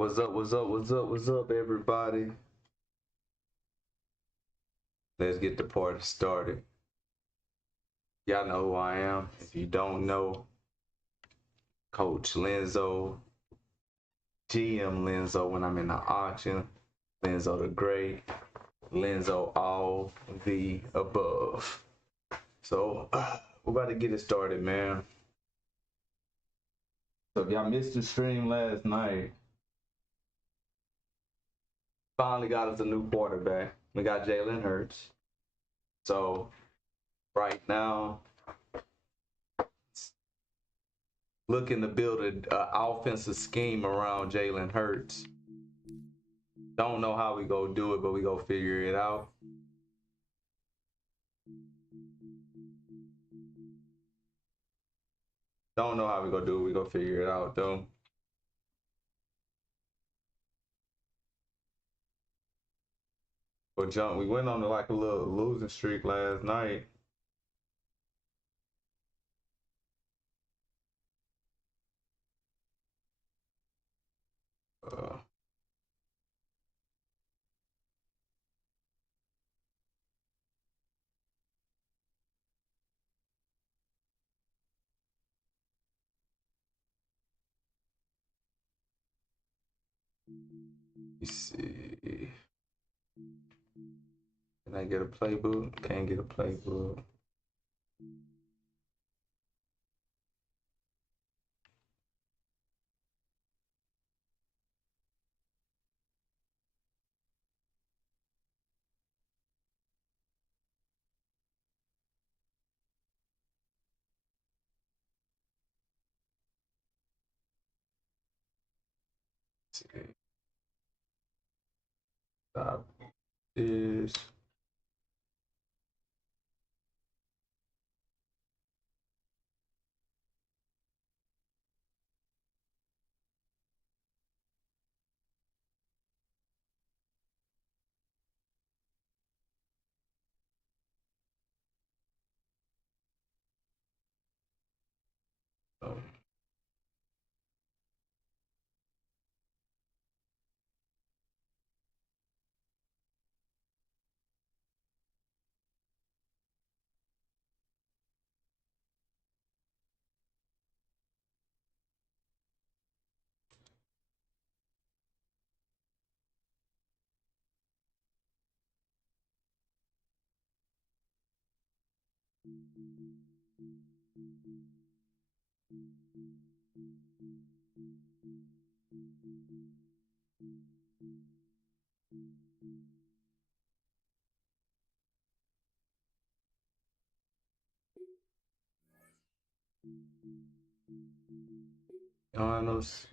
What's up? What's up? What's up? What's up, everybody? Let's get the party started. Y'all know who I am. If you don't know, Coach Lenzo, GM Lenzo when I'm in the auction, Lenzo the Great, Lenzo all the above. So we're about to get it started, man. So if y'all missed the stream last night, finally got us a new quarterback. We got Jalen Hurts. So right now, looking to build an offensive scheme around Jalen Hurts. Don't know how we go do it, but we go figure it out. Don't know how we go do it, we go figure it out though. But we went on like a little losing streak last night. Let me see. Can I get a playbook? Can't get a playbook. Let's see. Stop this.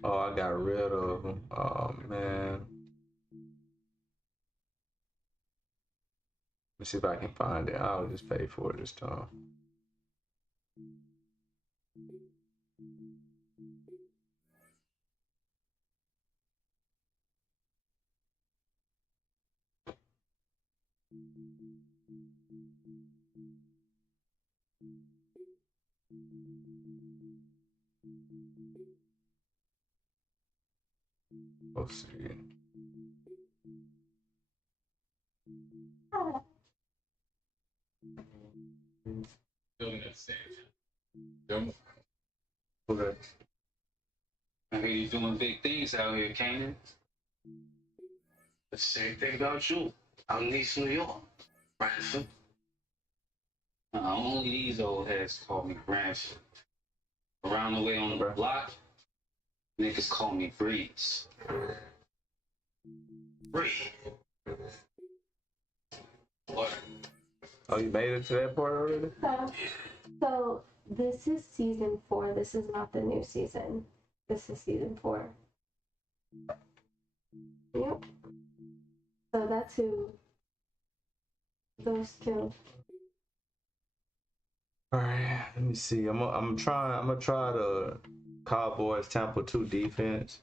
Oh, I got rid of them. Oh man. Let me see if I can find it. I'll just pay for it this time. Let's see. Building that stage. Yep. Okay. I hear you doing big things out here, Canaan. The same thing about you. Out in East New York. Branson. Only these old heads call me Branson. Around the way on the block, niggas call me Breeze. Breeze. What? Oh, you made it to that part already? So this is season 4. This is not the new season. This is season 4. Yep. So that's who those killed. All right, let me see. I'm gonna try the Cowboys Tampa 2 defense.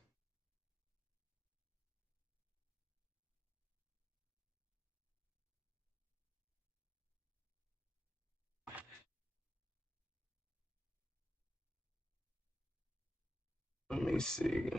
Let me see.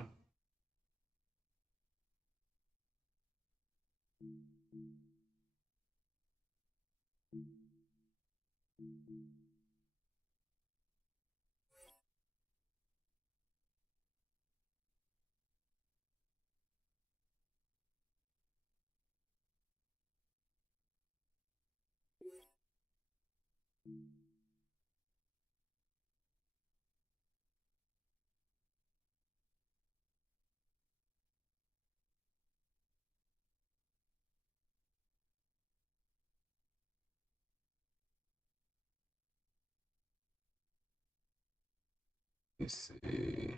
Let's see.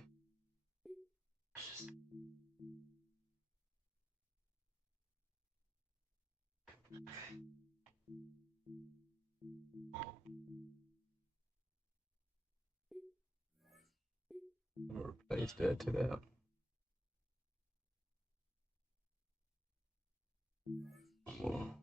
Replace that to that. Whoa.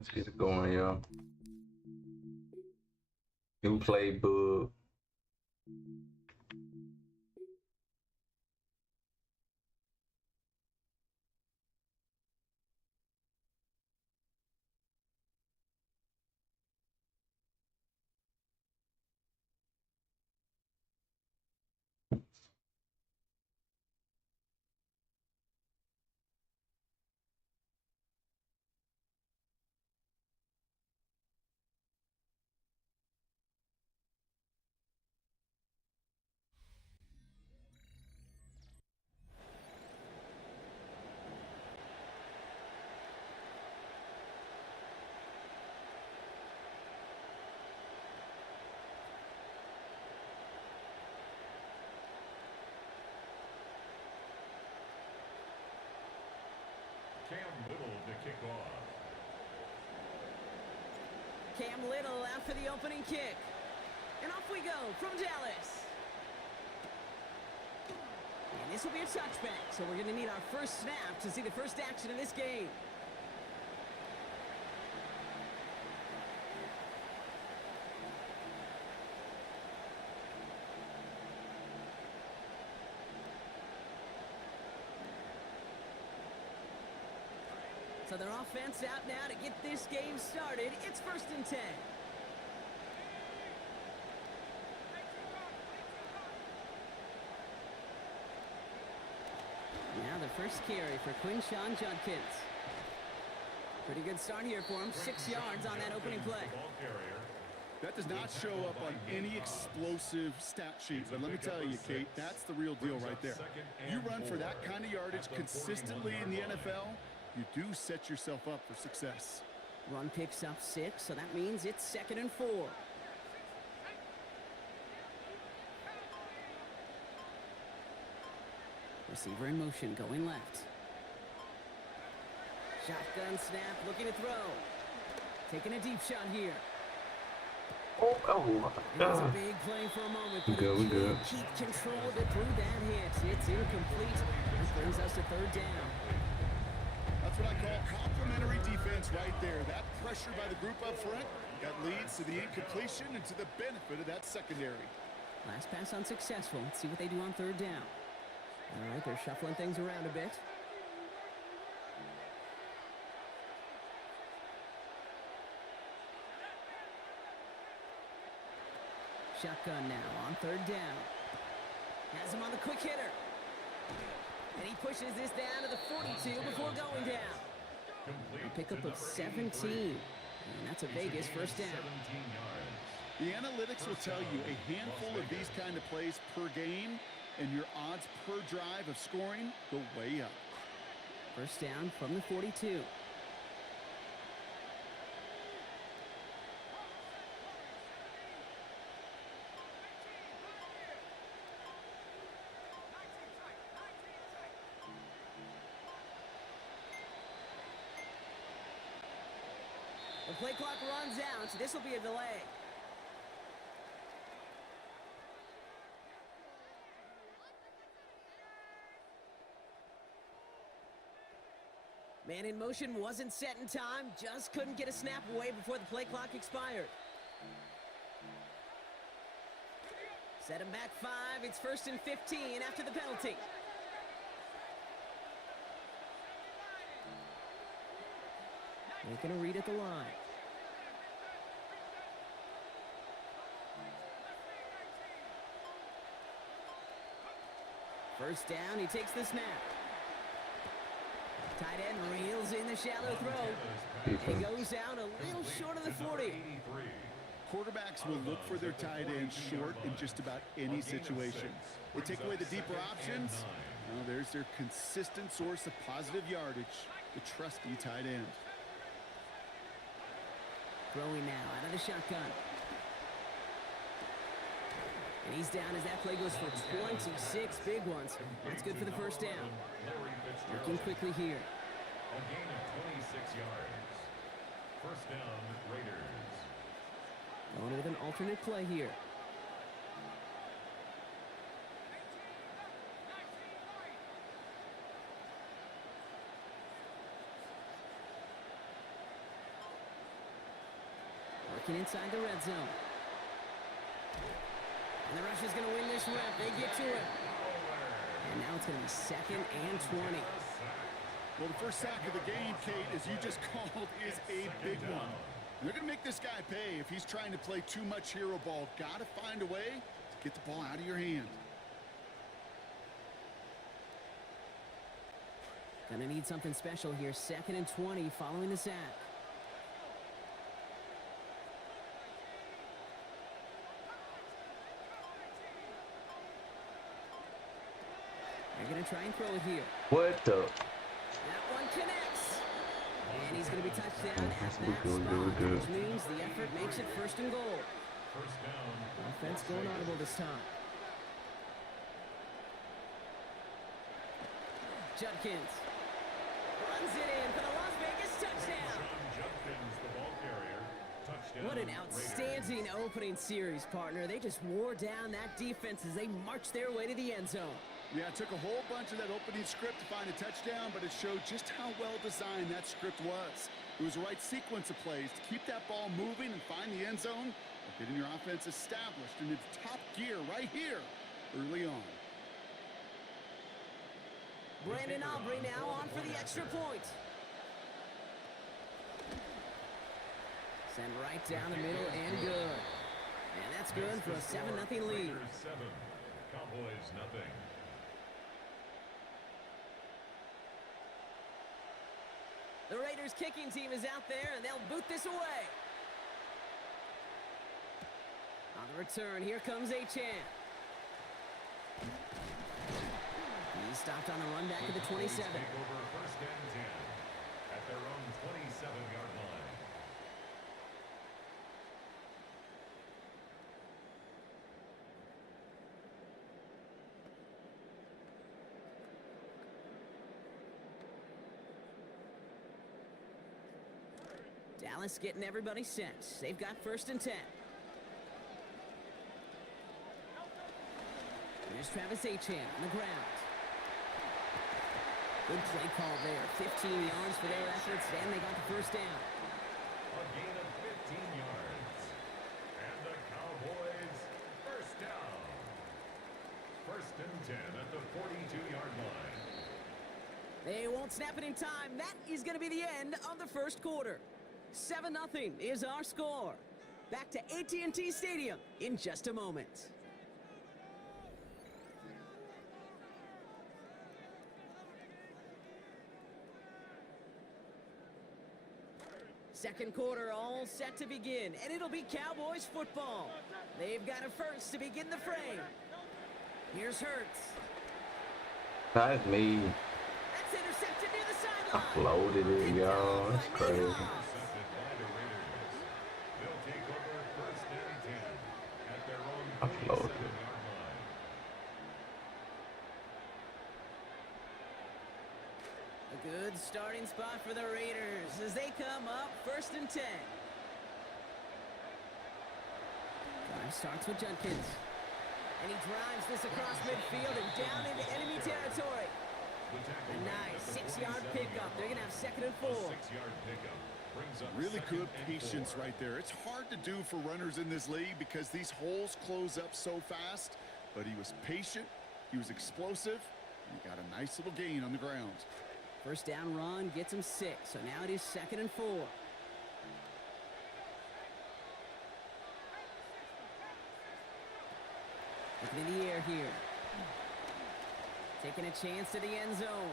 Let's get it going, y'all. New playbook. Cam Little out for the opening kick. And off we go from Dallas. And this will be a touchback, so we're going to need our first snap to see the first action in this game. So their offense out now to get this game started. It's 1st and 10. Now the first carry for Quinshawn Judkins. Pretty good start here for him. 6 yards on that opening play. That does not show up on any explosive stat sheet, but let me tell you, Kate, that's the real deal right there. You run for that kind of yardage consistently in the NFL, you do set yourself up for success. Run picks up 6, so that means it's 2nd and 4. Receiver in motion, going left. Shotgun snap, looking to throw. Taking a deep shot here. Oh, It's a big play for a moment, but we good. Keep control of it through that hit. It's incomplete. This brings us to 3rd down. That's what I call complementary defense right there. That pressure by the group up front, that leads to the incompletion and to the benefit of that secondary. Last pass unsuccessful. Let's see what they do on 3rd down. All right, they're shuffling things around a bit. Shotgun now on 3rd down. Has him on the quick hitter. And he pushes this down to the 42 before going down. A pickup of 17. And that's a Vegas 1st down. The analytics will tell you a handful of these kind of plays per game, and your odds per drive of scoring go way up. 1st down from the 42. The play clock runs out, so this will be a delay. Man in motion wasn't set in time, just couldn't get a snap away before the play clock expired. Set him back 5, it's 1st and 15 after the penalty. Making a read at the line. First down, he takes the snap. Tight end reels in the shallow throw. He goes out a little short of the 40. Quarterbacks will look for their tight end short in just about any situation. They take away the deeper options. Well, there's their consistent source of positive yardage, the trusty tight end. Throwing now out of the shotgun. And he's down as that play goes for 26 big ones. That's good for the first down. Working quickly here. A gain of 26 yards. First down, Raiders. Going with an alternate play here. Working inside the red zone. And the rush is going to win this rep. They get to it. And now it's going to be 2nd and 20. Well, the first sack of the game, Kate, as you just called, is a big one. They're going to make this guy pay if he's trying to play too much hero ball. Got to find a way to get the ball out of your hand. Gonna need something special here. 2nd and 20 following the sack. They're gonna try and throw it here. What the? That one connects. And he's going to be touched down at that spot, Good. which means the effort makes it 1st and goal. First down. Offense going audible this time. Judkins runs it in for the Las Vegas touchdown. Judkins, the ball carrier. Touchdown. What an outstanding opening series, partner. They just wore down that defense as they marched their way to the end zone. Yeah, it took a whole bunch of that opening script to find a touchdown, but it showed just how well designed that script was. It was the right sequence of plays to keep that ball moving and find the end zone, or getting your offense established in its top gear right here early on. Brandon Aubrey now on for the extra point. Send right down the middle and good. And that's good for a 7-0 lead. Raiders 7, Cowboys nothing. The Raiders kicking team is out there, and they'll boot this away. On the return, here comes Achane. He's stopped on the run back at the 27. Take over 1st and 10 at their own 27-yard line. Dallas getting everybody set. They've got 1st and 10. There's Travis Achane on the ground. Good play call there. 15 yards for their efforts, and they got the 1st down. A gain of 15 yards. And the Cowboys 1st down. 1st and 10 at the 42-yard line. They won't snap it in time. That is going to be the end of the 1st quarter. 7-0 is our score. Back to AT&T Stadium in just a moment. Second quarter all set to begin, and it'll be Cowboys football. They've got a first to begin the frame. Here's Hurts. That's me. That's intercepted near the I sideline. floated it, y'all. That's crazy. Intercepted by the Raiders. They'll take over 1st and 10 at their own I floated. 47-yard line. A good starting spot for the Raiders as they come up 1st and 10. Drive starts with Judkins. And he drives this across midfield and down into enemy territory. A nice 6-yard pickup. They're going to have 2nd and 4. 6-yard pickup brings up Really 2nd good and patience 4. right there. It's hard to do for runners in this league because these holes close up so fast, but he was patient, he was explosive, and he got a nice little gain on the ground. First down run gets him 6, so now it is 2nd and 4. Looking in the air here. Taking a chance to the end zone.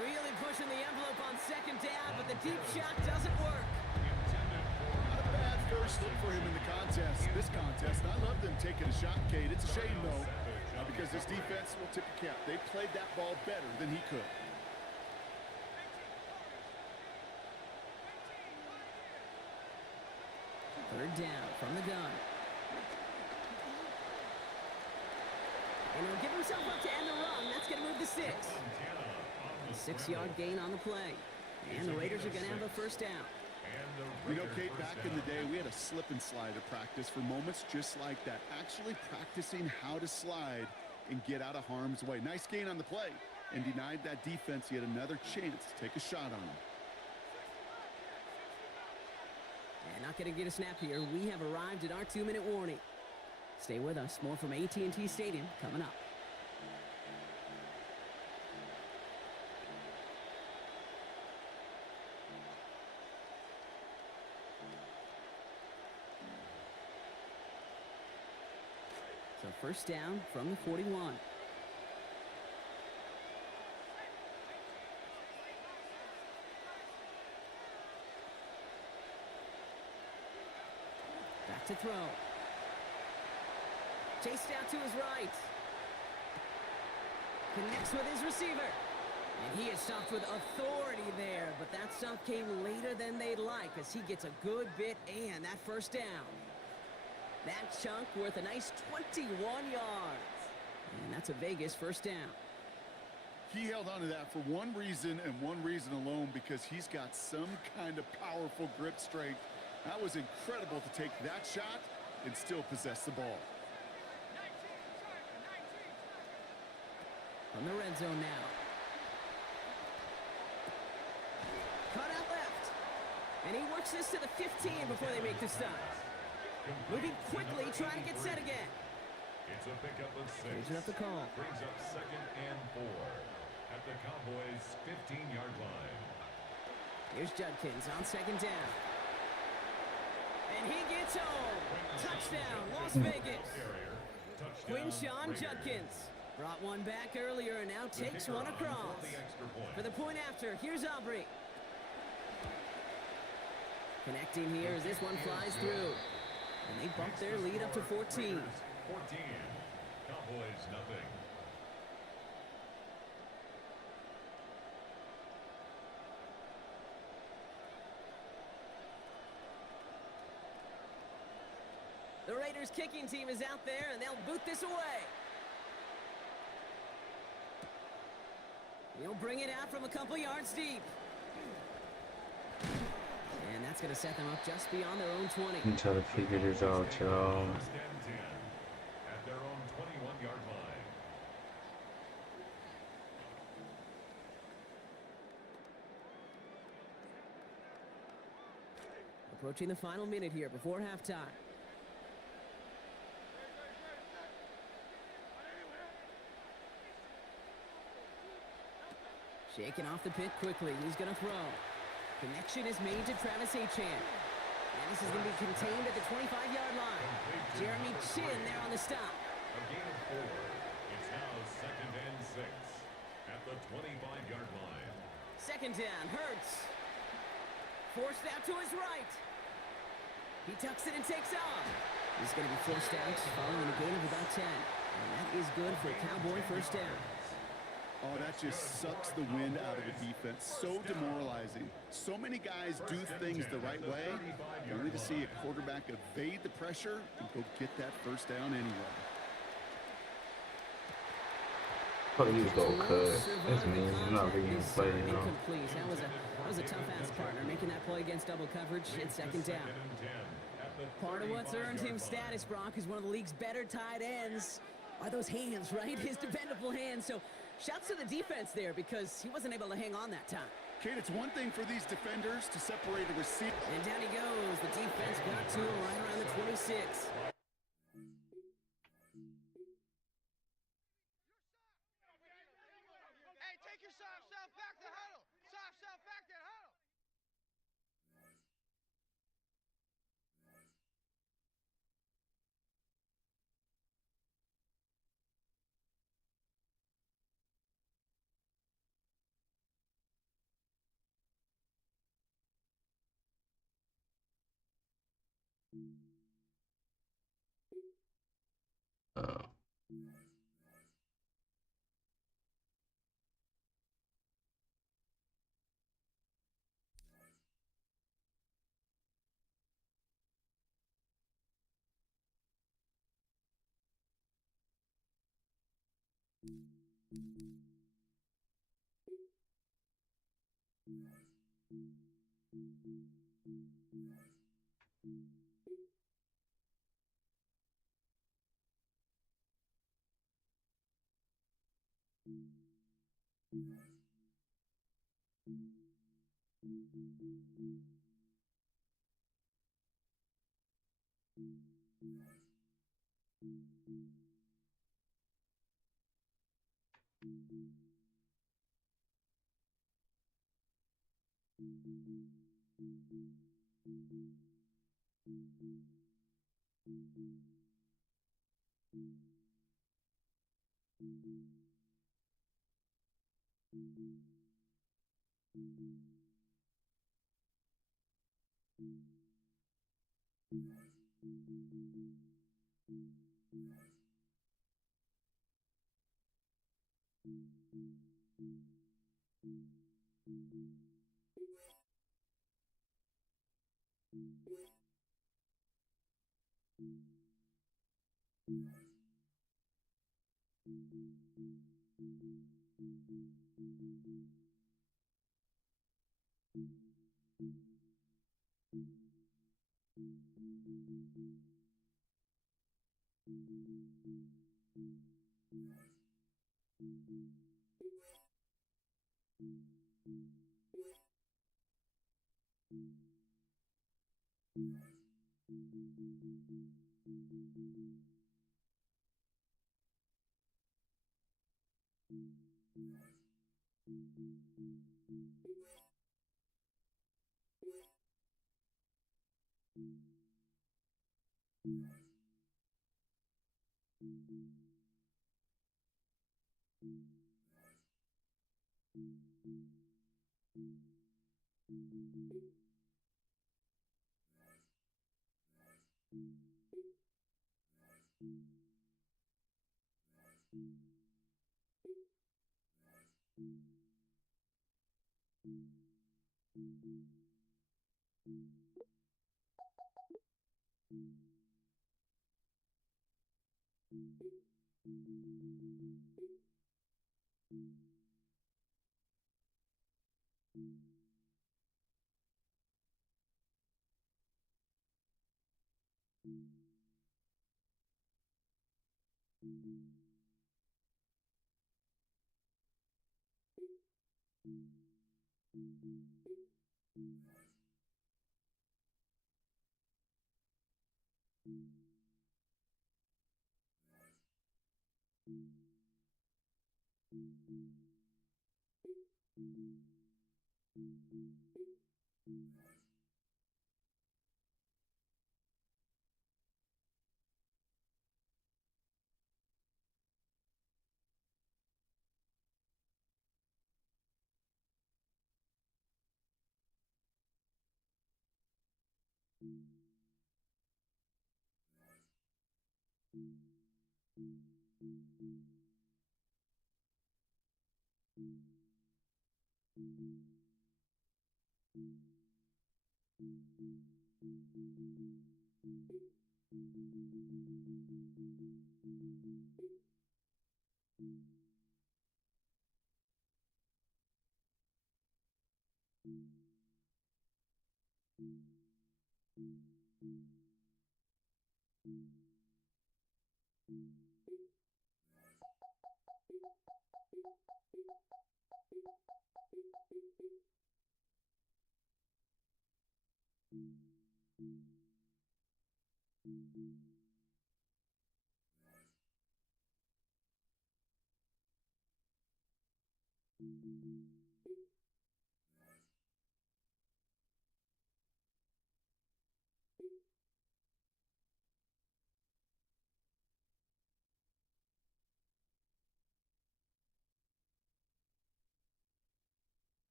Really pushing the envelope on 2nd down, but the deep shot doesn't work. Not a bad first look for him in the contest. This contest, I love them taking a shot, Kate. It's a shame, though, because this defense will tip the cap. They played that ball better than he could. Third down from the gun. And he'll give himself up to end the run. That's going to move to 6. A 6-yard gain on the play. And the Raiders are going to have a first down. You know, Kate, back in the day, we had a slip and slide at practice for moments just like that. Actually practicing how to slide and get out of harm's way. Nice gain on the play and denied that defense yet another chance to take a shot on him. And not going to get a snap here. We have arrived at our 2-minute warning. Stay with us. More from AT&T Stadium coming up. So first down from the 41. Back to throw. Chased out to his right. Connects with his receiver. And he is stopped with authority there, but that stop came later than they'd like as he gets a good bit and that first down. That chunk worth a nice 21 yards. And that's a Vegas first down. He held on to that for one reason and one reason alone, because he's got some kind of powerful grip strength. That was incredible to take that shot and still possess the ball. From the red zone now. Cut out left. And he works this to the 15 before they make the stop. Moving quickly, trying to get set again. It's a pickup of 6. Changing up the call. Brings up 2nd and 4 at the Cowboys' 15-yard line. Here's Judkins on 2nd down. And he gets home. Touchdown, Las Vegas. Quinshawn Judkins brought one back earlier and now takes one across. For the point after, here's Aubrey. Connecting here as this one flies through. And they bump their lead up to 14. 14. Cowboys nothing. The Raiders kicking team is out there and they'll boot this away. He'll bring it out from a couple yards deep. And that's going to set them up just beyond their own 20. I'm trying to figure this out, y'all. First and 10 at their own 21-yard line. Approaching the final minute here before halftime. Shaking off the pit quickly. He's going to throw. Connection is made to Travis Achan. And this is going to be contained at the 25-yard line. Jeremy Chin there on the stop. A gain of 4. It's now 2nd and 6 at the 25-yard line. 2nd down, Hurts. Forced out to his right. He tucks it and takes off. He's going to be forced out following a gain of about 10. And that is good for a Cowboy first down. Oh, that just sucks the wind out of the defense. So demoralizing. So many guys do things the right way, only to see a quarterback evade the pressure and go get that first down anyway. Probably he was going to cut. That's me. I'm not really going to play, you know. Incomplete. That was a tough-ass partner, making that play against double coverage and 2nd down. Part of what's earned him status, Brock, is one of the league's better tight ends. Are those hands, right? His dependable hands. So shouts to the defense there because he wasn't able to hang on that time. Kate, it's one thing for these defenders to separate a receiver. And down he goes. The defense got to him right around the 26.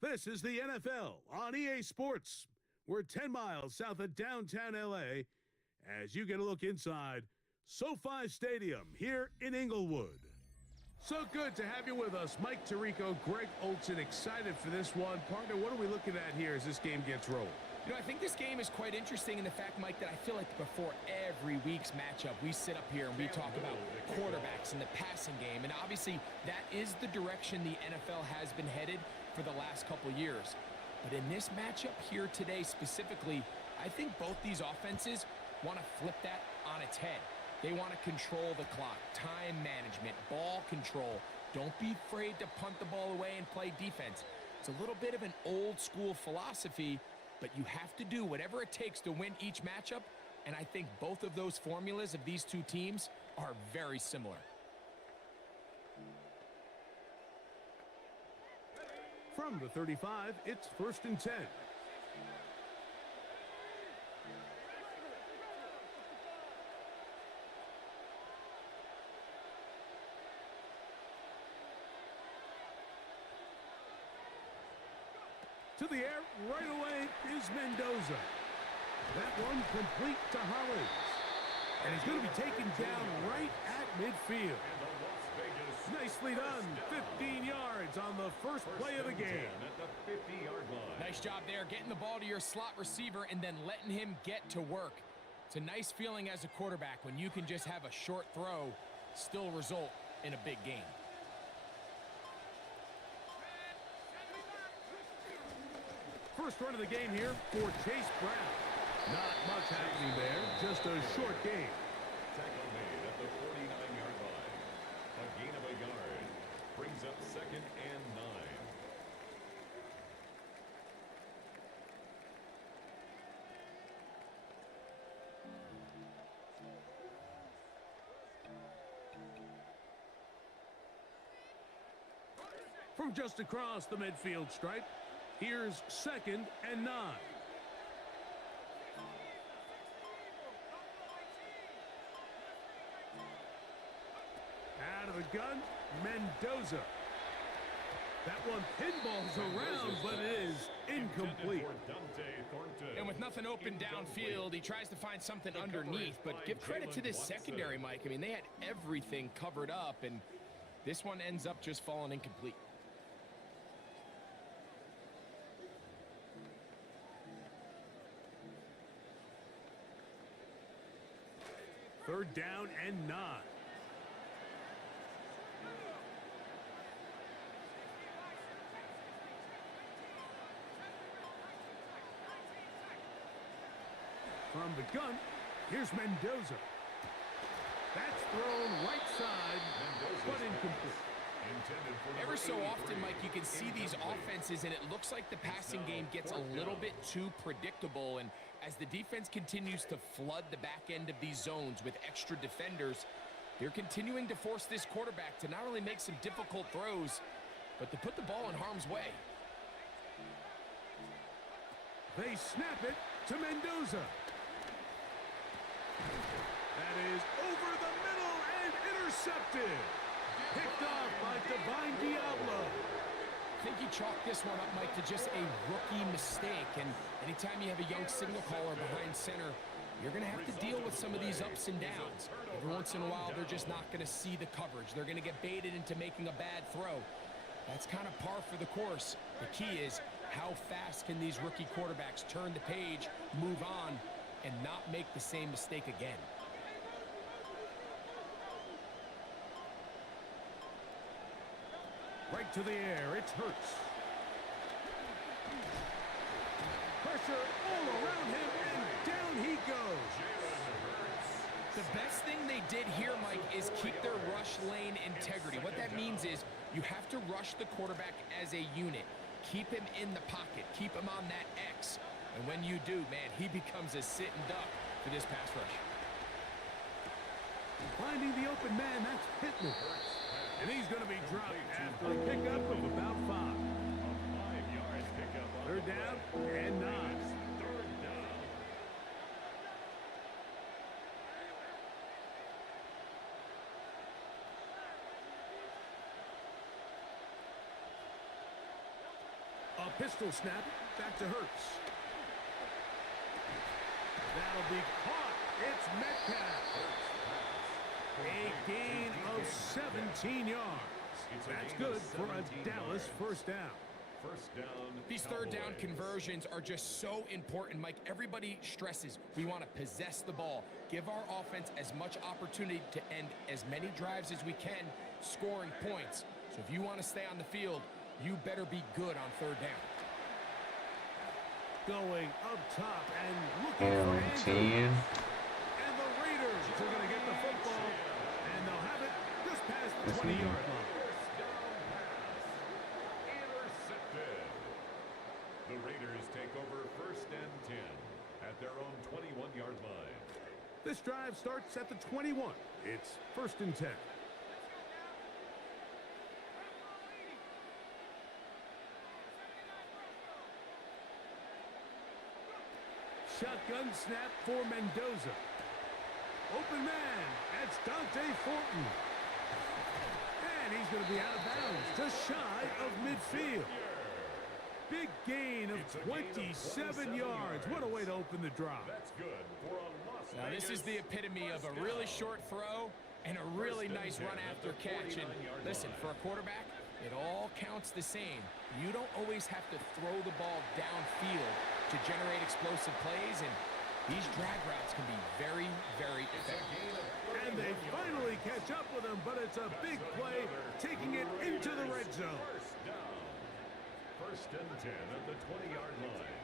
This is the NFL on EA Sports. We're 10 miles south of downtown LA as you get a look inside SoFi Stadium here in Inglewood. So good to have you with us. Mike Tirico, Greg Olson, excited for this one. Partner, what are we looking at here as this game gets rolling? You know, I think this game is quite interesting in the fact, Mike, that I feel like before every week's matchup, we sit up here and we talk about quarterbacks and the passing game. And obviously, that is the direction the NFL has been headed for the last couple years. But in this matchup here today specifically, I think both these offenses want to flip that on its head. They want to control the clock, time management, ball control. Don't be afraid to punt the ball away and play defense. It's a little bit of an old school philosophy, but you have to do whatever it takes to win each matchup, and I think both of those formulas of these two teams are very similar. From the 35, it's 1st and 10. To the air, right away is Mendoza. That one complete to Hollins. And he's going to be taken down right at midfield. Nicely done. 15 yards on the first play of the game. At the 50-yard line. Nice job there, getting the ball to your slot receiver and then letting him get to work. It's a nice feeling as a quarterback when you can just have a short throw still result in a big game. First run of the game here for Chase Brown. Not much happening there, just a short game. Tackle made at the 49-yard line. A gain of a yard. Brings up 2nd and 9. From just across the midfield stripe, here's 2nd and 9. Out of the gun, Mendoza. That one pinballs around, but it is incomplete. And with nothing open downfield, he tries to find something underneath. But give credit to this secondary, Mike. I mean, they had everything covered up, and this one ends up just falling incomplete. Third down and 9. From the gun, here's Mendoza. That's thrown right side, but incomplete. Ever so often, Mike, you can see these offenses, and it looks like the passing game gets a little bit too predictable. And as the defense continues to flood the back end of these zones with extra defenders, they're continuing to force this quarterback to not only make some difficult throws, but to put the ball in harm's way. They snap it to Mendoza. That is over the middle and intercepted. Picked off by Divine Diablo. I think you chalk this one up, Mike, to just a rookie mistake. And anytime you have a young signal caller behind center, you're going to have to deal with some of these ups and downs. Every once in a while, they're just not going to see the coverage. They're going to get baited into making a bad throw. That's kind of par for the course. The key is how fast can these rookie quarterbacks turn the page, move on, and not make the same mistake again. Right to the air, it's Hurts. Pressure all around him, and down he goes. The best thing they did here, Mike, is keep their rush lane integrity. What that means is you have to rush the quarterback as a unit. Keep him in the pocket. Keep him on that X. And when you do, man, he becomes a sitting duck for this pass rush. Finding the open man, that's Pittman. And he's going to be dropped after a pickup of about 5. 5-yard pickup. Third down and 9. Third down. A pistol snap, back to Hurts. That'll be caught. It's Metcalf. A gain of 17 yards. That's good for a Dallas first down. First down. These third down Cowboys. conversions are just so important, Mike. Everybody stresses we want to possess the ball, give our offense as much opportunity to end as many drives as we can, scoring points. So if you want to stay on the field, you better be good on third down. Going up top and looking for Andrews. 10. And the Raiders are going to get the football, and they'll have it just past the 20-yard line. Intercepted. The Raiders take over first and 10 at their own 21-yard line. This drive starts at the 21. It's first and 10. Shotgun snap for Mendoza. Open man. That's Dante Fortin. And he's going to be out of bounds, just shy of midfield. Big gain of 27 yards. What a way to open the drive. That's good for a Las Now, this is Vegas the epitome of a first really down. short throw and a really nice run after catch. And listen, for a quarterback, it all counts the same. You don't always have to throw the ball downfield to generate explosive plays, and these drag routes can be very, very effective. And they finally catch up with him, but it's a big play, taking it into the red zone. First down. First and 10 at the 20-yard line.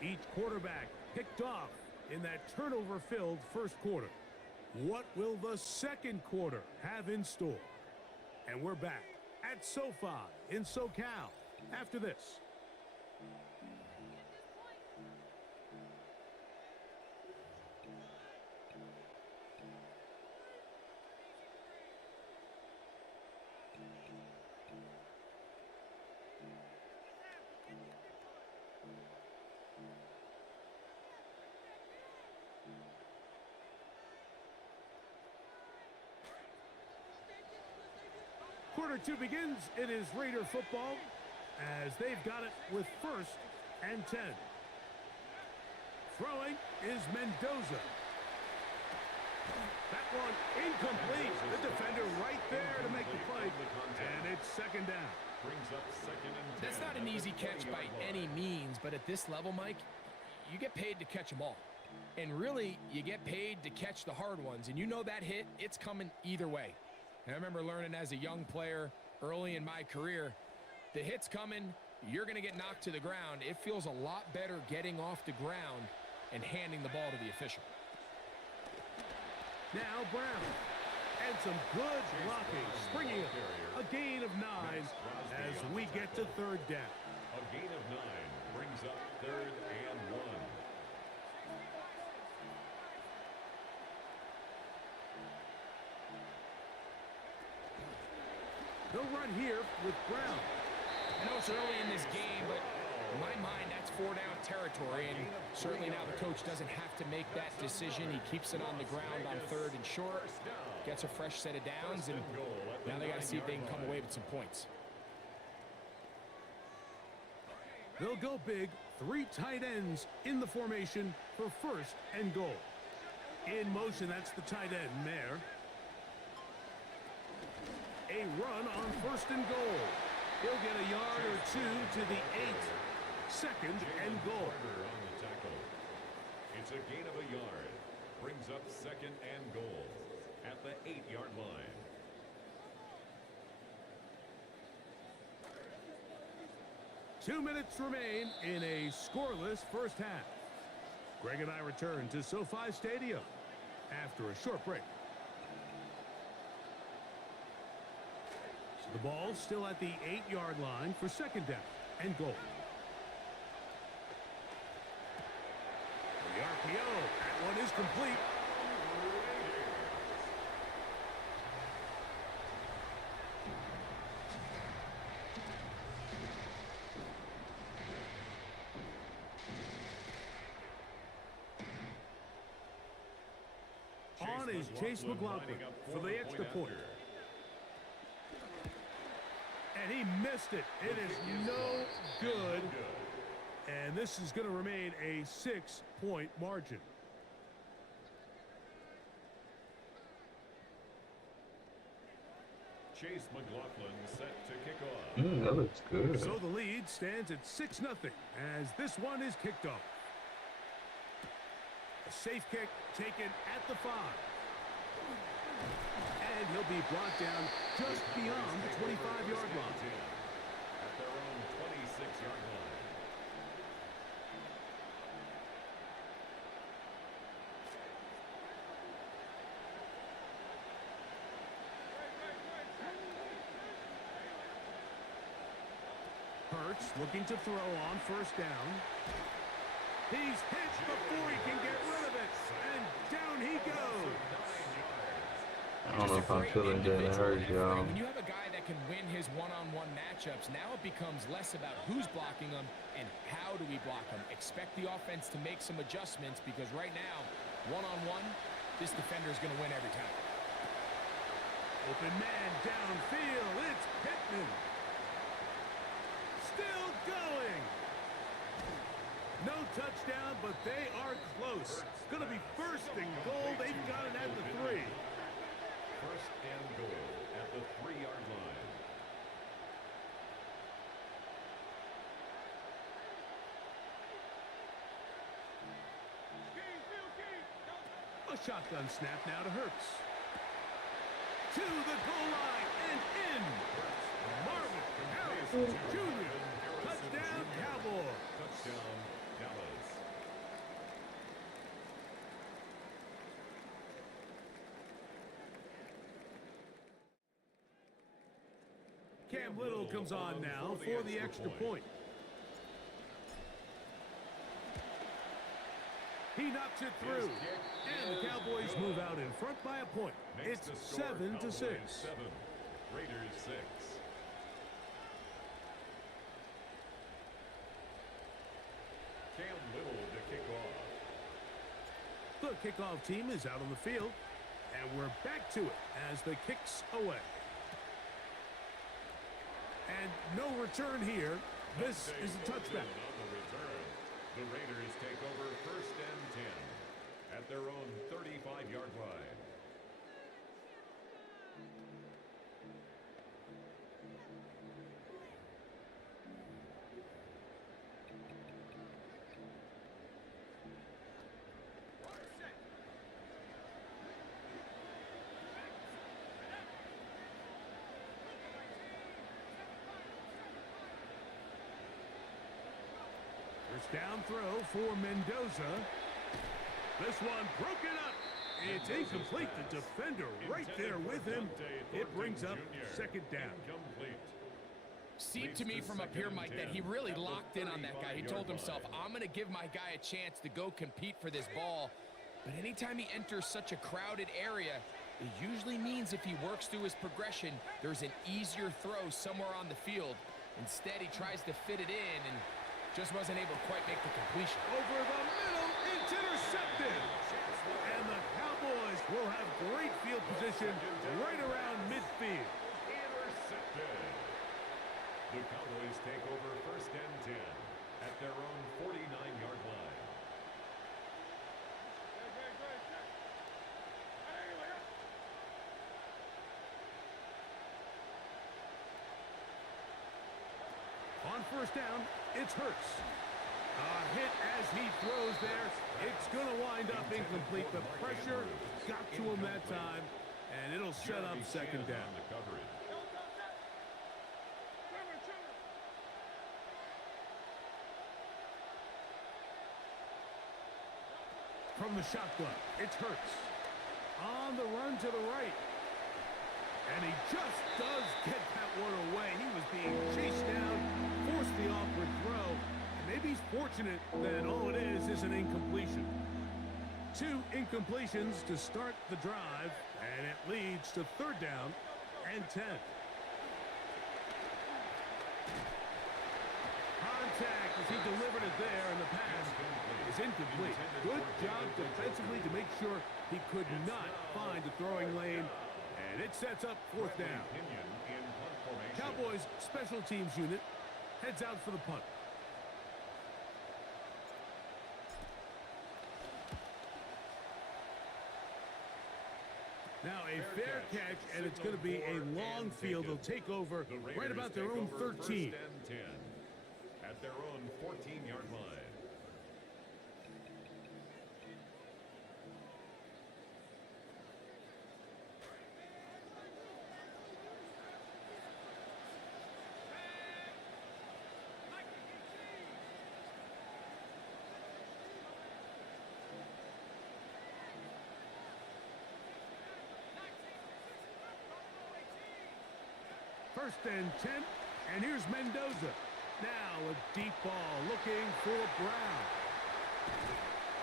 Each quarterback picked off in that turnover-filled first quarter. What will the second quarter have in store? And we're back at SoFi in SoCal after this. Quarter two begins. It is Raider football as they've got it with first and 10. Throwing is Mendoza. That one incomplete. The defender right there to make the play. And it's second down. Brings up second and 10. That's not an easy catch by any means, but at this level, Mike, you get paid to catch them all. And really, you get paid to catch the hard ones. And you know that hit, it's coming either way. And I remember learning as a young player early in my career, the hit's coming, you're going to get knocked to the ground. It feels a lot better getting off the ground and handing the ball to the official. Now Brown. And some good blocking. Springing up. A gain of 9 as we get to third down. A gain of 9 brings up third and 1. They'll run here with Brown. I know it's early in this game, but in my mind, that's 4-down territory, and certainly now the coach doesn't have to make that decision. He keeps it on the ground on third and short, gets a fresh set of downs, and now they got to see if they can come away with some points. They'll go big. 3 tight ends in the formation for first and goal. In motion, that's the tight end there. A run on first and goal. He'll get a yard or 2 to the 8. Second and goal. On the tackle. It's a gain of a yard. Brings up second and goal at the 8-yard line. Two minutes remain in a scoreless first half. Greg and I return to SoFi Stadium after a short break. So the ball still at the 8-yard line for second down and goal. The RPO, that one is complete. On is Chase McLaughlin for the extra point. And he missed it. It is no good. And this is going to remain a 6-point margin. Chase McLaughlin set to kick off. That looks good. So the lead stands at 6-0 as this one is kicked off. A safe kick taken at the 5. And he'll be brought down just beyond the 25-yard line. At their own 26-yard line. Hurts looking to throw on first down. He's hit before he can get rid of it, and down he goes. I don't know if I'm feeling Jalen Hurts, y'all. When you have a guy that can win his one-on-one matchups, now it becomes less about who's blocking him and how do we block him. Expect the offense to make some adjustments because right now, one-on-one, this defender is going to win every time. Open man downfield. It's Pittman. Still going. No touchdown, but they are close. It's going to be first and goal. They've got it at the 3. First and goal at the 3-yard line. A shotgun snap now to Hurts. To the goal line and in. Marvin Harrison Jr. Touchdown, Cowboys. Touchdown, Dallas. Cam Little comes on now for the extra point. He knocks it through. And the Cowboys move out in front by a point. It's 7-6. 7. Raiders 6. Cam Little to kick off. The kickoff team is out on the field. And we're back to it as the kick's away. And no return here. This is a touchback. On the return, the Raiders take over first and 10 at their own 35-yard line. First down throw for Mendoza. This one broken up. It's incomplete. The defender right there with him. It brings up second down. Seemed to me from up here, Mike, that he really locked in on that guy. He told himself, I'm going to give my guy a chance to go compete for this ball. But anytime he enters such a crowded area, it usually means if he works through his progression, there's an easier throw somewhere on the field. Instead, he tries to fit it in and just wasn't able to quite make the completion. Over the middle, it's intercepted. And the Cowboys will have great field position right around midfield. Intercepted. The Cowboys take over first and 10 at their own 49-yard line. On first down, it's Hurts. A hit as he throws there. It's going to wind up incomplete. The pressure got to him that time, and it'll set up second down. From the shotgun, it's Hurts. On the run to the right. And he just does get that one away. He was being chased down, forced the awkward throw. And maybe he's fortunate that all it is an incompletion. 2 incompletions to start the drive, and it leads to third down and 10. Contact as he delivered it there, and the pass is incomplete. Good job defensively to make sure he could not find the throwing lane. And it sets up fourth down. Cowboys special teams unit heads out for the punt. Now a fair catch, and it's going to be a long field. They'll take over right about their own 13. First and 10 at their own 14-yard line. First and 10, and here's Mendoza. Now a deep ball looking for Brown.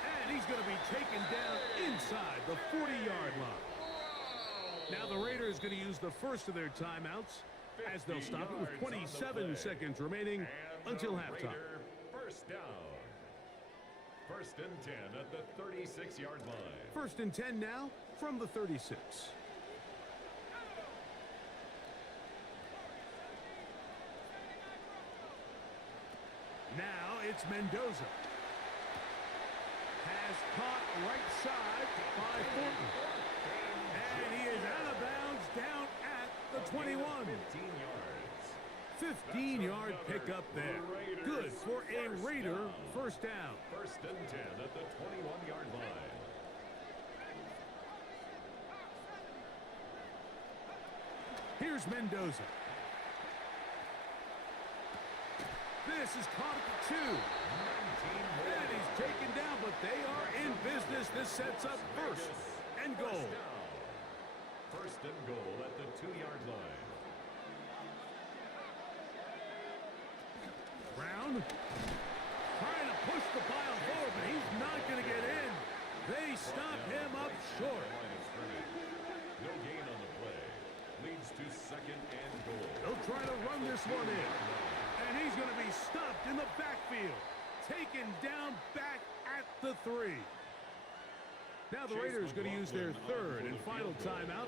And he's going to be taken down inside the 40-yard line. Now the Raiders going to use the first of their timeouts as they'll stop it with 27 seconds remaining until halftime. First down. First and 10 at the 36-yard line. First and 10 now from the 36. Now it's Mendoza. Has caught right side by Thornton. And he is out of bounds down at the 21. 15-yard pickup there. Good for a Raider first down. First and 10 at the 21-yard line. Here's Mendoza. This is caught at the 2. And he's taken down, but they are in business. This sets up first and goal. First and goal at the 2-yard line. Brown trying to push the pile forward, but he's not going to get in. They stop him up short. No gain on the play. Leads to second and goal. They'll try to run this one in. And he's going to be stopped in the backfield. Taken down back at the 3. Now the Raiders going to use their third and final timeout.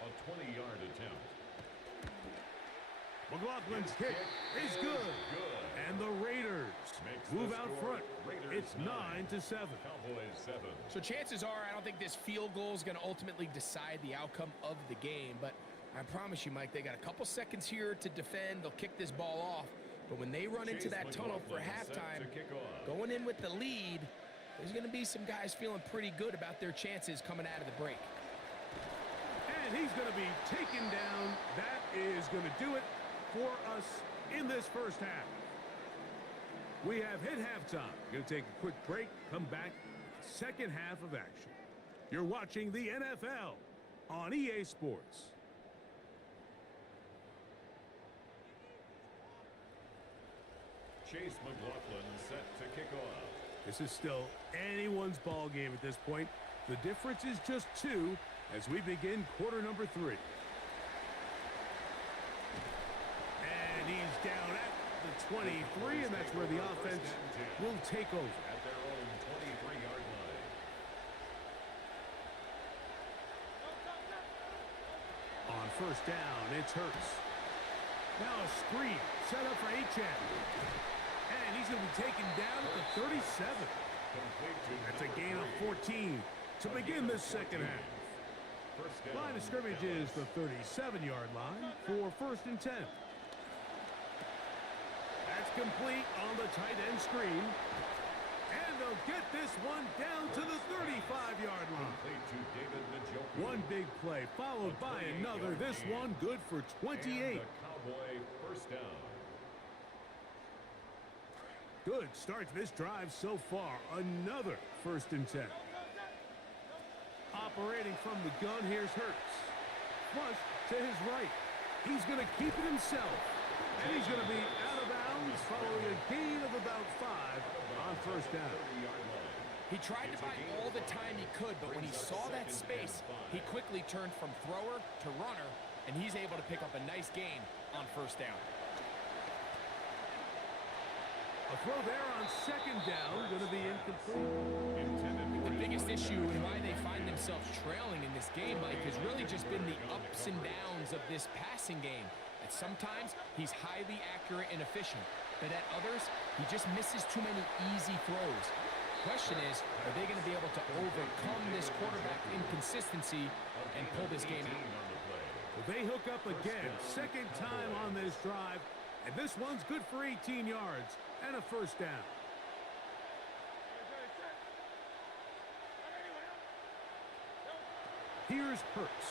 A 20-yard attempt. McLaughlin's kick is good. And the Raiders move out front. It's 9-7. Cowboys 7. So chances are, I don't think this field goal is going to ultimately decide the outcome of the game. But I promise you, Mike, they got a couple seconds here to defend. They'll kick this ball off. But when they run into that tunnel for halftime, going in with the lead, there's going to be some guys feeling pretty good about their chances coming out of the break. And he's going to be taken down. That is going to do it for us in this first half. We have hit halftime. Going to take a quick break, come back, second half of action. You're watching the NFL on EA Sports. Chase McLaughlin set to kick off. This is still anyone's ball game at this point. The difference is just 2 as we begin quarter number 3. And he's down at the 23, and that's where the offense will take over. At their own 23-yard line. On first down, it's Hurts. Now a screen set up for Achane. And he's going to be taken down at the 37. That's a gain of 14 to begin this second half. Line of scrimmage is the 37-yard line for first and 10. That's complete on the tight end screen. And they'll get this one down to the 35-yard line. One big play followed by another. This one good for 28. Cowboy first down. Good start to this drive so far. Another first and 10. Operating from the gun, here's Hurts. Flush to his right. He's going to keep it himself. And he's going to be out of bounds following a gain of about 5 on first down. He tried to buy all the time he could, but when he saw that space, he quickly turned from thrower to runner, and he's able to pick up a nice gain on first down. A throw there on second down, going to be incomplete. The biggest issue and why they find themselves trailing in this game, Mike, has really just been the ups and downs of this passing game. At sometimes, he's highly accurate and efficient, but at others, he just misses too many easy throws. Question is, are they going to be able to overcome this quarterback in consistency and pull this game out. Well, they hook up again, second time on this drive, and this one's good for 18 yards and a first down. Here's Hurts.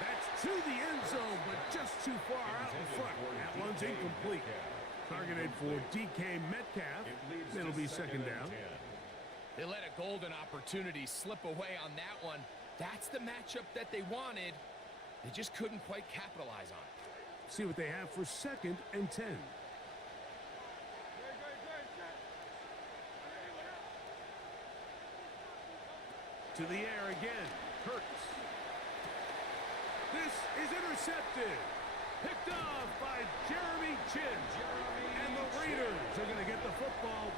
That's to the end zone, but just too far out in front. That one's incomplete. Targeted for DK Metcalf. It'll be second down. They let a golden opportunity slip away on that one. That's the matchup that they wanted. They just couldn't quite capitalize on it. See what they have for second and 10. To the air again. Hurts. This is intercepted. Picked off by Jeremy Chin. And the Raiders are going to get the football,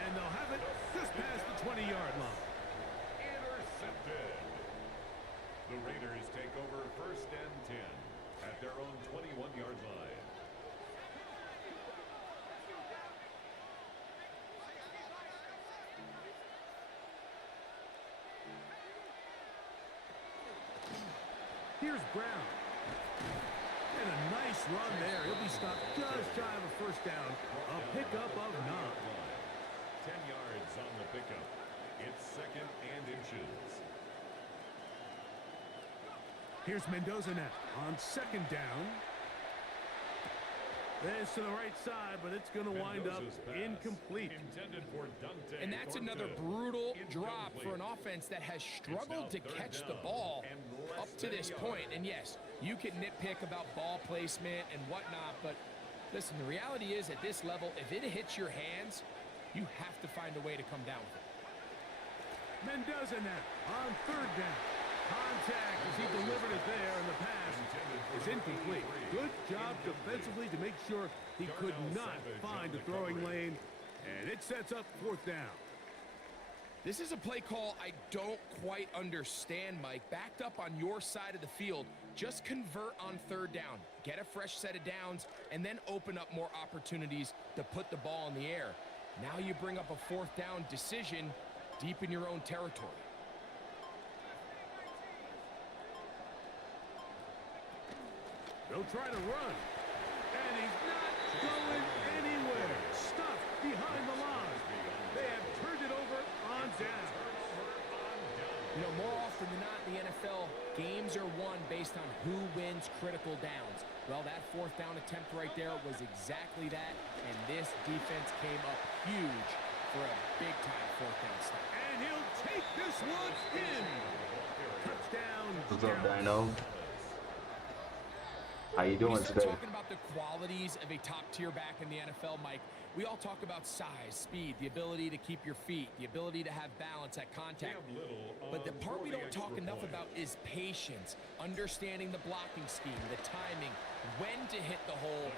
and they'll have it just past the 20-yard line. Intercepted. The Raiders take over first and 10 at their own 21-yard line. Here's Brown. And a nice run there. He'll be stopped just shy of a first down. A pickup of 9. 10 yards on the pickup. It's second and inches. Here's Mendoza now on second down. This to the right side, but it's going to wind up incomplete. And that's another brutal drop for an offense that has struggled to catch the ball up to this point. And yes, you can nitpick about ball placement and whatnot, but listen, the reality is at this level, if it hits your hands, you have to find a way to come down with it. Mendoza now on third down. Contact as he delivered it there, and the pass is incomplete. Good job defensively to make sure he could not find a throwing lane, and it sets up fourth down. This is a play call I don't quite understand, Mike. Backed up on your side of the field, just convert on third down. Get a fresh set of downs, and then open up more opportunities to put the ball in the air. Now you bring up a fourth down decision deep in your own territory. They'll try to run, and he's not going anywhere. Stuffed behind the line. They have turned it over on down. You know, more often than not in the NFL, games are won based on who wins critical downs. Well, that fourth down attempt right there was exactly that, and this defense came up huge for a big-time fourth down stop. And he'll take this one in. Touchdown. What's up, Dino? How you doing today? today? Talking about the qualities of a top-tier back in the NFL, Mike, we all talk about size, speed, the ability to keep your feet, the ability to have balance at contact. But the part we don't talk enough about is patience, understanding the blocking scheme, the timing, when to hit the hole,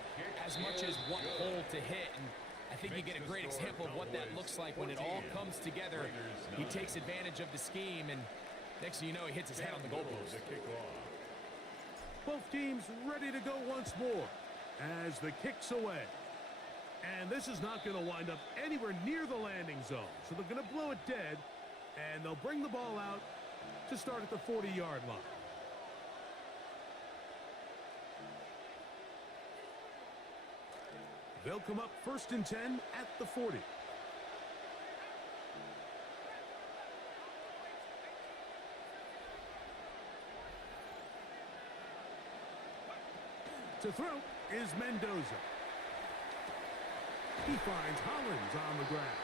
as much as what hole to hit. And I think you get a great example of what that looks like when it all comes together. He takes advantage of the scheme, and next thing you know, he hits his head on the goalpost. Both teams ready to go once more as the kick's away. And this is not going to wind up anywhere near the landing zone. So they're going to blow it dead, and they'll bring the ball out to start at the 40-yard line. They'll come up first and 10 at the 40. To throw is Mendoza. He finds Hollins on the ground.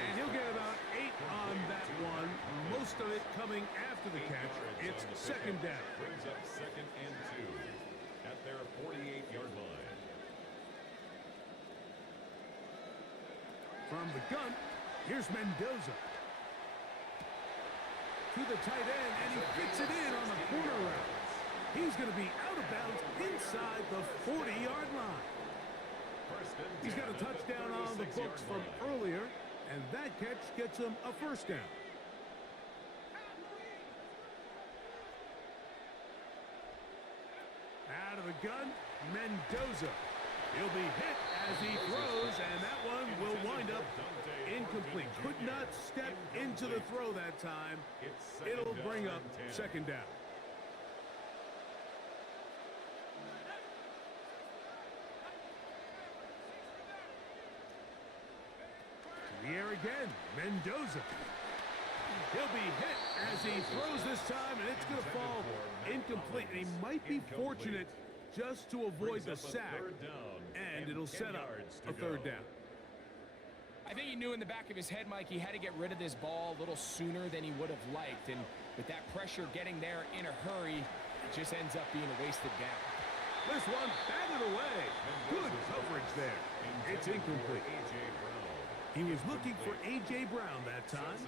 And he'll get about 8 on that one. Most of it coming after the catch. It's second down. Brings up second and 2 at their 48-yard line. From the gun, here's Mendoza. To the tight end, and he fits it in on the corner route. He's going to be out of bounds inside the 40-yard line. He's got a touchdown on the books from earlier, and that catch gets him a first down. Out of the gun, Mendoza. He'll be hit as he throws, and that one will wind up incomplete. Could not step into the throw that time. It'll bring up second down. To the air again, Mendoza. He'll be hit as he throws this time, and it's going to fall incomplete. And he might be fortunate just to avoid the sack, and it'll set up a third down. I think he knew in the back of his head, Mike, he had to get rid of this ball a little sooner than he would have liked. And with that pressure getting there in a hurry, it just ends up being a wasted down. This one batted away. Good coverage there. It's incomplete. He was looking for A.J. Brown that time.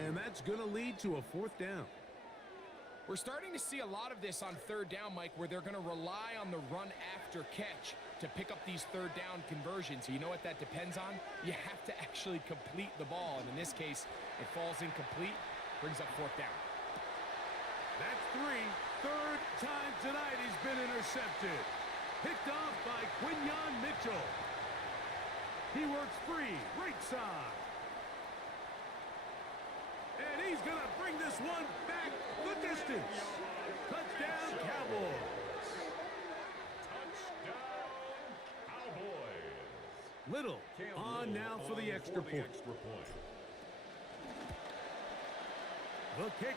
And that's going to lead to a fourth down. We're starting to see a lot of this on third down, Mike, where they're going to rely on the run after catch to pick up these third down conversions. You know what that depends on? You have to actually complete the ball. And in this case, it falls incomplete, brings up fourth down. That's three. Third time tonight he's been intercepted. Picked off by Quinyon Mitchell. He works free, right side. And he's going to bring this one back the distance. Touchdown, Cowboys. Touchdown, Cowboys. Little on now for the extra point. The kick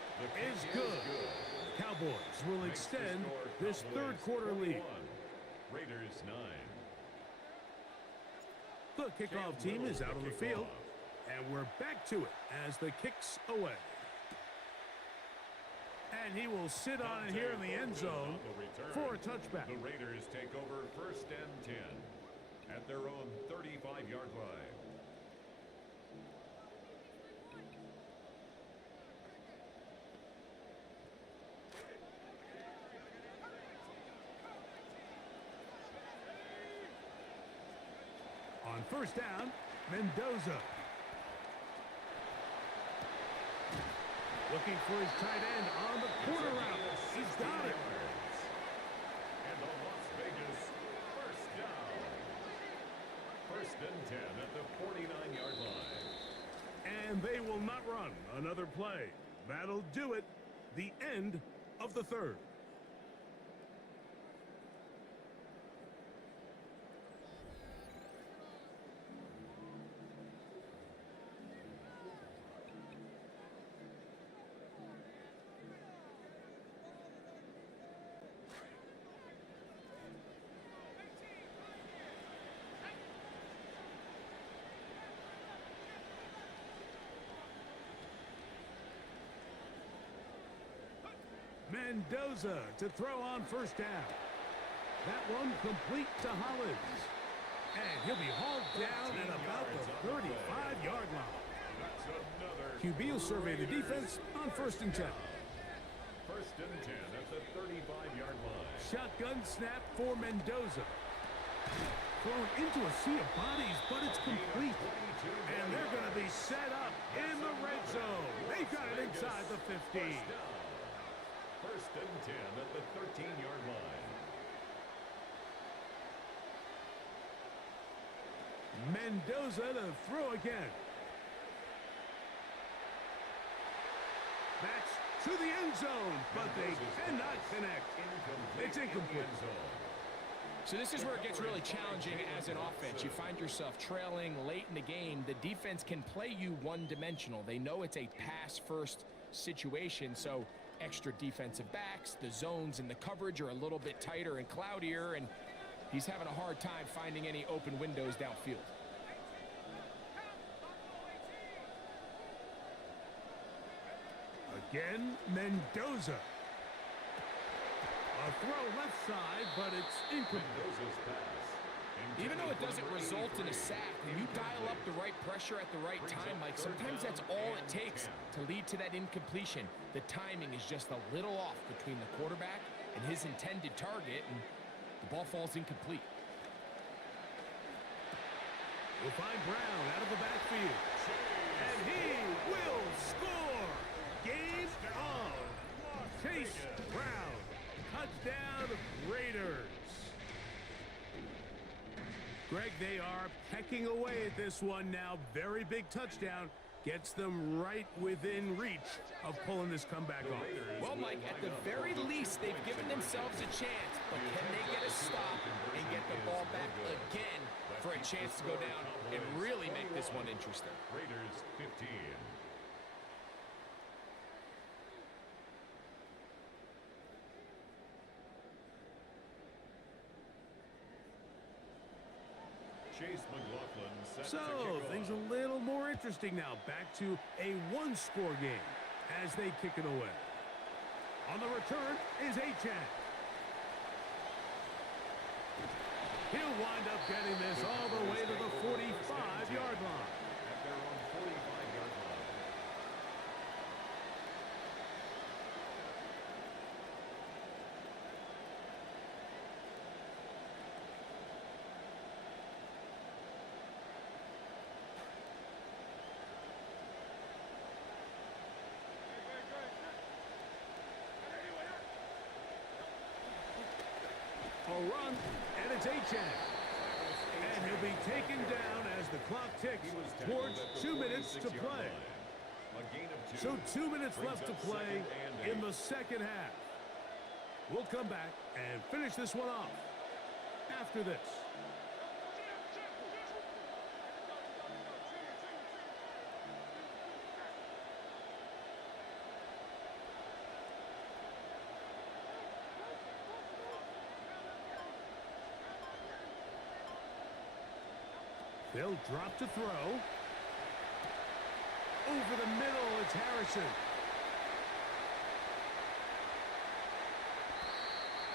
is good. Cowboys will extend this third quarter lead. Raiders 9. The kickoff team is out on the field, and we're back to it as the kick's away. And he will sit on it here in the end zone for a touchback. The Raiders take over first and 10 at their own 35-yard line. On first down, Mendoza. Looking for his tight end on the corner route. He's got it. And the Las Vegas first down. First and 10 at the 49-yard line. And they will not run another play. That'll do it. The end of the third. Mendoza to throw on first down. That one complete to Hollins. And he'll be hauled down at about the 35-yard line. QB will survey the defense on first and 10. First and 10 at the 35-yard line. Shotgun snap for Mendoza. Thrown into a sea of bodies, but it's complete. And they're going to be set up in the red zone. They've got it inside the 15. First and 10 at the 13-yard line. Mendoza to throw again. That's to the end zone, but they cannot connect. It's incomplete. So this is where it gets really challenging as an offense. You find yourself trailing late in the game. The defense can play you one-dimensional. They know it's a pass-first situation, so extra defensive backs, the zones and the coverage are a little bit tighter and cloudier, and he's having a hard time finding any open windows downfield. Again, Mendoza. A throw left side, but it's incomplete. Even though it doesn't result in a sack, when you dial up the right pressure at the right time, Mike, sometimes that's all it takes to lead to that incompletion. The timing is just a little off between the quarterback and his intended target, and the ball falls incomplete. We'll find Brown out of the backfield. And he will score! Game on! Chase Brown. Touchdown, Raiders. Greg, they are pecking away at this one now. Very big touchdown. Gets them right within reach of pulling this comeback off. Well, Mike, at the very least, they've given themselves a chance, but can they get a stop and get the ball back again for a chance to go down and really make this one interesting? Raiders 15. Chase McLaughlin set to So, kick off. things a little more interesting now. Back to a one-score game as they kick it away. On the return is Achan. He'll wind up getting this all the way to the 45-yard line. At their own 45-yard line. A run, and it's Achan. And he'll be taken down as the clock ticks towards 2 minutes to play. A gain of 2. So 2 minutes Brings left to up play 2nd and in 8. the second half. We'll come back and finish this one off after this. They'll drop to throw. Over the middle, it's Harrison.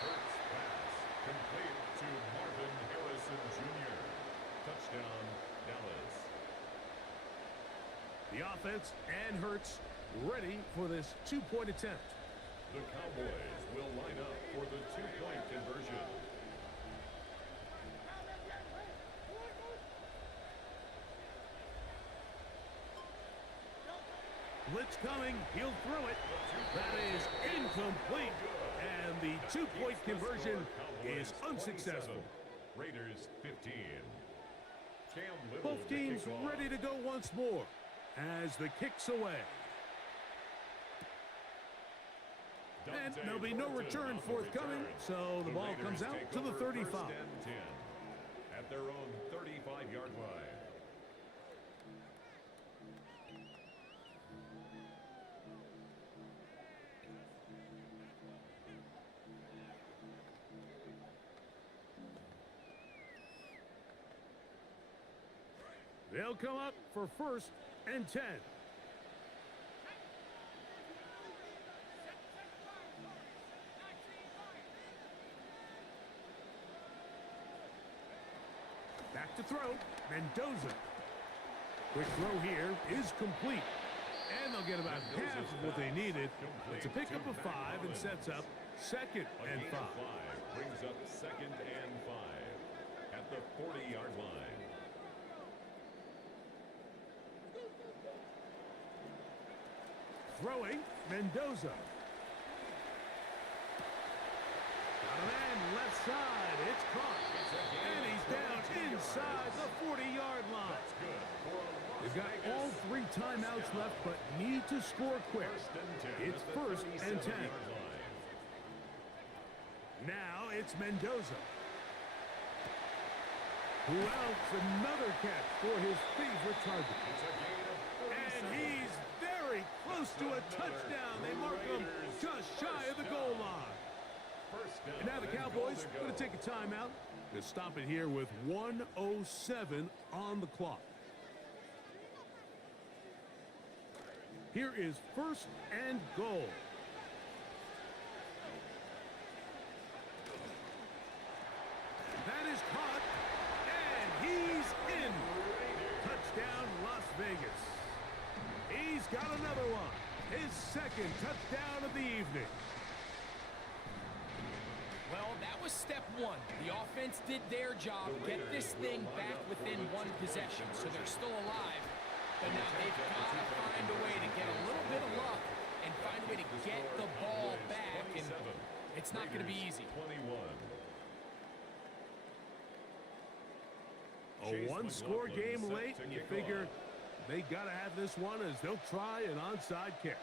Hurts pass complete to Marvin Harrison Jr. Touchdown, Dallas. The offense and Hurts ready for this two-point attempt. The Cowboys will line up for the two-point conversion. Blitz coming, he'll throw it. That is incomplete, and the two-point conversion is unsuccessful. Raiders 15. Cam Little Both to teams kick off. ready to go once more as the kick's away. And there'll be no return forthcoming, so the ball comes out to the 35. First and 10 at their own 35-yard line. They'll come up for first and 10. Back to throw, Mendoza. Quick throw here is complete. And they'll get about half of what they needed. It's a pickup of 5 and sets up second A and gain 5. of 5 brings up second and 5 at the 40-yard line. Throwing, Mendoza. Got a man left side. It's caught. And he's down inside the 40-yard line. They've got all 3 timeouts left, but need to score quick. It's first and 10. Now it's Mendoza. Who else? Another catch for his favorite target. And he's very close to a touchdown. They mark him just shy of the goal line. And now the Cowboys are going to take a timeout to stop it here with 1:07 on the clock. Here is first and goal. That is caught, and he's in. Touchdown, Las Vegas. He's got another one. His second touchdown of the evening. Well, that was step 1. The offense did their job, get this thing back within 1 possession, so they're still alive. But now they've got to find a way to get a little bit of luck and find a way to get the ball back, and it's not going to be easy. 21. A one-score game late, and you figure they got to have this one as they'll try an onside kick.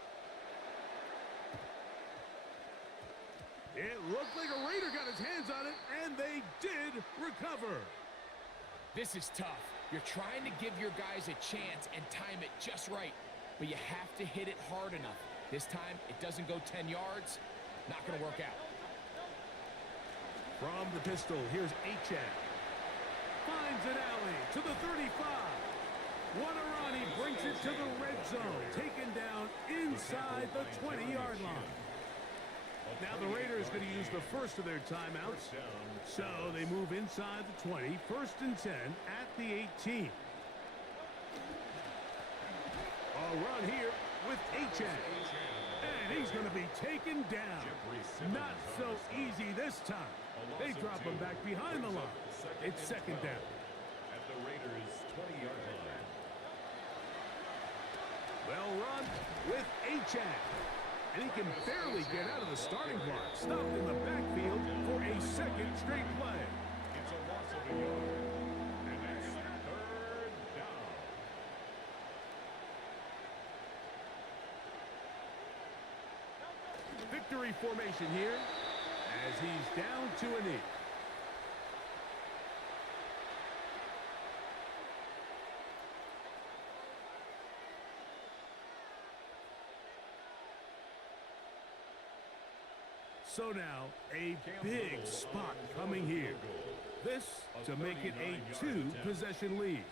It looked like a Raider got his hands on it, and they did recover. This is tough. You're trying to give your guys a chance and time it just right, but you have to hit it hard enough. This time, it doesn't go 10 yards. Not going to work out. From the pistol, here's Achan. Finds an alley to the 35. Wanarani brings it to the red zone, taken down inside the 20-yard line. Now the Raiders going to use the first of their timeouts, so they move inside the 20, first and 10 at the 18. A run here with Achan, and he's going to be taken down. Not so easy this time. They drop him back behind the line. It's second down. At the Raiders' 20-yard line. Well run with Achan. And he can barely get out of the starting block. Stopped in the backfield for a second straight play. It's a loss of a yard. And that's third down. Victory formation here as he's down to a knee. So now, a big spot coming here. This to make it a two-possession lead.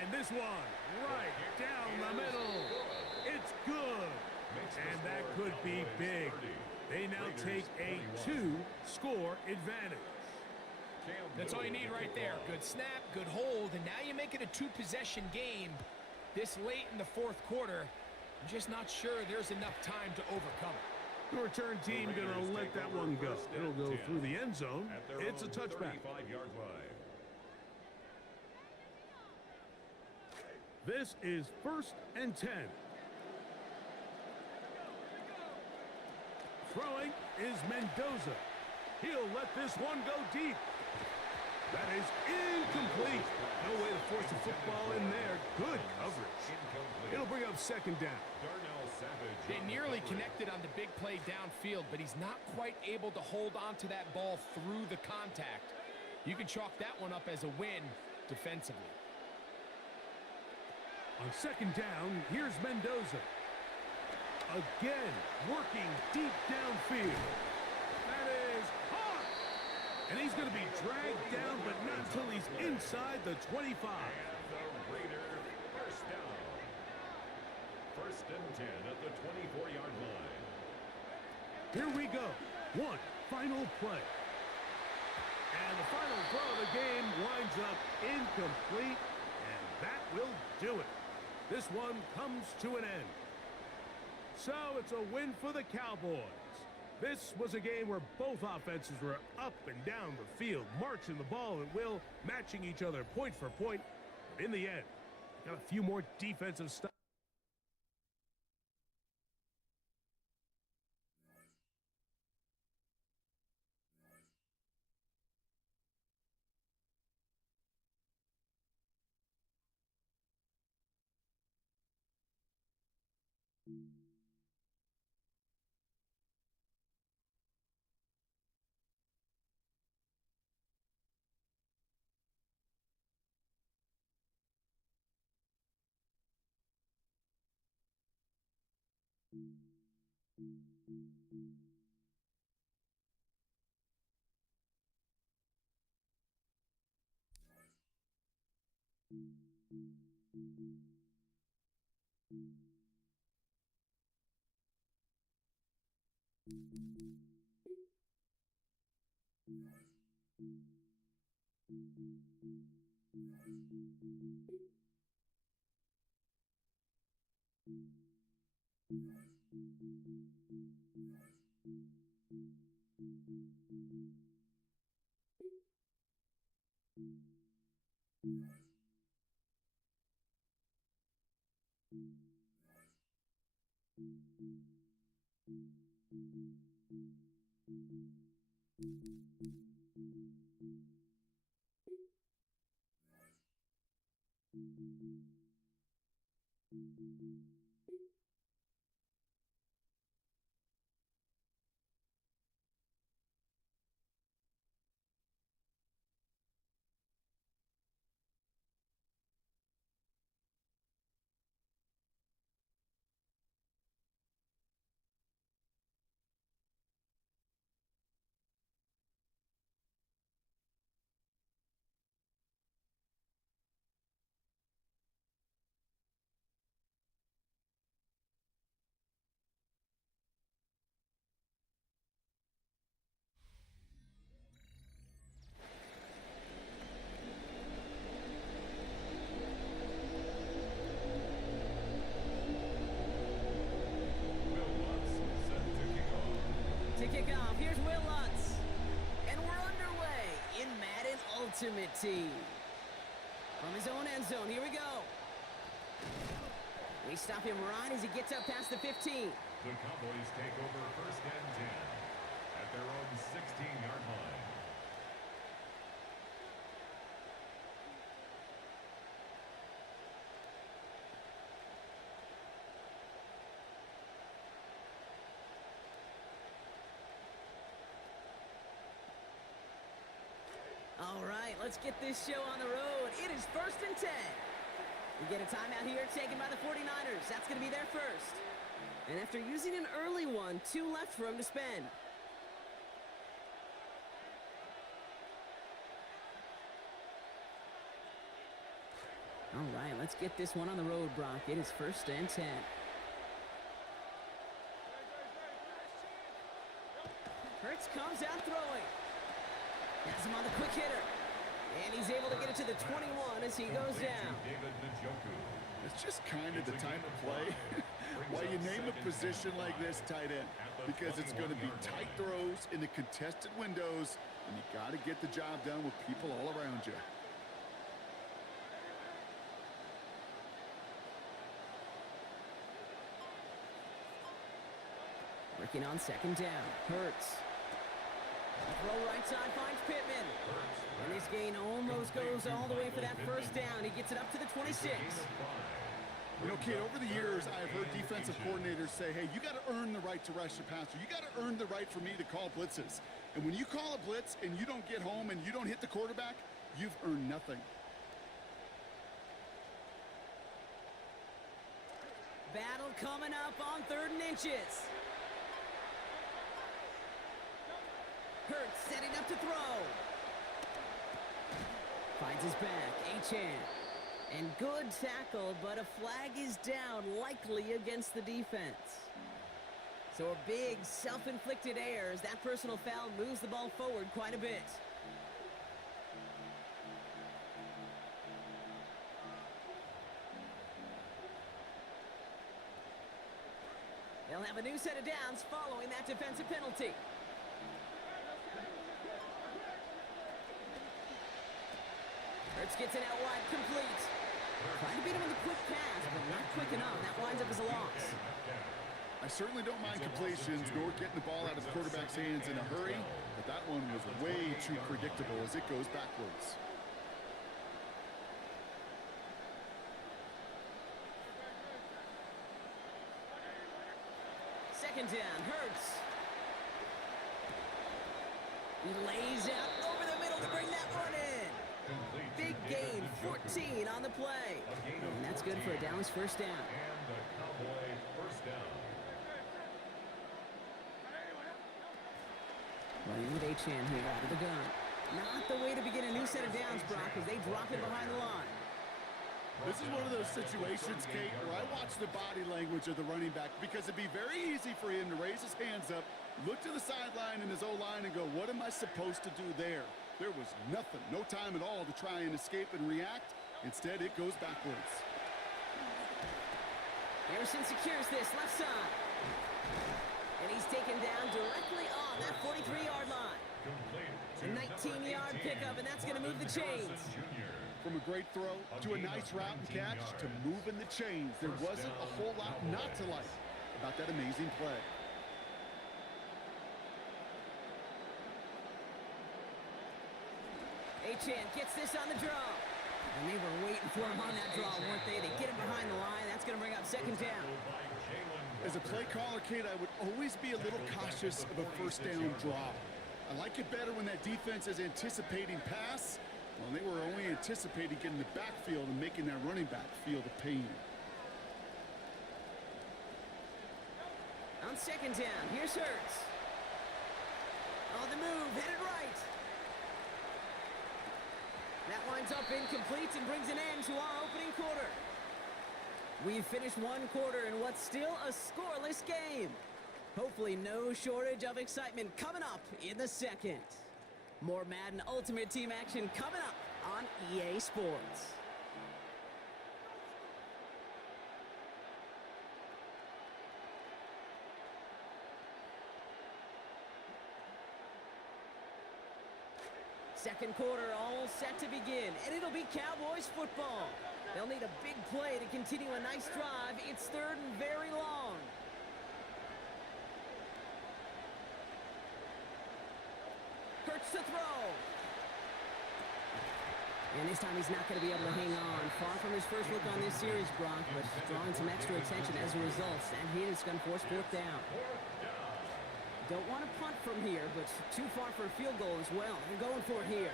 And this one, right down the middle. It's good. And that could be big. They now take a two-score advantage. That's all you need right there. Good snap, good hold, and now you make it a two-possession game. This late in the fourth quarter, I'm just not sure there's enough time to overcome it. The return team going to let that one go. It'll go through the end zone. It's a touchback. 35-yard line. This is first and 10. Throwing is Mendoza. He'll let this one go deep. That is incomplete. No way to force the football in there. Good coverage. It'll bring up second down. They nearly connected on the big play downfield, but he's not quite able to hold on to that ball through the contact. You can chalk that one up as a win defensively. On second down, here's Mendoza. Again, working deep downfield. That is hard. And he's going to be dragged down, but not until he's inside the 25. And the Raider first down. First and 10 at the 24-yard line. Here we go. One final play. And the final throw of the game winds up incomplete, and that will do it. This one comes to an end. So it's a win for the Cowboys. This was a game where both offenses were up and down the field, marching the ball at will, matching each other point for point. But in the end, got a few more defensive stuff. To kick off, here's Will Lutz. And we're underway in Madden Ultimate Team. From his own end zone, here we go. We stop him right as he gets up past the 15. The Cowboys take over first and 10 at their own 16-yard line. All right, let's get this show on the road. It is first and 10. We get a timeout here taken by the 49ers. That's going to be their first. And after using an early one, 2 left for him to spend. All right, let's get this one on the road, Brock. It is first and 10. Hurts comes out throwing. Has him on the quick hitter. And he's able to get it to the 21 as he goes down. It's just kind of the type of play why you name a position like this tight end, because it's going to be tight throws in the contested windows, and you got to get the job done with people all around you. Working on second down. Hurts. Throw right side finds Pittman. And this gain almost goes all the way for that first down. He gets it up to the 26. You know, kid, over the years, I've heard defensive coordinators say, hey, you got to earn the right to rush the passer. You got to earn the right for me to call blitzes. And when you call a blitz and you don't get home and you don't hit the quarterback, you've earned nothing. Battle coming up on 3rd and inches. Hurts setting up to throw. Finds his back, Achan. And good tackle, but a flag is down, likely against the defense. So a big self-inflicted error as that personal foul moves the ball forward quite a bit. They'll have a new set of downs following that defensive penalty. Hurts gets it out wide, complete. Trying to beat him with a quick pass, but not quick enough. That winds up as a loss. I certainly don't mind completions nor getting the ball out of the quarterback's hands in a hurry, but that one was way too predictable as it goes backwards. Second down, Hurts. He lays out over the middle to bring that one in. Big gain, 14 on the play. And that's good for a Dallas first down. And the Cowboy first down. Running with Achan here out of the gun. Not the way to begin a new set of downs, Brock, as they drop it behind the line. This is one of those situations, Kate, where I watch the body language of the running back, because it'd be very easy for him to raise his hands up, look to the sideline in his O-line and go, what am I supposed to do there? There was nothing, no time at all to try and escape and react. Instead, it goes backwards. Harrison secures this left side. And he's taken down directly on that 43-yard line. A 19-yard pickup, and that's going to move the chains. From a great throw to a nice route and catch to moving the chains, there wasn't a whole lot not to like about that amazing play. Achan gets this on the draw. And they were waiting for him on that draw, weren't they? They get him behind the line. That's going to bring up second down. As a play caller, Kate, I would always be a little cautious of a first down draw. I like it better when that defense is anticipating pass. Well, they were only anticipating getting the backfield and making that running back feel the pain. On second down, here's Hurts. On the move, headed right. That winds up incomplete and brings an end to our opening quarter. We've finished one quarter in what's still a scoreless game. Hopefully no shortage of excitement coming up in the second. More Madden Ultimate Team action coming up on EA Sports. Second quarter all set to begin, and it'll be Cowboys football. They'll need a big play to continue a nice drive. It's third and very long. Hurts to throw. And this time he's not going to be able to hang on. Far from his first look on this series, Brock, but drawing some extra attention as a result. That hit is going to force fourth down. Don't want to punt from here, but too far for a field goal as well. They're going for it here.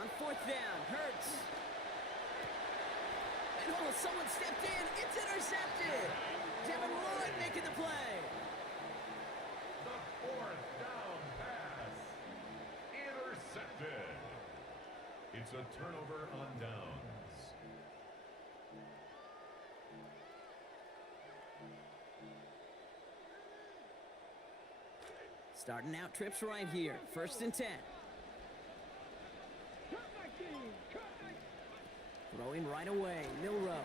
On fourth down, Hurts. And oh, someone stepped in. It's intercepted. Devin Lloyd making the play. The fourth down pass. Intercepted. It's a turnover on downs. Starting out trips right here. First and 10. Throwing right away. Milrow.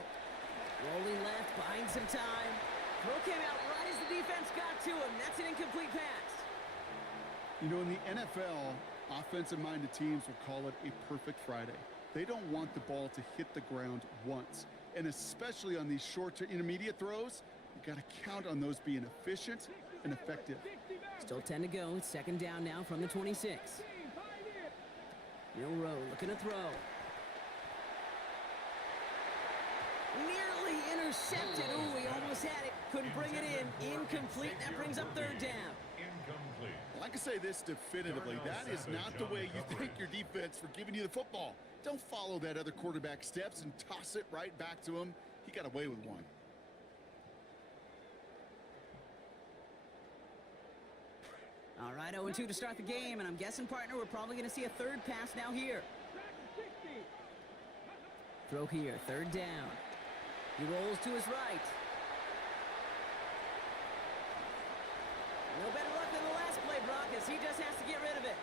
Rolling left, buying some time. Throw came out right as the defense got to him. That's an incomplete pass. You know, in the NFL, offensive-minded teams will call it a perfect Friday. They don't want the ball to hit the ground once. And especially on these short to intermediate throws, you got to count on those being efficient and effective. Still 10 to go. It's second down now from the 26. Milrow looking to throw. Nearly intercepted. Ooh, he almost had it. Couldn't bring it in. Incomplete. That brings up third down. Incomplete. Well, I can say this definitively. That is not the way you thank your defense for giving you the football. Don't follow that other quarterback steps and toss it right back to him. He got away with one. All right, 0-2 to start the game, and I'm guessing, partner, we're probably going to see a third pass now here. Throw here, third down. He rolls to his right. No better luck than the last play, Brock, as he just has to get rid of it.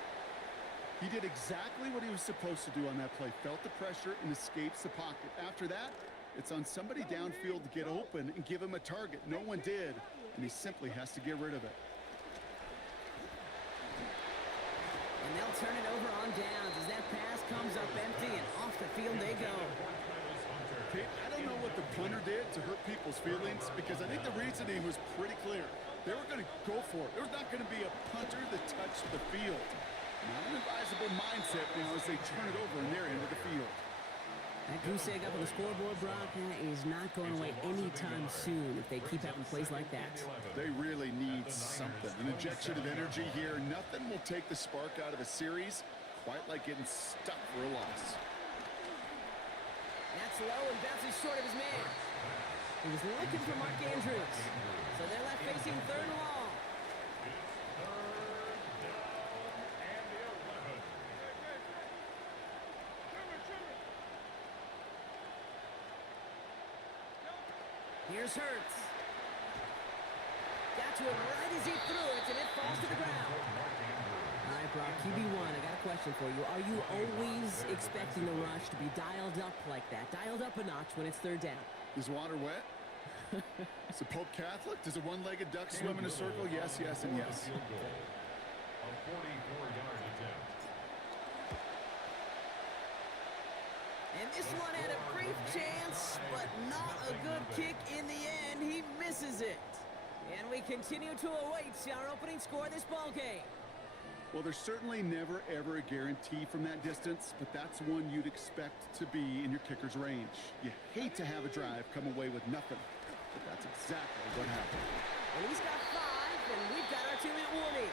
He did exactly what he was supposed to do on that play. Felt the pressure and escapes the pocket. After that, it's on somebody downfield to get open and give him a target. No one did, and he simply has to get rid of it. And they'll turn it over on downs as that pass comes up empty, and off the field they go. Kate, I don't know what the punter did to hurt people's feelings, because I think the reasoning was pretty clear. They were going to go for it. There's not going to be a punter that touched the field. Not an advisable mindset now as they turn it over in their end of the field. That goose egg up on the scoreboard, Brock, is not going away anytime soon if they keep having plays like that. They really need something. An injection of energy here. Nothing will take the spark out of a series quite like getting stuck for a loss. That's low and bounces short of his man. He was looking for Mark Andrews. So they're left facing third and long. Here's Hurts. Got to it right as he threw it, and it falls to the ground. All right, Brock, QB1, I got a question for you. Are you always expecting the rush to be dialed up like that, dialed up a notch when it's third down? Is water wet? Is the Pope Catholic? Does a one-legged duck swim in a circle? Yes, yes, and yes. A 44-yard attempt. And this one had a brief chance, but not a good kick in the end. He misses it. And we continue to await our opening score of this ball game. Well, there's certainly never, ever a guarantee from that distance, but that's one you'd expect to be in your kicker's range. You hate to have a drive come away with nothing, but that's exactly what happened. And he's got 5, and we've got our 2-minute warning.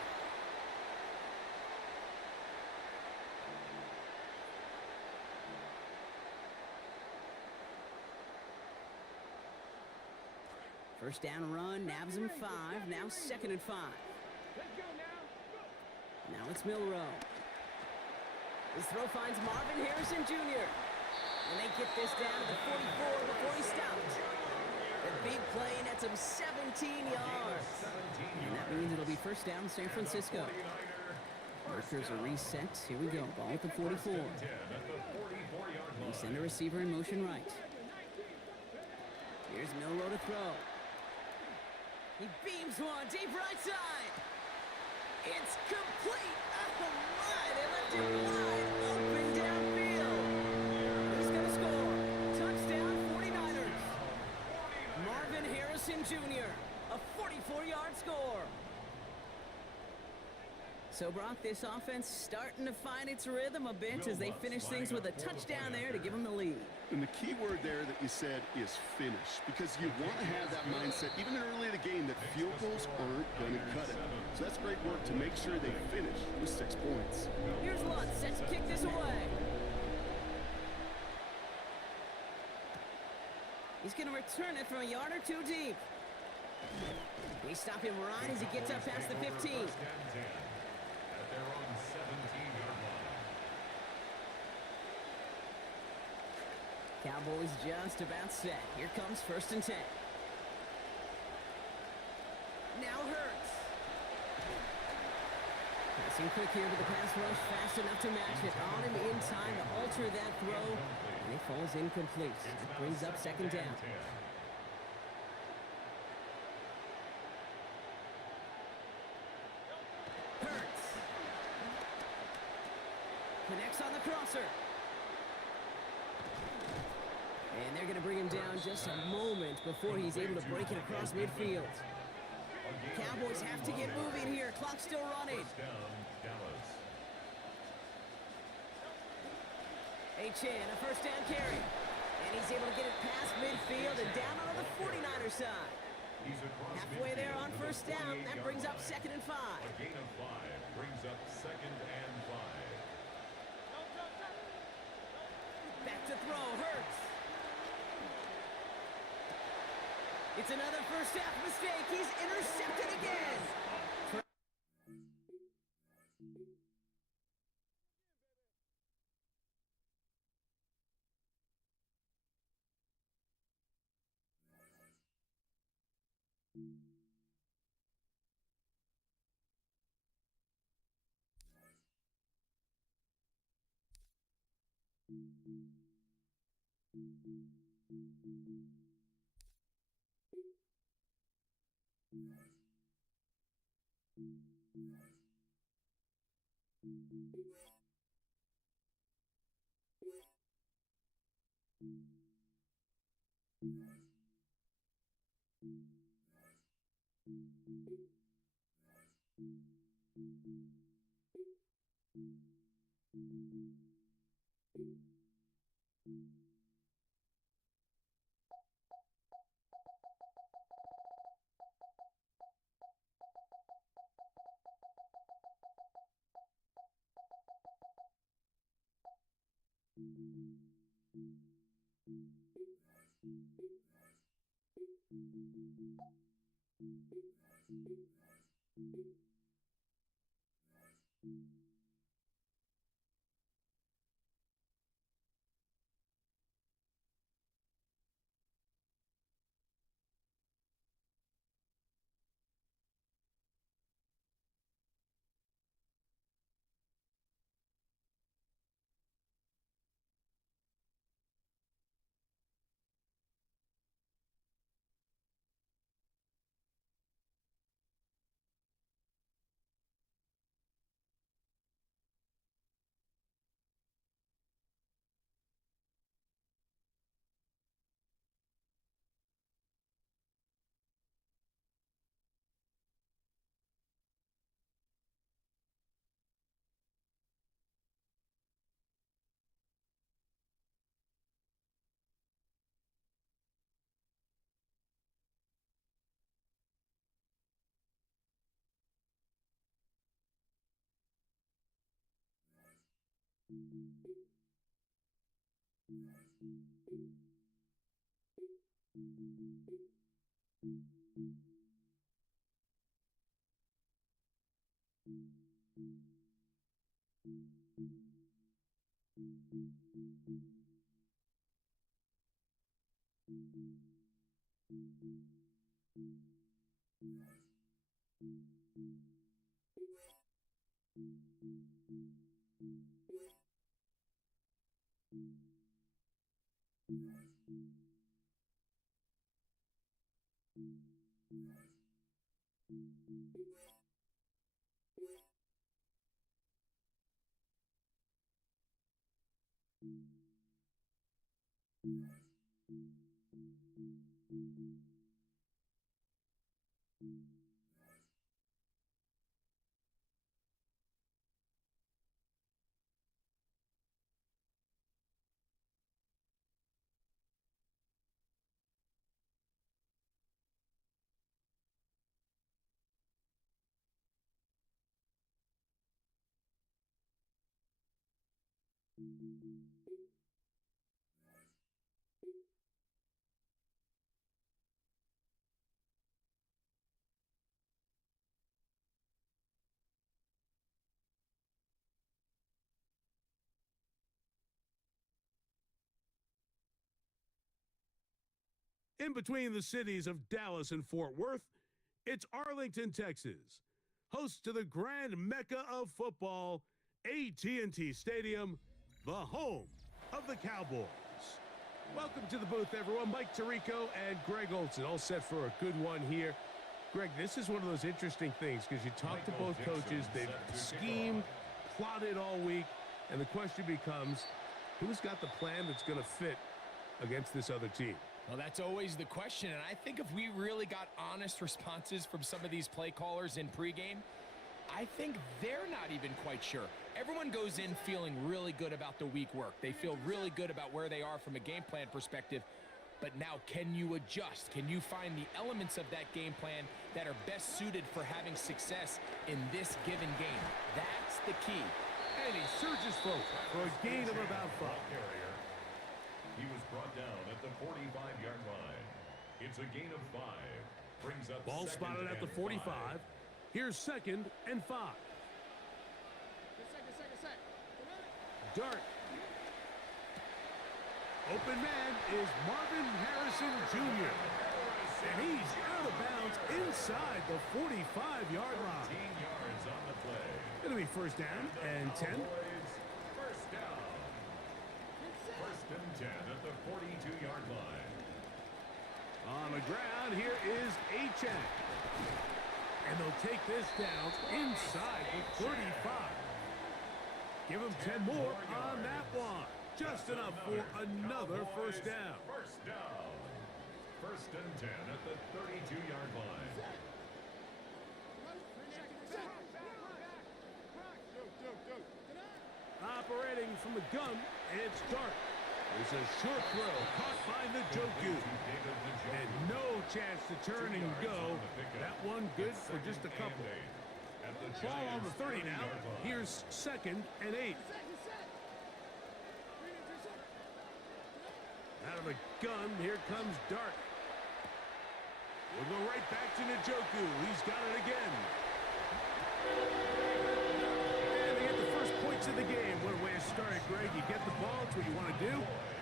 First down run, nabs him 5, now 2nd and 5. Now it's Milrow. His throw finds Marvin Harrison Jr. And they get this down to the 44 before he stopped. The big play nets him 17 yards. And that means it'll be first down San Francisco. Markers are reset. Here we go. Ball at the 44. They send a receiver in motion right. Here's Milrow to throw. He beams one deep right side. It's complete. Oh my, they left him wide open downfield. He's going to score. Touchdown 49ers. Marvin Harrison Jr., a 44-yard score. So, Brock, this offense starting to find its rhythm a bit as they finish things with a touchdown there to give them the lead. And the key word there that you said is finish, because you want to have that mindset, even early in the game, that field goals aren't going to cut it. So that's great work to make sure they finish with 6 points. Here's Lutz set to kick this away. He's going to return it from a yard or 2 deep. They stop him right as he gets up past the 15. Cowboys just about set. Here comes 1st and 10. Now Hurts. Passing quick here to the pass rush, fast enough to match it. On and in time to alter that throw. And it falls incomplete. That brings up 2nd down. Hurts. Connects on the crosser. And they're going to bring him down just a moment before he's able to break it across midfield. Cowboys have to get moving here. Clock's still running. Chan, a 1st down carry. And he's able to get it past midfield and down on the 49er side. Halfway there on 1st down. That brings up 2nd and 5. A gain of 5 brings up 2nd and 5. Back to throw. Hurts. It's another first half mistake. He's intercepted again. In between the cities of Dallas and Fort Worth, it's Arlington, Texas, host to the grand mecca of football, AT&T Stadium, the home of the Cowboys. Welcome to the booth, everyone. Mike Tirico and Greg Olson, all set for a good one here. Greg, this is one of those interesting things because you talk to both coaches. They've schemed, plotted all week, and the question becomes, who's got the plan that's going to fit against this other team? Well, that's always the question, and I think if we really got honest responses from some of these play callers in pregame, I think they're not even quite sure. Everyone goes in feeling really good about the week work. They feel really good about where they are from a game plan perspective, but now can you adjust? Can you find the elements of that game plan that are best suited for having success in this given game? That's the key. And he surges forward for a gain of about 5. He was brought down at the 45-yard line. It's a gain of 5. Brings up Ball spotted at the 45. Here's 2nd and 5. Dart. Open man is Marvin Harrison Jr. And he's out of bounds inside the 45-yard line. 15 yards on the play. It'll be 1st down and 10. First down. 1st and 10 at the 42-yard line. On the ground, here is Achane. And they'll take this down inside the 35. Give him 10 more on that one. Just enough for another 1st down. First down. 1st and 10 at the 32-yard line. Operating from the gun, it's Dart. There's a short throw caught by the Njoku. And no chance to turn and go. That one good for just a couple. Ball on the 30 now. Here's 2nd and 8. Out of the gun, here comes Dart. We'll go right back to Njoku. He's got it again. And they get the first points of the game. What a way to start it, Greg. You get the ball. It's what you want to do.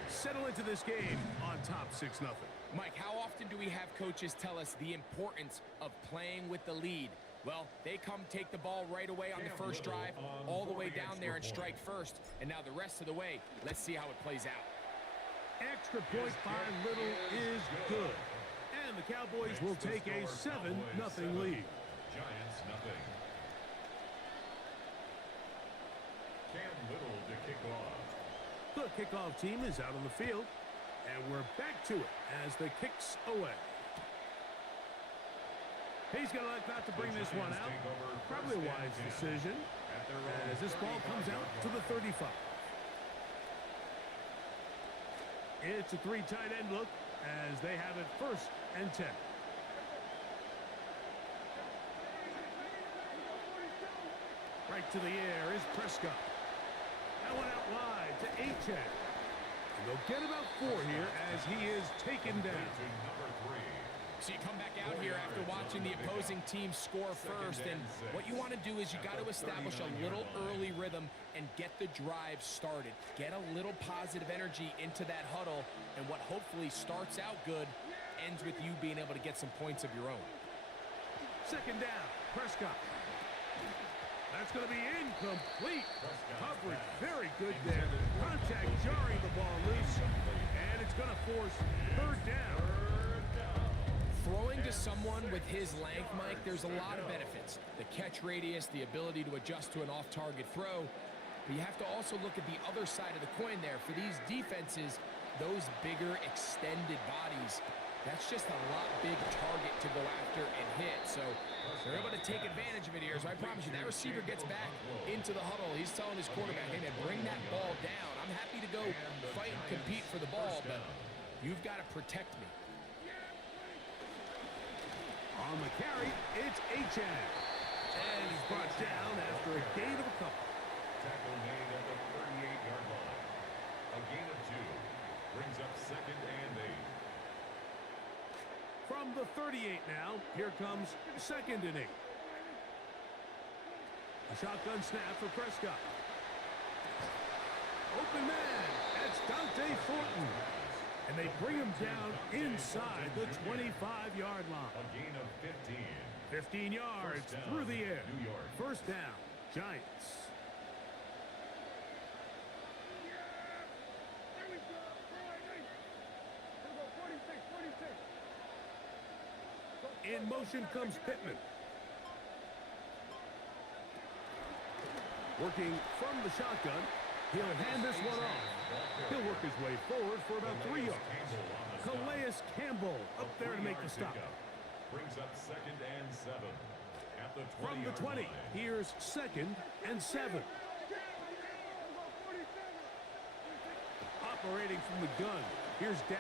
Settle into this game on top 6-0. Mike, how often do we have coaches tell us the importance of playing with the lead? Well, they come take the ball right away on the first drive, all the way down there and strike first. And now the rest of the way, let's see how it plays out. Extra point by Little is good. And the Cowboys will take a 7-0 lead. Giants nothing. Cam Little to kick off. The kickoff team is out on the field, and we're back to it as the kick's away. He's going to like not to bring this one out. Probably a wise decision as this ball comes out to the 35. It's a 3 tight end look as they have it 1st and 10. Right to the air is Prescott. That one out wide to Achan. And they'll get about 4 here as he is taken down. So you come back out here after watching the opposing team score first, and what you want to do is you got to establish a little early rhythm and get the drive started. Get a little positive energy into that huddle, and what hopefully starts out good ends with you being able to get some points of your own. Second down, Prescott. That's going to be incomplete. Coverage very good there. Contact jarring the ball loose, and it's going to force third down. Throwing to someone with his length, Mike, there's a lot of benefits. The catch radius, the ability to adjust to an off-target throw. But you have to also look at the other side of the coin there. For these defenses, those bigger, extended bodies, that's just a lot big target to go after and hit. So they're able to take advantage of it here. So I promise you, that receiver gets back into the huddle. He's telling his quarterback, hey, man, bring that ball down. I'm happy to go fight and compete for the ball, but you've got to protect me. On the carry, it's Achan. And he's brought down after a gain of a couple. Tackle made at the 38-yard line. A gain of 2 brings up 2nd and 8. From the 38 now, here comes 2nd and 8. A shotgun snap for Prescott. Open man, that's Dante Thornton. And they bring him down inside the 25-yard line. A gain of 15. 15 yards through the air. New York. First down, Giants. In motion comes Pittman. Working from the shotgun. He'll hand this one off. He'll work his way forward for about 3 yards. Calais Campbell up there to make the stop. Brings up 2nd and 7. At the 20 From the 20, here's 2nd and 7. Operating from the gun, here's Dak.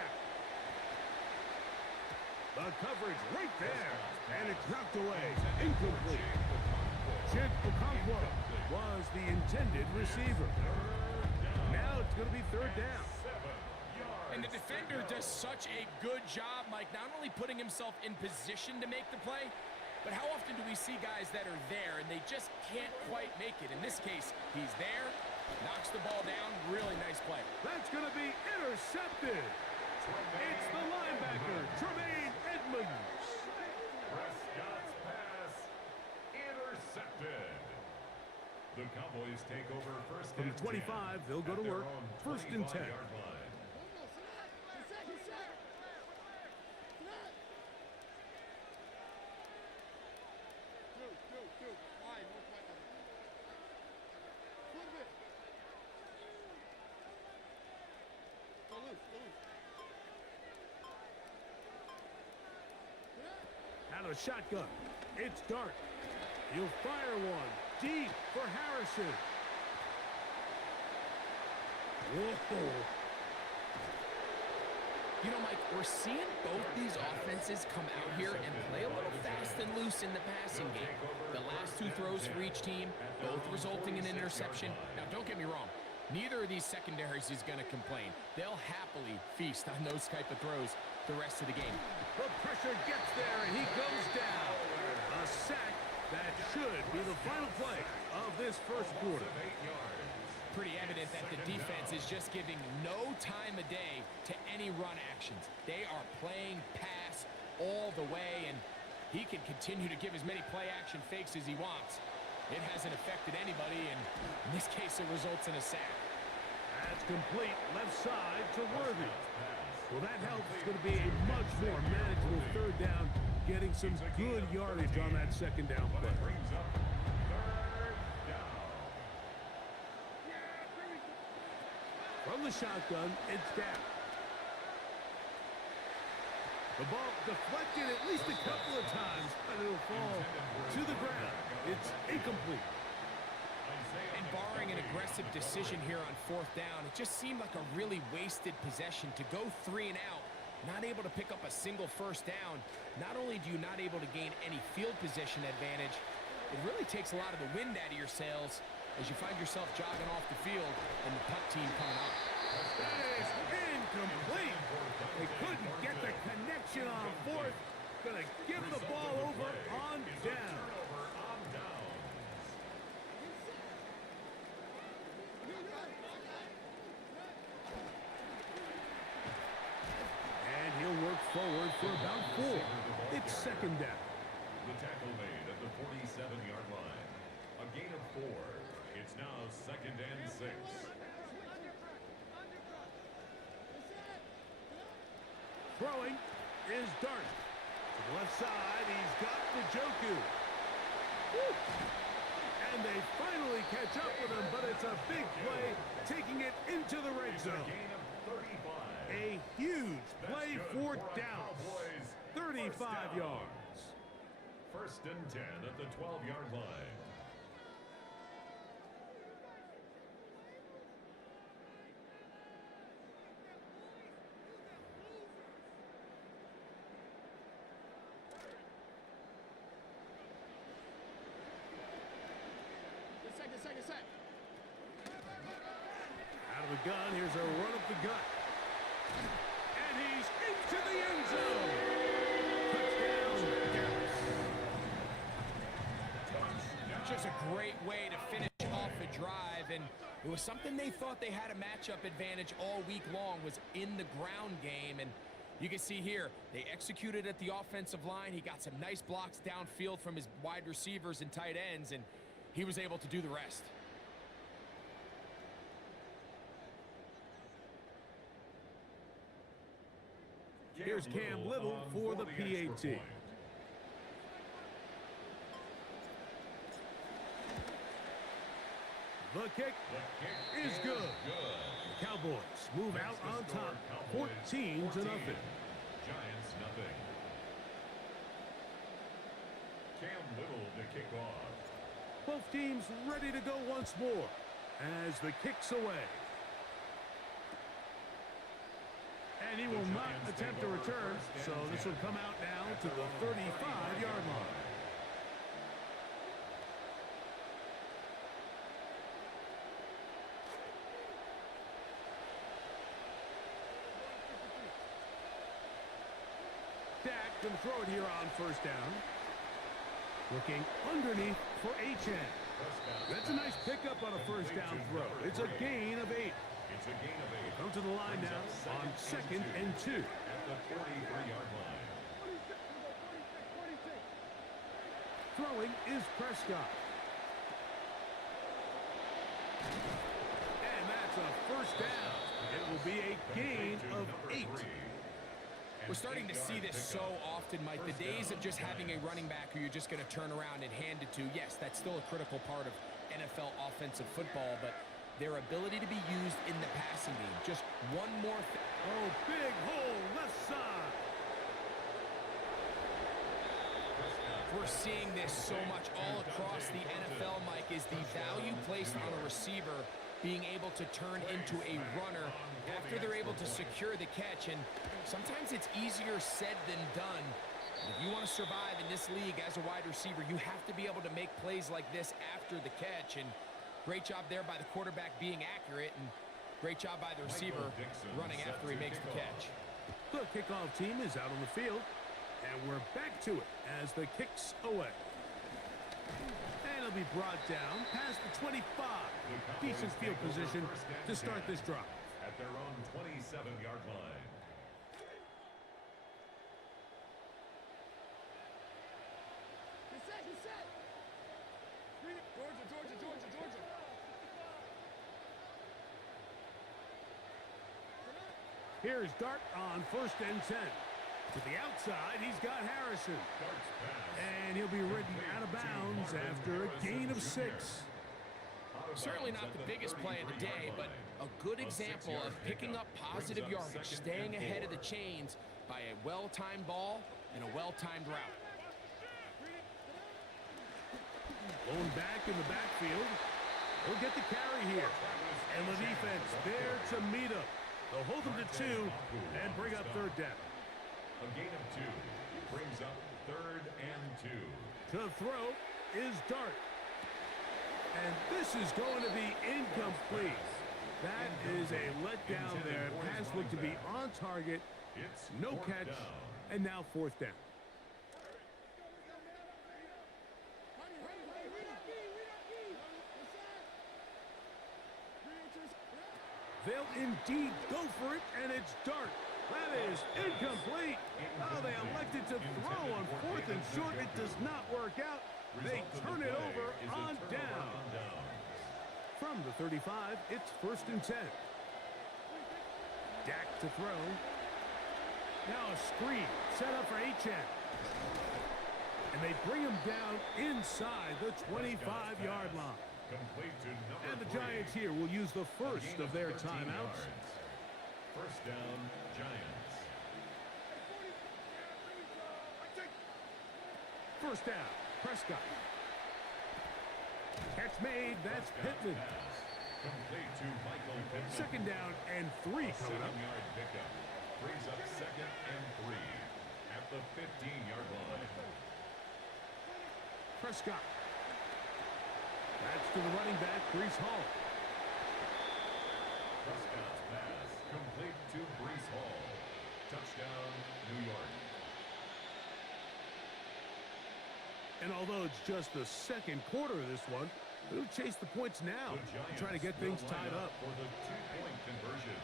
The coverage right there, and it's knocked away, incomplete. Chig Okonkwo was the intended receiver. Now it's going to be third down. And the defender does such a good job, Mike, not only putting himself in position to make the play, but how often do we see guys that are there and they just can't quite make it? In this case, he's there, knocks the ball down, really nice play. That's going to be intercepted. It's the linebacker, Tremaine Edmonds. Prescott's pass intercepted. The Cowboys take over first From and 25, 10 they'll go to at their work. own First and 10. 25-yard line. Out of shotgun, it's Dart. He'll fire one deep for Harrison. Whoa. You know, Mike, we're seeing both these offenses come out here and play a little fast and loose in the passing game. The last 2 throws for each team, both resulting in an interception. Now, don't get me wrong. Neither of these secondaries is going to complain. They'll happily feast on those type of throws the rest of the game. The pressure gets there, and he goes down. A sack that should be the final play of this first quarter. Pretty evident that the defense is just giving no time of day to any run actions. They are playing pass all the way, and he can continue to give as many play-action fakes as he wants. It hasn't affected anybody, and in this case, it results in a sack. That's complete left side to Worthy. Well, that helps. It's going to be a much more manageable third down, getting some good yardage on that second down play. From the shotgun, it's Dak. The ball deflected at least a couple of times, but it'll fall to the ground. It's incomplete. And barring an aggressive decision here on 4th down, it just seemed like a really wasted possession to go 3 and out, not able to pick up a single first down. Not only do you not able to gain any field position advantage, it really takes a lot of the wind out of your sails, as you find yourself jogging off the field and the punt team coming up. That is incomplete. They couldn't get the connection on fourth. Gonna give the ball over on down. And he'll work forward for about 4. It's second down. The tackle made at the 47-yard line. A gain of 4. It's now second and 6. Throwing is Dart. To the left side, he's got Njoku. Woo! And they finally catch up with him, but it's a big play, taking it into the red zone. Gain of 35. A huge play for Dallas. 35 yards. First and 10 at the 12-yard line. Out of the gun, here's a run up the gut. And he's into the end zone. Touchdown, Dallas. Just a great way to finish off a drive, and it was something they thought they had a matchup advantage all week long, was in the ground game. And you can see here, they executed at the offensive line. He got some nice blocks downfield from his wide receivers and tight ends, and he was able to do the rest. Here's Cam Little for the PAT. The kick is good. The Cowboys move out on top, 14-0. Giants nothing. Cam Little to kick off. Both teams ready to go once more as the kick's away. And he will not attempt a return, so this will come out now to the 35-yard line. Dak can throw it here on first down. Looking underneath for Achane. That's a nice pickup on a first down throw. It's a gain of 8. It's a gain of 8. Come to the line now on second and 2. At the 43-yard line. Throwing is Prescott. And that's a first down. It will be a gain of 8. We're starting to see this so often, Mike. The days of just having a running back who you're just going to turn around and hand it to, yes, that's still a critical part of NFL offensive football, but their ability to be used in the passing game. Just one more thing. Oh, big hole, left side. We're seeing this so much all across the NFL, Mike, is the value placed on a receiver being able to turn into a runner after they're able to secure the catch. And sometimes it's easier said than done. If you want to survive in this league as a wide receiver, you have to be able to make plays like this after the catch. And great job there by the quarterback being accurate, and great job by the receiver running after he makes the catch. The kickoff team is out on the field, and we're back to it as the kick's away. And it'll be brought down past the 25. Decent field position to start this drive. At their own 27-yard line. Georgia. Here's Dart on first and 10. To the outside, he's got Harrison. And he'll be ridden out of bounds after a gain of 6. Certainly not the biggest play of the day, but a good example of picking up positive yardage, staying ahead of the chains by a well-timed ball and a well-timed route. Blown back in the backfield. He'll get the carry here. And the defense there to meet him. They'll hold him to 2 and bring up third down. A gain of 2 brings up third and 2. To throw is Dart. And this is going to be incomplete. That is a letdown there. Pass looked to be on target. No catch. And now fourth down. They'll indeed go for it, and it's Dart. That is incomplete. Oh, they elected to throw on fourth and short. It does not work out. They turn it over on down. From the 35, it's 1st and 10. Dak to throw. Now a screen set up for Achane. And they bring him down inside the 25-yard line. And the Giants here will use the first of their timeouts. First down, Giants. First down, Prescott. Catch made, that's Pittman. Complete to Michael Pittman. Second down and 3 coming up. 7-yard pickup. Brings up 2nd and 3 at the 15-yard line. Prescott. That's to the running back, Breece Hall. Prescott's pass complete to Breece Hall. Touchdown, New York. And although it's just the second quarter of this one, they'll chase the points now and try to get things tied up. For the 2-point conversion.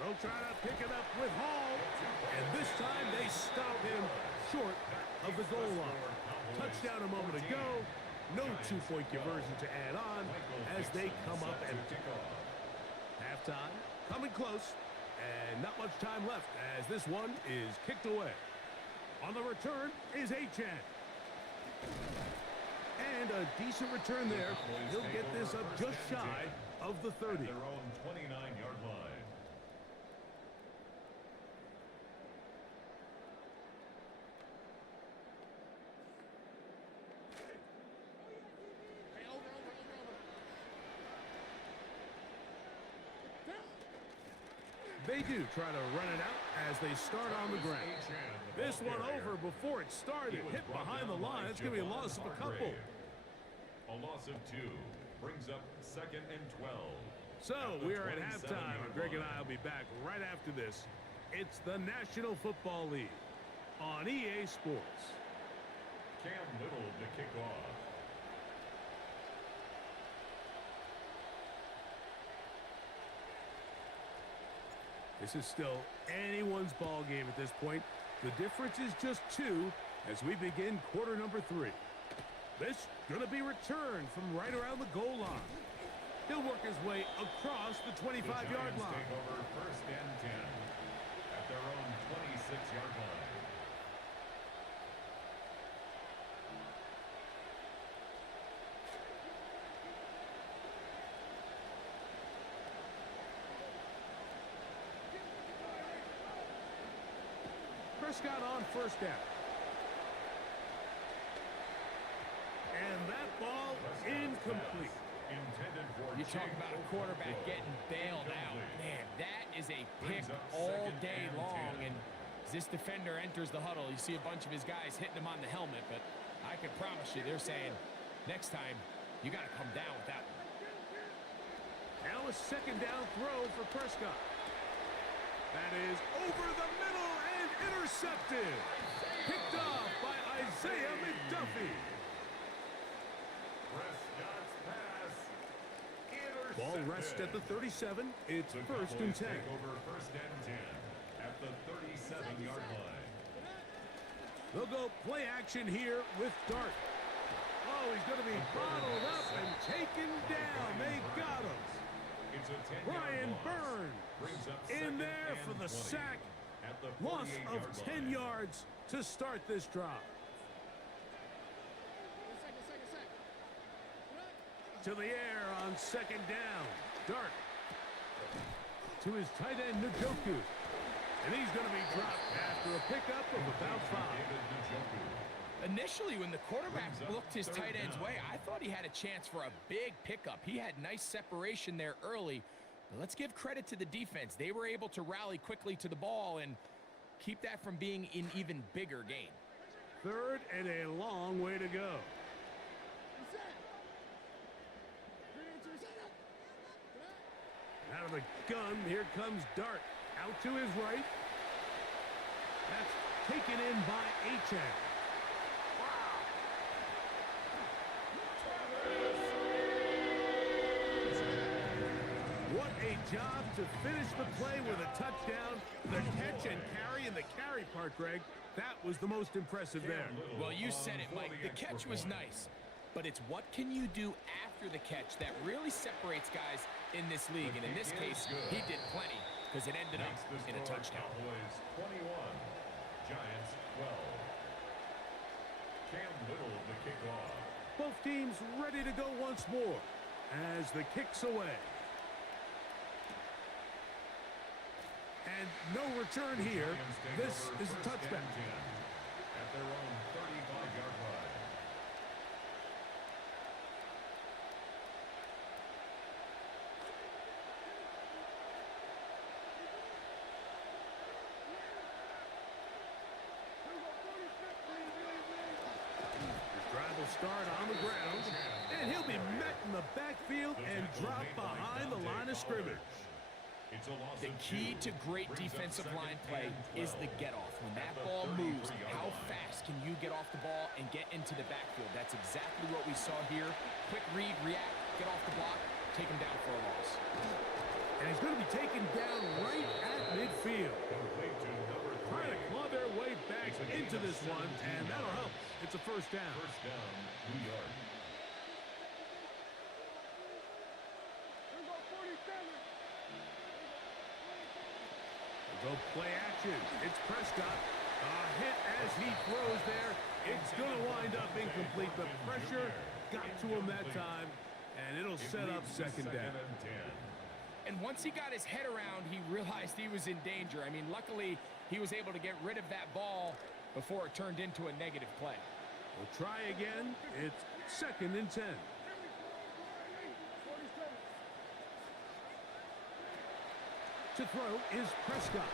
They'll try to pick it up with Hall, and this time they stop him short of the goal line. Touchdown a moment ago, no 2-point conversion to add on as they come up empty. Halftime, coming close, and not much time left as this one is kicked away. On the return is Achane. And a decent return there. He'll get this up just shy of the 30. Their own 29-yard line. They do try to run it out as they start on the ground. This one over before it started. Hit behind the line. It's going to be a loss of a couple. A loss of 2 brings up 2nd and 12. So we are at halftime, and Greg and I will be back right after this. It's the National Football League on EA Sports. Cam Little to kick off. This is still anyone's ball game at this point. The difference is just 2 as we begin quarter number 3. This going to be returned from right around the goal line. He'll work his way across the 25-yard line. Take over 1st and 10 at their own 26-yard line. Prescott on 1st down. And that ball incomplete. You talk about a quarterback getting bailed out. Man, that is a pick all day long. And as this defender enters the huddle, you see a bunch of his guys hitting him on the helmet. But I can promise you, they're saying, next time, you got to come down with that one. Now a 2nd down throw for Prescott. That is over the middle and intercepted. Picked off by Isaiah McDuffie. Prescott's pass intercepted. Ball rests at the 37. It's The 1st and 10. Take over 1st and 10 at the 37-yard line. They'll go play action here with Dart. Oh, he's going to be bottled up and taken down. They got him. It's a 10-yard Brian loss. Burns Brings up in 2nd there and for the 20 sack. at the Loss of 48-yard 10 line. yards to start this drive. To the air on 2nd down. Dart to his tight end, Njoku. And he's going to be dropped after a pickup of about 5. Initially, when the quarterback looked his tight end's way, I thought he had a chance for a big pickup. He had nice separation there early. But let's give credit to the defense. They were able to rally quickly to the ball, and keep that from being an even bigger gain. Third and a long way to go. Out of the gun, here comes Dart. Out to his right. That's taken in by Achane. What a job to finish the play with a touchdown. The catch and carry, and the carry part, Greg, that was the most impressive there. Well, you said it, Mike. The catch was nice, but it's what can you do after the catch that really separates guys in this league. And in this case, he did plenty because it ended up in a touchdown. Cowboys 21, Giants 12. Cam Little the kickoff. Both teams ready to go once more as the kick's away. And no return here. This is a touchback. At their own 35-yard line. His drive will start on the ground, and he'll be met in the backfield and drop behind the line of scrimmage. The key to great defensive line play is the get-off. When that ball moves, how fast can you get off the ball and get into the backfield? That's exactly what we saw here. Quick read, react, get off the block, take him down for a loss. And he's going to be taken down right at midfield. Trying to claw their way back into this one, and that'll help. It's a first down. First down, New York. Go play action. It's Prescott. A hit as he throws there. It's going to wind up incomplete. The pressure got to him that time, and it'll set up second down. And once he got his head around, he realized he was in danger. I mean, luckily, he was able to get rid of that ball before it turned into a negative play. We'll try again. It's second and 10. To throw is Prescott.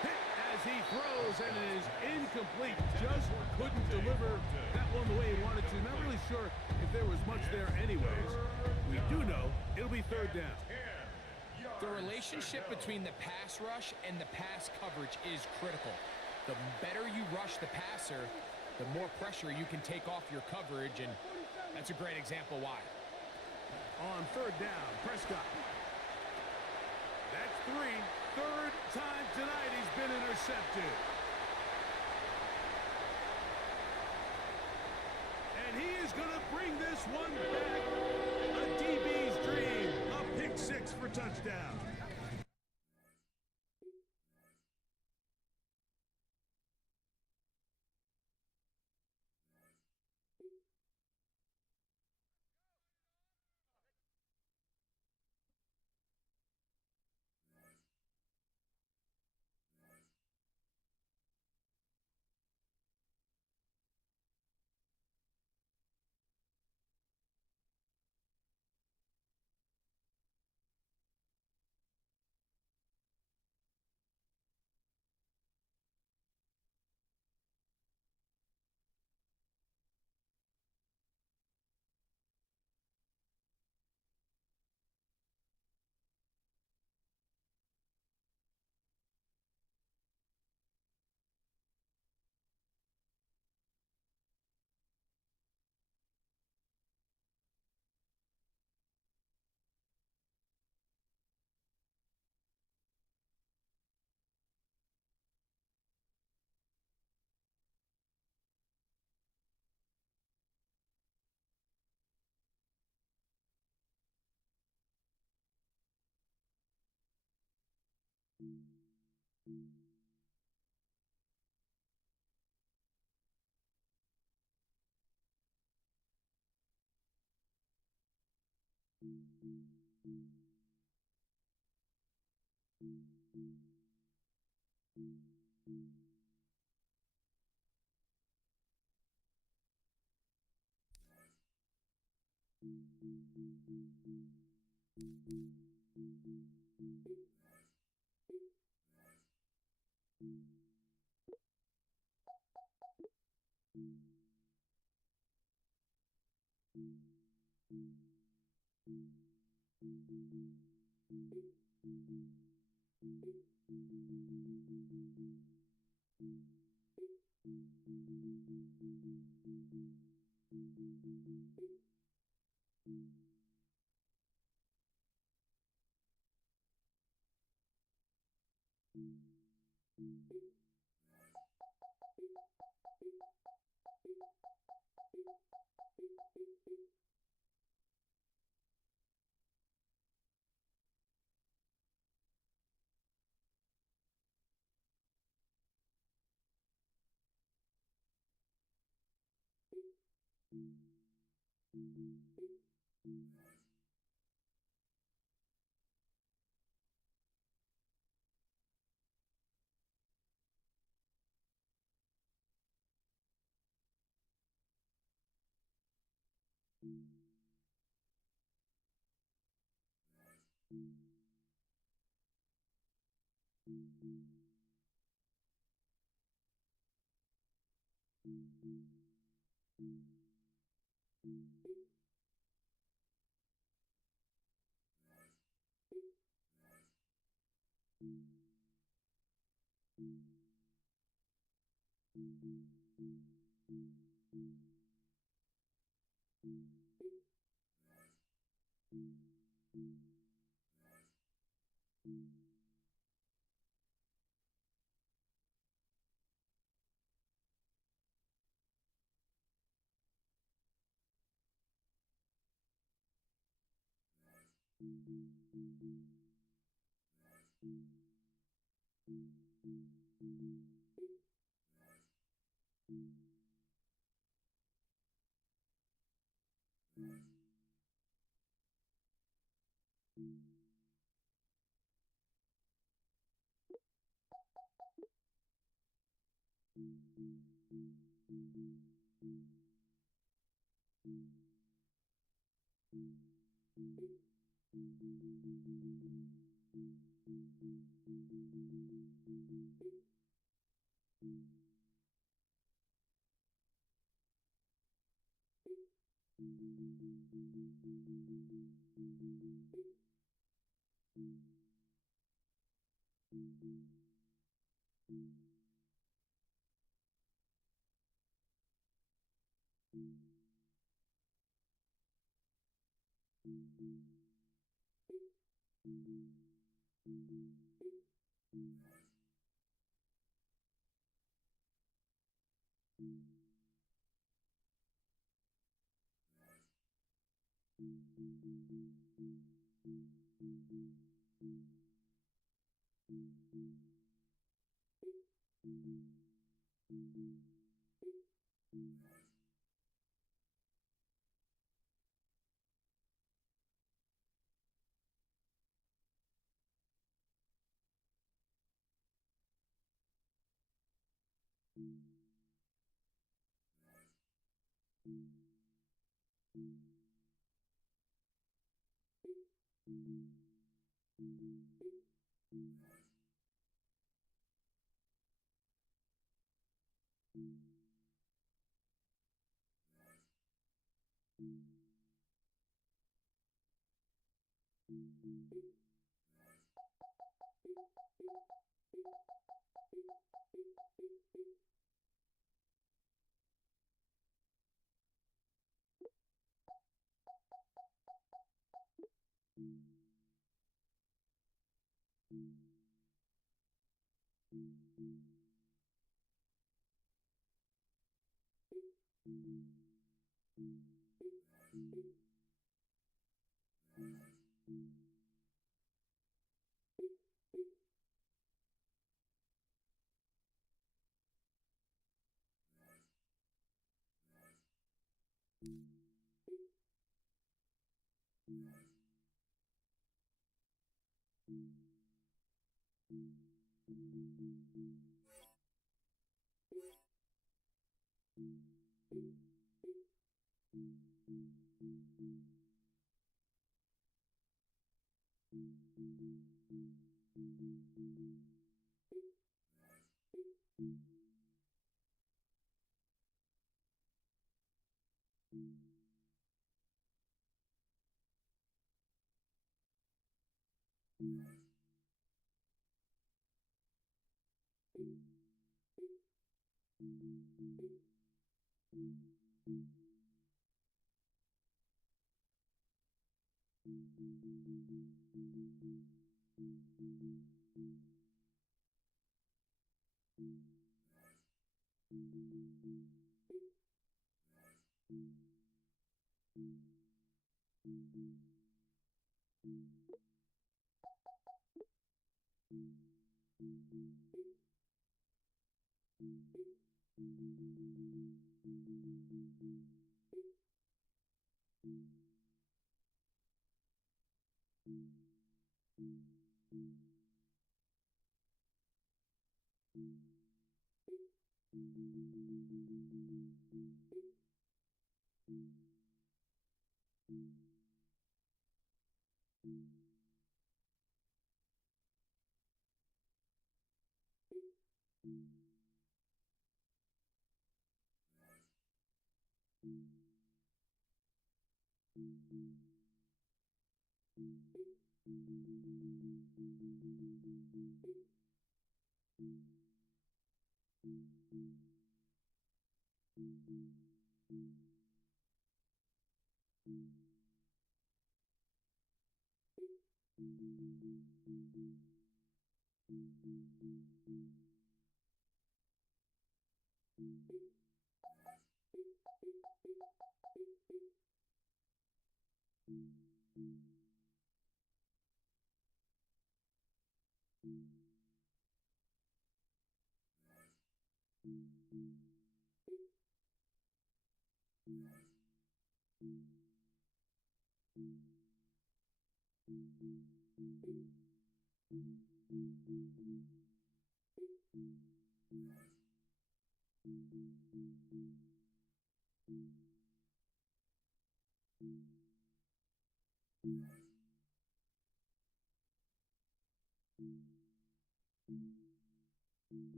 Hit as he throws, and it is incomplete. Just couldn't deliver that one the way he wanted to. Not really sure if there was much there anyways. We do know it'll be third down. The relationship between the pass rush and the pass coverage is critical. The better you rush the passer, the more pressure you can take off your coverage, and that's a great example why. On third down, Prescott. That's three. Third time tonight he's been intercepted. And he is going to bring this one back. A DB's dream. A pick six for touchdown.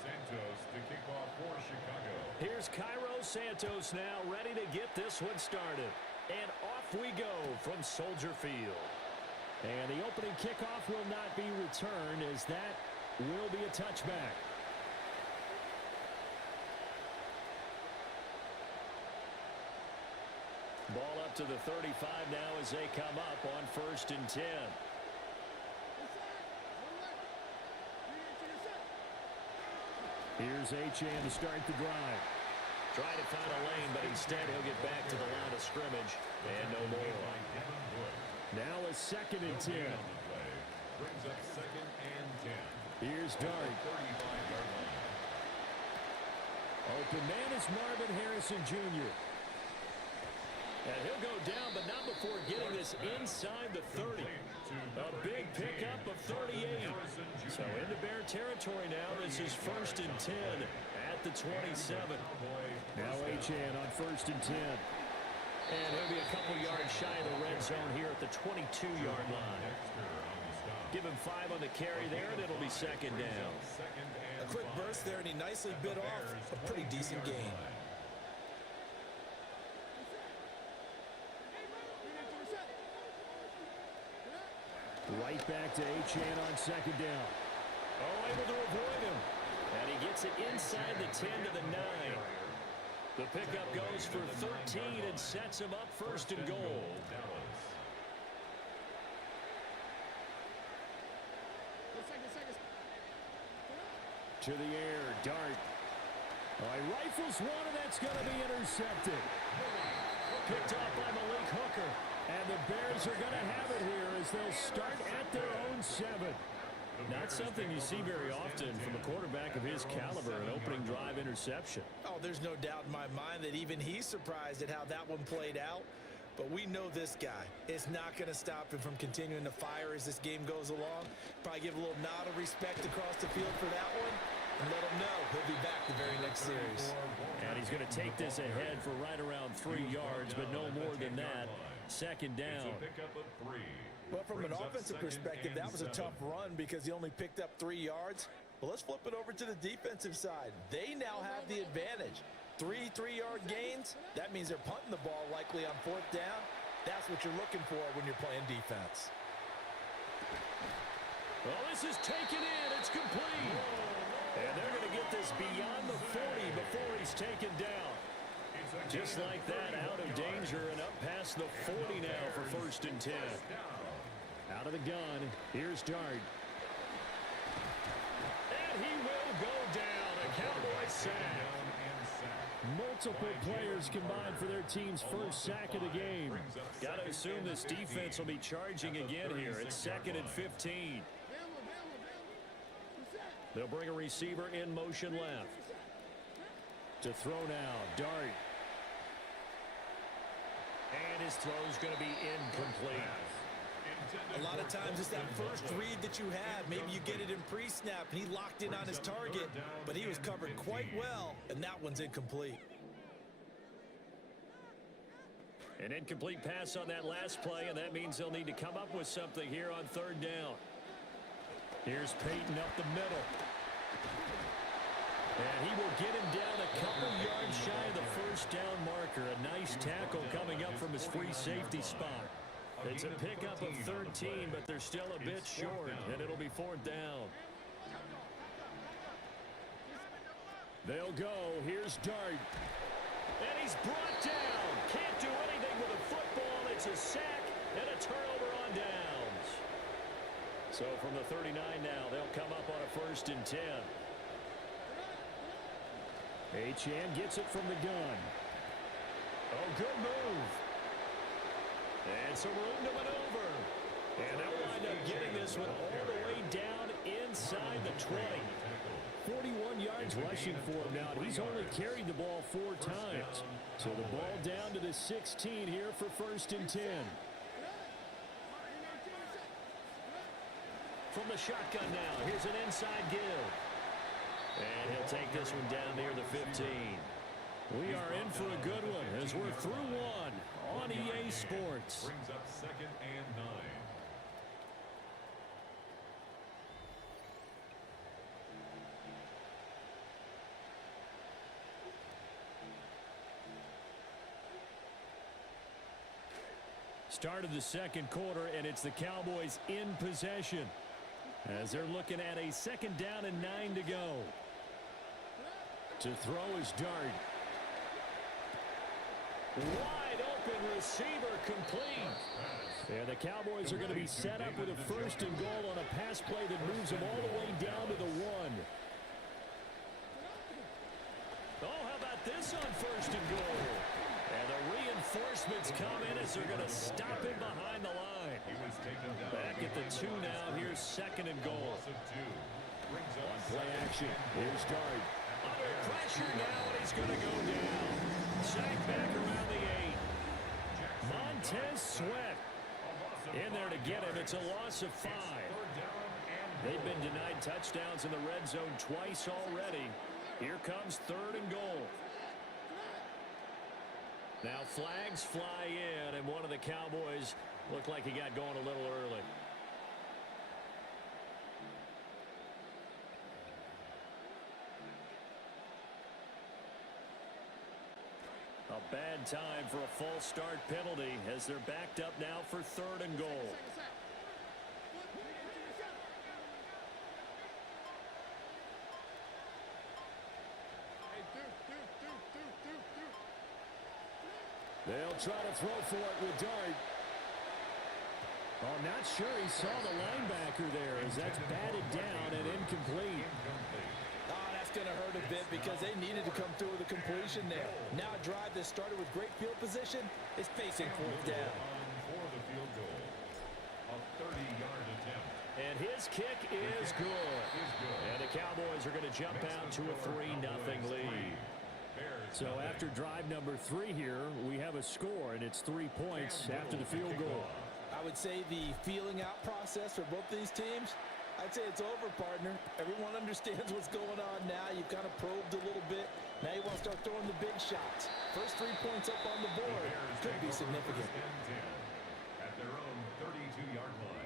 Santos to kick off for Chicago. Here's Cairo Santos now, ready to get this one started. And off we go from Soldier Field. And the opening kickoff will not be returned, as that will be a touchback. Ball up to the 35 now as they come up on 1st and 10. Here's Achane to start the drive. Trying to find a lane, but instead he'll get back to the line of scrimmage and no more. Now a 2nd and 10. Brings up 2nd and 10. Here's Dart. Open man is Marvin Harrison Jr. And he'll go down, but not before getting this inside the 30. A big pickup of 38. So into Bear territory now. This is 1st and 10 at the 27. Now Achane on 1st and 10. And he'll be a couple yards shy of the red zone here at the 22-yard line. Give him 5 on the carry there, and it'll be 2nd down. A quick burst there, and he nicely bit off a pretty decent gain. Right back to Achane on 2nd down. Oh, able to avoid him. And he gets it inside the 10 to the 9. The pickup goes for 13 and sets him up first and goal. To the air, Dart. He rifles one, and that's going to be intercepted. Picked off by Malik Hooker. And the Bears are going to have it here as they'll start at their own 7. Not something you see very often from a quarterback of his caliber, an opening drive interception. Oh, there's no doubt in my mind that even he's surprised at how that one played out. But we know this guy. It's not going to stop him from continuing to fire as this game goes along. Probably give a little nod of respect across the field for that one. And let him know he'll be back the very next series. And he's going to take this ahead for right around 3 yards, but no more than that. Second down. Well, from an offensive perspective, that was a tough run because he only picked up 3 yards. But let's flip it over to the defensive side. They now have the advantage. 3 3-yard gains, that means they're punting the ball likely on 4th down. That's what you're looking for when you're playing defense. Well, this is taken in. It's complete. And they're going to get this beyond the 40 before he's taken down. Just like that, out of danger and up past the 40 now for 1st and 10. Out of the gun, here's Dart. And he will go down. A Cowboy sack. Multiple players combined for their team's first sack of the game. Got to assume this defense will be charging again here. It's 2nd and 15. They'll bring a receiver in motion left. To throw now, Dart. And his throw's going to be incomplete. A lot of times it's that first read that you have. Maybe you get it in pre-snap, and he locked in on his target, but he was covered quite well, and that one's incomplete. An incomplete pass on that last play, and that means they'll need to come up with something here on 3rd down. Here's Peyton up the middle. And he will get him down a couple yards shy of the 1st down marker. A nice tackle coming up from his free safety spot. It's a pickup of 13, but they're still a bit short, and it'll be 4th down. They'll go. Here's Dart. And he's brought down. Can't do anything with a football. It's a sack and a turnover on downs. So from the 39 now, they'll come up on a 1st and 10. Achane gets it from the gun. Oh, good move. And some room to maneuver. And they'll wind up getting this one all the way down inside the 20. 41 yards rushing for him now. He's only carried the ball 4 times. So the ball down to the 16 here for 1st and 10. From the shotgun now, here's an inside give. And he'll take this one down near the 15. We are in for a good one as we're through 1 on EA Sports. Brings up 2nd and 9. Start of the 2nd quarter, and it's the Cowboys in possession as they're looking at a 2nd down and 9 to go. To throw is Dart. Wide open receiver complete. And the Cowboys are going to be set up with a 1st and goal on a pass play that moves them all the way down to the 1. Oh, how about this on 1st and goal? And the reinforcements come in as they're going to stop him behind the line. Back at the 2 now. Here's 2nd and goal. On play action, here's Dart. Under pressure now, and he's going to go down. Sacked back around the 8. Montez Sweat in there to get him. It's a loss of 5. They've been denied touchdowns in the red zone twice already. Here comes 3rd and goal. Now flags fly in, and one of the Cowboys looked like he got going a little early. A bad time for a false start penalty as they're backed up now for 3rd and goal. They'll try to throw for it with Dart. Oh, not sure he saw the linebacker there as that's batted down and incomplete. Oh, that's going to hurt a bit because they needed to come through with a completion there. Now a drive that started with great field position is facing fourth down. For the field goal, a 30-yard attempt. And his kick is good. And the Cowboys are going to jump out to a 3-0 lead. So after drive number 3 here, we have a score, and it's 3 points after the field goal. I would say the feeling out process for both these teams, I'd say it's over, partner. Everyone understands what's going on now. You've kind of probed a little bit. Now you want to start throwing the big shots. First 3 points up on the board could be significant. At their own 32-yard line.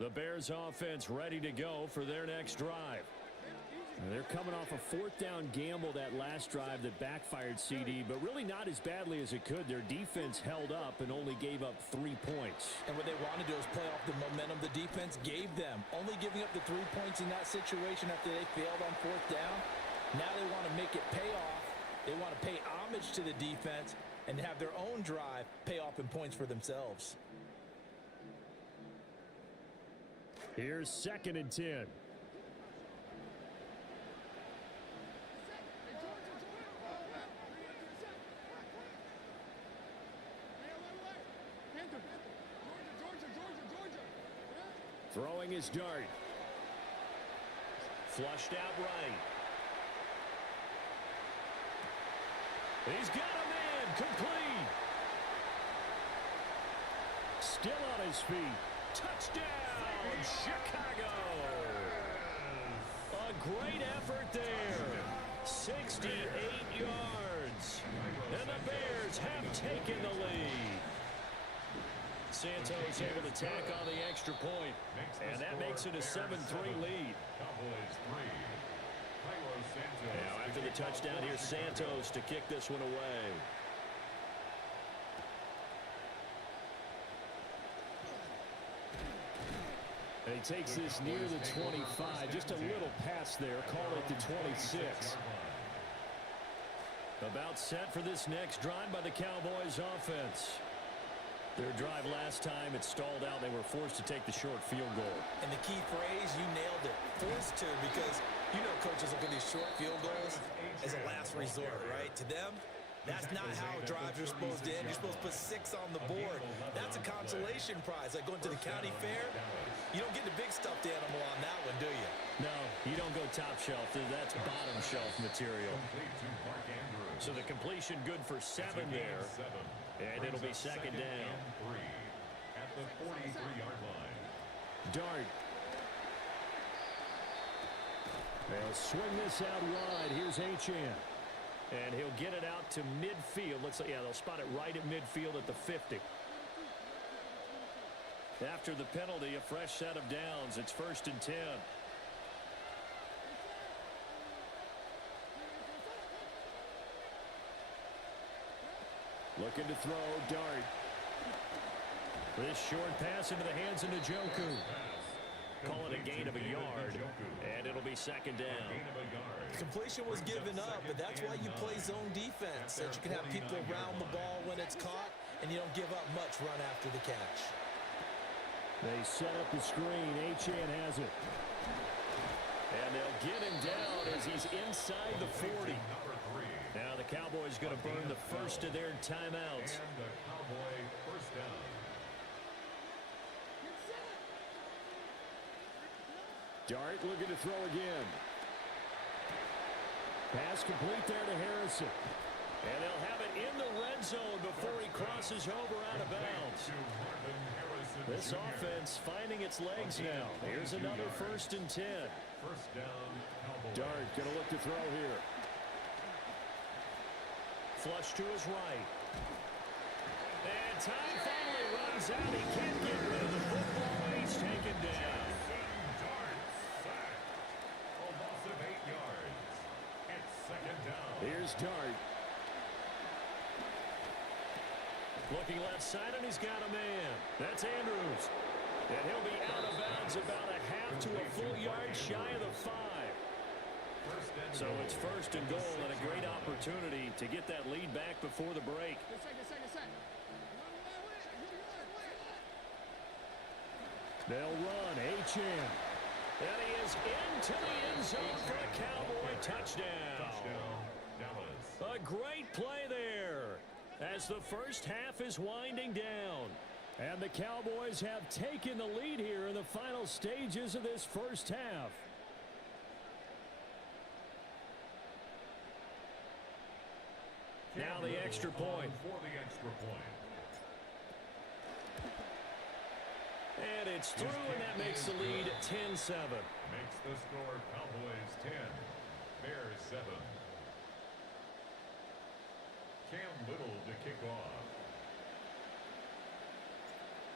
The Bears offense ready to go for their next drive. They're coming off a 4th down gamble that last drive that backfired, CD, but really not as badly as it could. Their defense held up and only gave up 3 points. And what they want to do is play off the momentum the defense gave them. Only giving up the 3 points in that situation after they failed on 4th down. Now they want to make it pay off. They want to pay homage to the defense and have their own drive pay off in points for themselves. Here's 2nd and 10. Throwing his Dart. Flushed out right. He's got a man. Complete. Still on his feet. Touchdown, Chicago. A great effort there. 68 yards. And the Bears have taken the lead. Santos able to tack on the extra point. And that makes it a 7-3 lead. Now after the touchdown, here's Santos to kick this one away. And he takes this near the 25. Just a little pass there. Call it the 26. About set for this next drive by the Cowboys offense. Their drive last time, it stalled out. They were forced to take the short field goal. And the key phrase, you nailed it. Forced to, because you know coaches look at these short field goals as a last resort, right? To them, that's not how drives are supposed to end. You're supposed to put 6 on the board. That's a consolation prize. Like going to the county fair, you don't get the big stuffed animal on that one, do you? No, you don't go top shelf. That's bottom shelf material. So the completion good for 7 there. And it'll be 2nd down. At the 43-yard line. Dart. They'll swing this out wide. Here's Achane. And he'll get it out to midfield. Looks like, yeah, they'll spot it right at midfield at the 50. After the penalty, a fresh set of downs. It's 1st and 10. Looking to throw, Dart. This short pass into the hands of Njoku. Call it a gain of a yard, and it'll be 2nd down. Completion was given up, but that's why you play zone defense, so that you can have people around the ball when it's caught, and you don't give up much run after the catch. They set up the screen. Achane has it. And they'll get him down as he's inside the 40. Now the Cowboys going to burn the first of their timeouts. And the Cowboy first down. Dart looking to throw again. Pass complete there to Harrison. And they'll have it in the red zone before he crosses over out of bounds. This offense finding its legs now. Here's another 1st and 10. First down, Cowboys. Dart going to look to throw here. Flush to his right. And time finally runs out. He can't get rid of the football. He's taken down. Dart sacked. A loss of 8 yards. It's 2nd down. Here's Dart. Looking left side, and he's got a man. That's Andrews. And he'll be out of bounds about a half to a full yard shy of the 5. So it's first and goal and a great opportunity to get that lead back before the break. They'll run. Achane. And he is into the end zone for a Cowboy touchdown. A great play there as the first half is winding down. And the Cowboys have taken the lead here in the final stages of this first half. Now the extra point. And it's through, and that makes the lead 10-7. Makes the score Cowboys 10, Bears 7. Cam Little to kick off.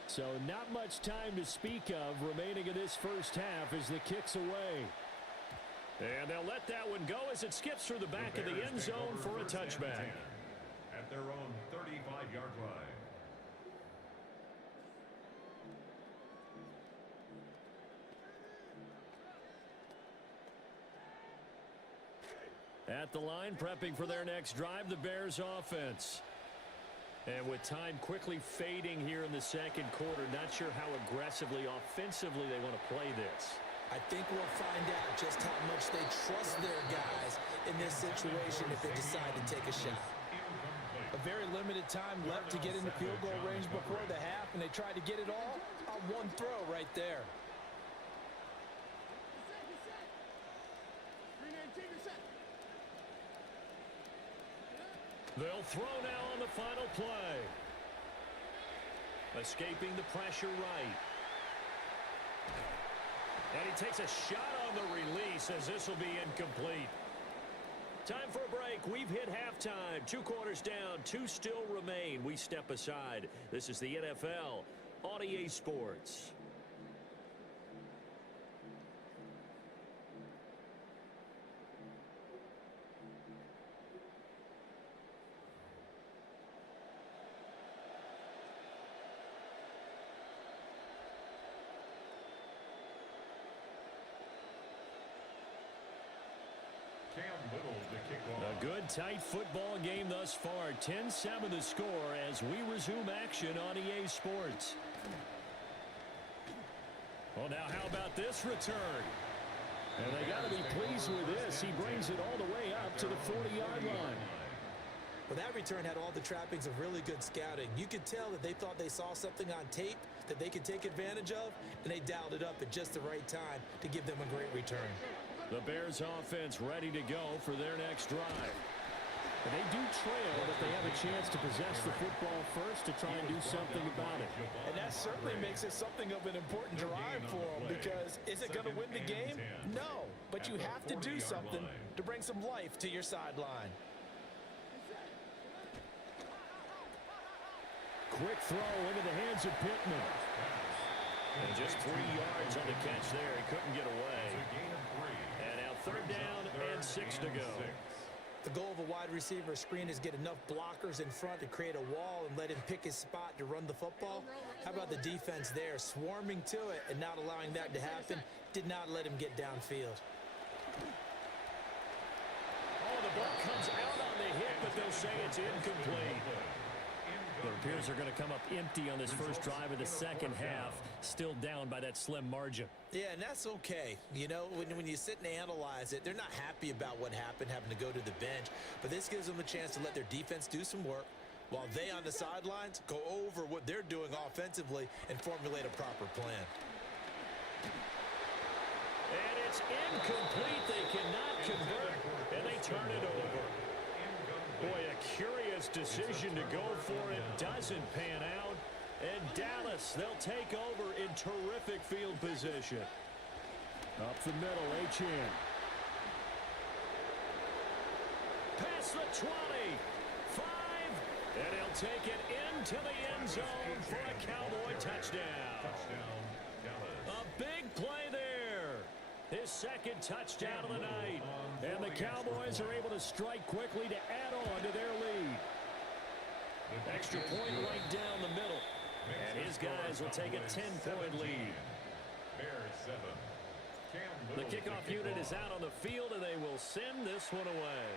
So not much time to speak of remaining in this first half as the kick's away. And they'll let that one go as it skips through the back of the end zone for a touchback. At their own 35-yard line. At the line, prepping for their next drive, the Bears offense. And with time quickly fading here in the second quarter, not sure how aggressively, offensively they want to play this. I think we'll find out just how much they trust their guys in this situation if they decide to take a shot. A very limited time left to get into field goal range before the half, and they tried to get it all on one throw right there. They'll throw now on the final play. Escaping the pressure right. And he takes a shot on the release as this will be incomplete. Time for a break. We've hit halftime. 2 quarters down. 2 still remain. We step aside. This is the NFL on EA Sports. A good, tight football game thus far. 10-7 the score as we resume action on EA Sports. Well, now how about this return? And they got to be pleased with this. He brings it all the way up to the 40-yard line. Well, that return had all the trappings of really good scouting. You could tell that they thought they saw something on tape that they could take advantage of, and they dialed it up at just the right time to give them a great return. The Bears offense ready to go for their next drive. And they do trail, but they have a chance to possess the football first to try and do something about it. And that certainly makes it something of an important drive for them, because is it going to win the game? No, but you have to do something to bring some life to your sideline. Quick throw into the hands of Pittman. And just 3 yards on the catch there. He couldn't get away. And now 3rd down and 6 to go. The goal of a wide receiver screen is get enough blockers in front to create a wall and let him pick his spot to run the football. How about the defense there, swarming to it and not allowing that to happen? Did not let him get downfield. Oh, the ball comes out on the hit, but they'll say it's incomplete. It appears they're going to come up empty on this first drive of the second half, still down by that slim margin. Yeah, and that's okay. You know, when you sit and analyze it, they're not happy about what happened, having to go to the bench. But this gives them a chance to let their defense do some work while they on the sidelines go over what they're doing offensively and formulate a proper plan. And it's incomplete. They cannot convert, and they turn it over. Boy, a curious decision to go for it. Doesn't pan out. And Dallas, they'll take over in terrific field position. Up the middle, Achane. Past the 20. 5. And he'll take it into the end zone for a Cowboy touchdown. A big play there. His second touchdown of the night. And the Cowboys are able to strike quickly to add on to their lead. Extra point right down the middle. And his guys will take a 10-point lead. Bears 7. The kickoff unit is out on the field, and they will send this one away.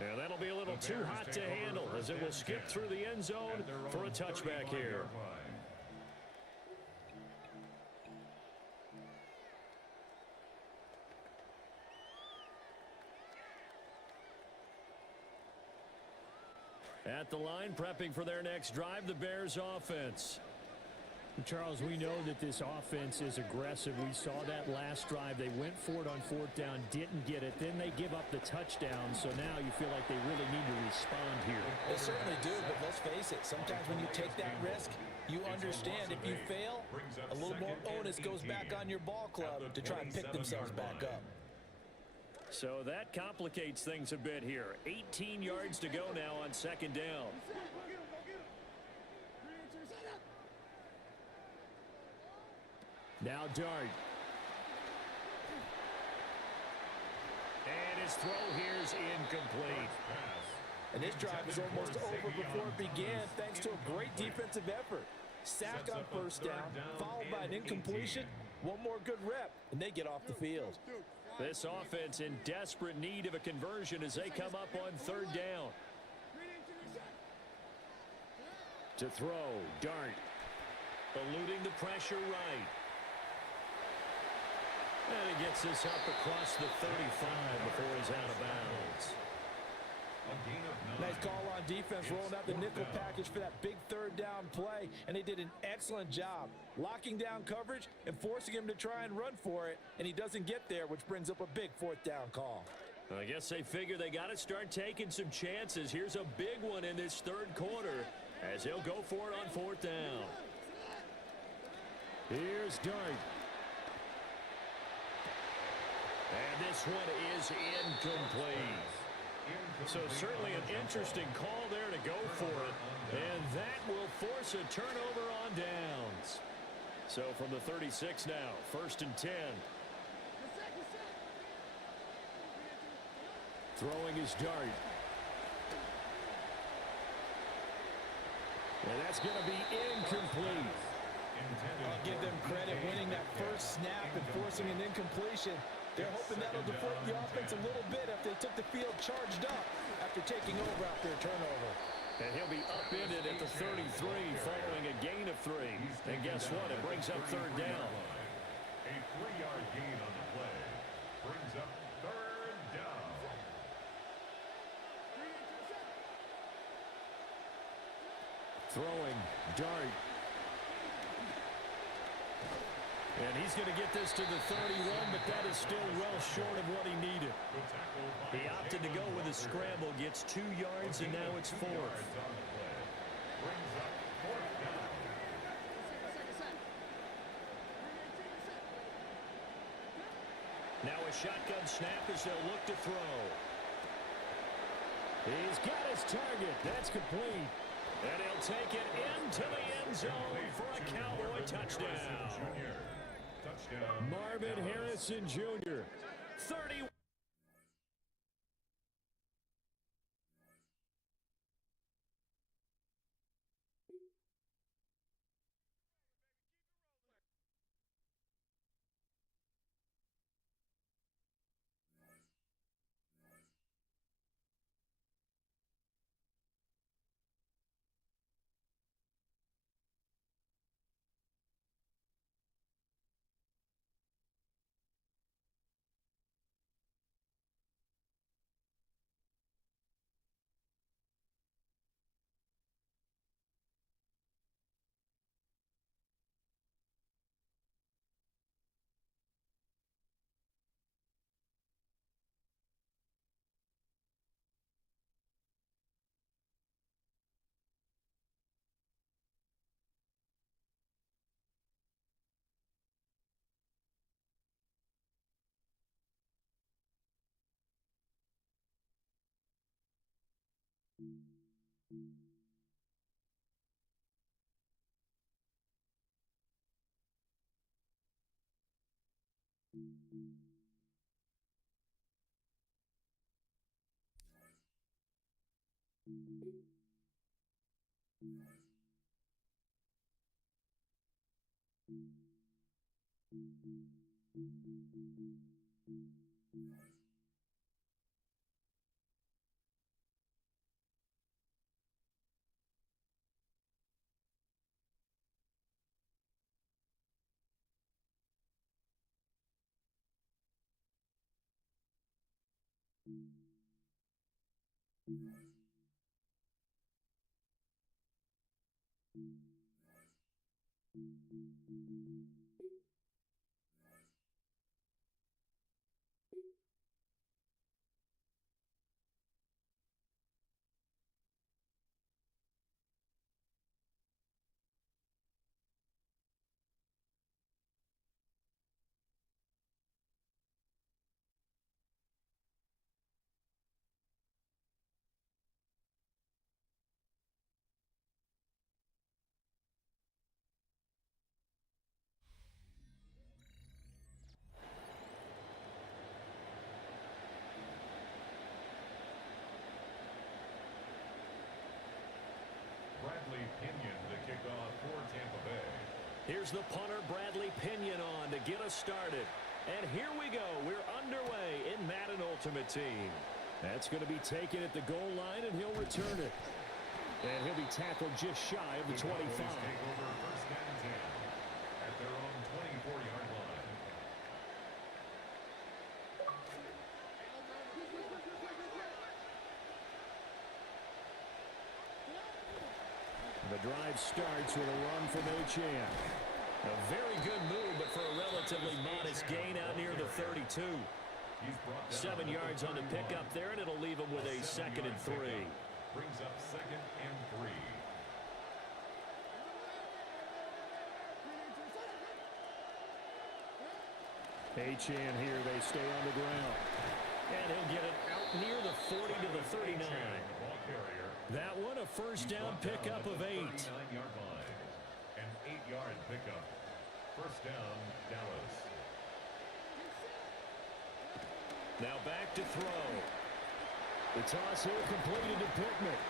And that'll be a little too hot to handle as it will skip through the end zone for a touchback here. At the line, prepping for their next drive, the Bears offense. Charles, we know that this offense is aggressive. We saw that last drive. They went for it on fourth down, didn't get it. Then they give up the touchdown. So now you feel like they really need to respond here. They certainly do, but let's face it. Sometimes when you take that risk, you understand if you fail, a little more onus goes back on your ball club to try and pick themselves back up. So that complicates things a bit here. 18 yards to go now on second down. Now Dart. And his throw here is incomplete. And this drive is almost over before it began thanks to a great defensive effort. Sack on first down, followed by an incompletion. One more good rep, and they get off the field. This offense in desperate need of a conversion as they come up on third down. To throw, Dart. Eluding the pressure right. And he gets this up across the 35 before he's out of bounds. Nice call on defense, rolling out the nickel package for that big third down play, and they did an excellent job locking down coverage and forcing him to try and run for it, and he doesn't get there, which brings up a big fourth down call. I guess they figure they got to start taking some chances. Here's a big one in this third quarter as he'll go for it on fourth down. Here's Dart. And this one is incomplete. So certainly an interesting call there to go for it. And that will force a turnover on downs. So from the 36 now, 1st and 10. Throwing his Dart. And that's going to be incomplete. I'll give them credit winning that first snap and forcing an incompletion. They're hoping that'll deflate the offense a little bit if they took the field charged up after taking over after a turnover. And he'll be upended at the 33 following a gain of 3. And guess what? It brings up third down. A 3-yard gain on the play brings up third down. Throwing, Dart. And he's going to get this to the 31, but that is still well short of what he needed. He opted to go with a scramble, gets 2 yards, and now it's 4th. Now a shotgun snap as they'll look to throw. He's got his target. That's complete. And he'll take it into the end zone for a Cowboy touchdown. Marvin Harrison Jr. 30. Thank you. Bradley Pinion to kick off for Tampa Bay. Here's the punter, Bradley Pinion, on to get us started. And here we go. We're underway in Madden Ultimate Team. That's going to be taken at the goal line, and he'll return it. And he'll be tackled just shy of the 25. Take over first and 10 at their own 24-yard line. The drive starts with a run from Achan. A very good move, but for a relatively modest gain out near the 32. 7 yards on the pickup there, and it'll leave him with a 2nd and 3. Brings up 2nd and 3. Achan here, they stay on the ground. And he'll get it out near the 40 to the 39. That one a first down pickup of 8. 39-yard line. An 8-yard pickup. First down, Dallas. Now back to throw. The toss here completed to Pittman.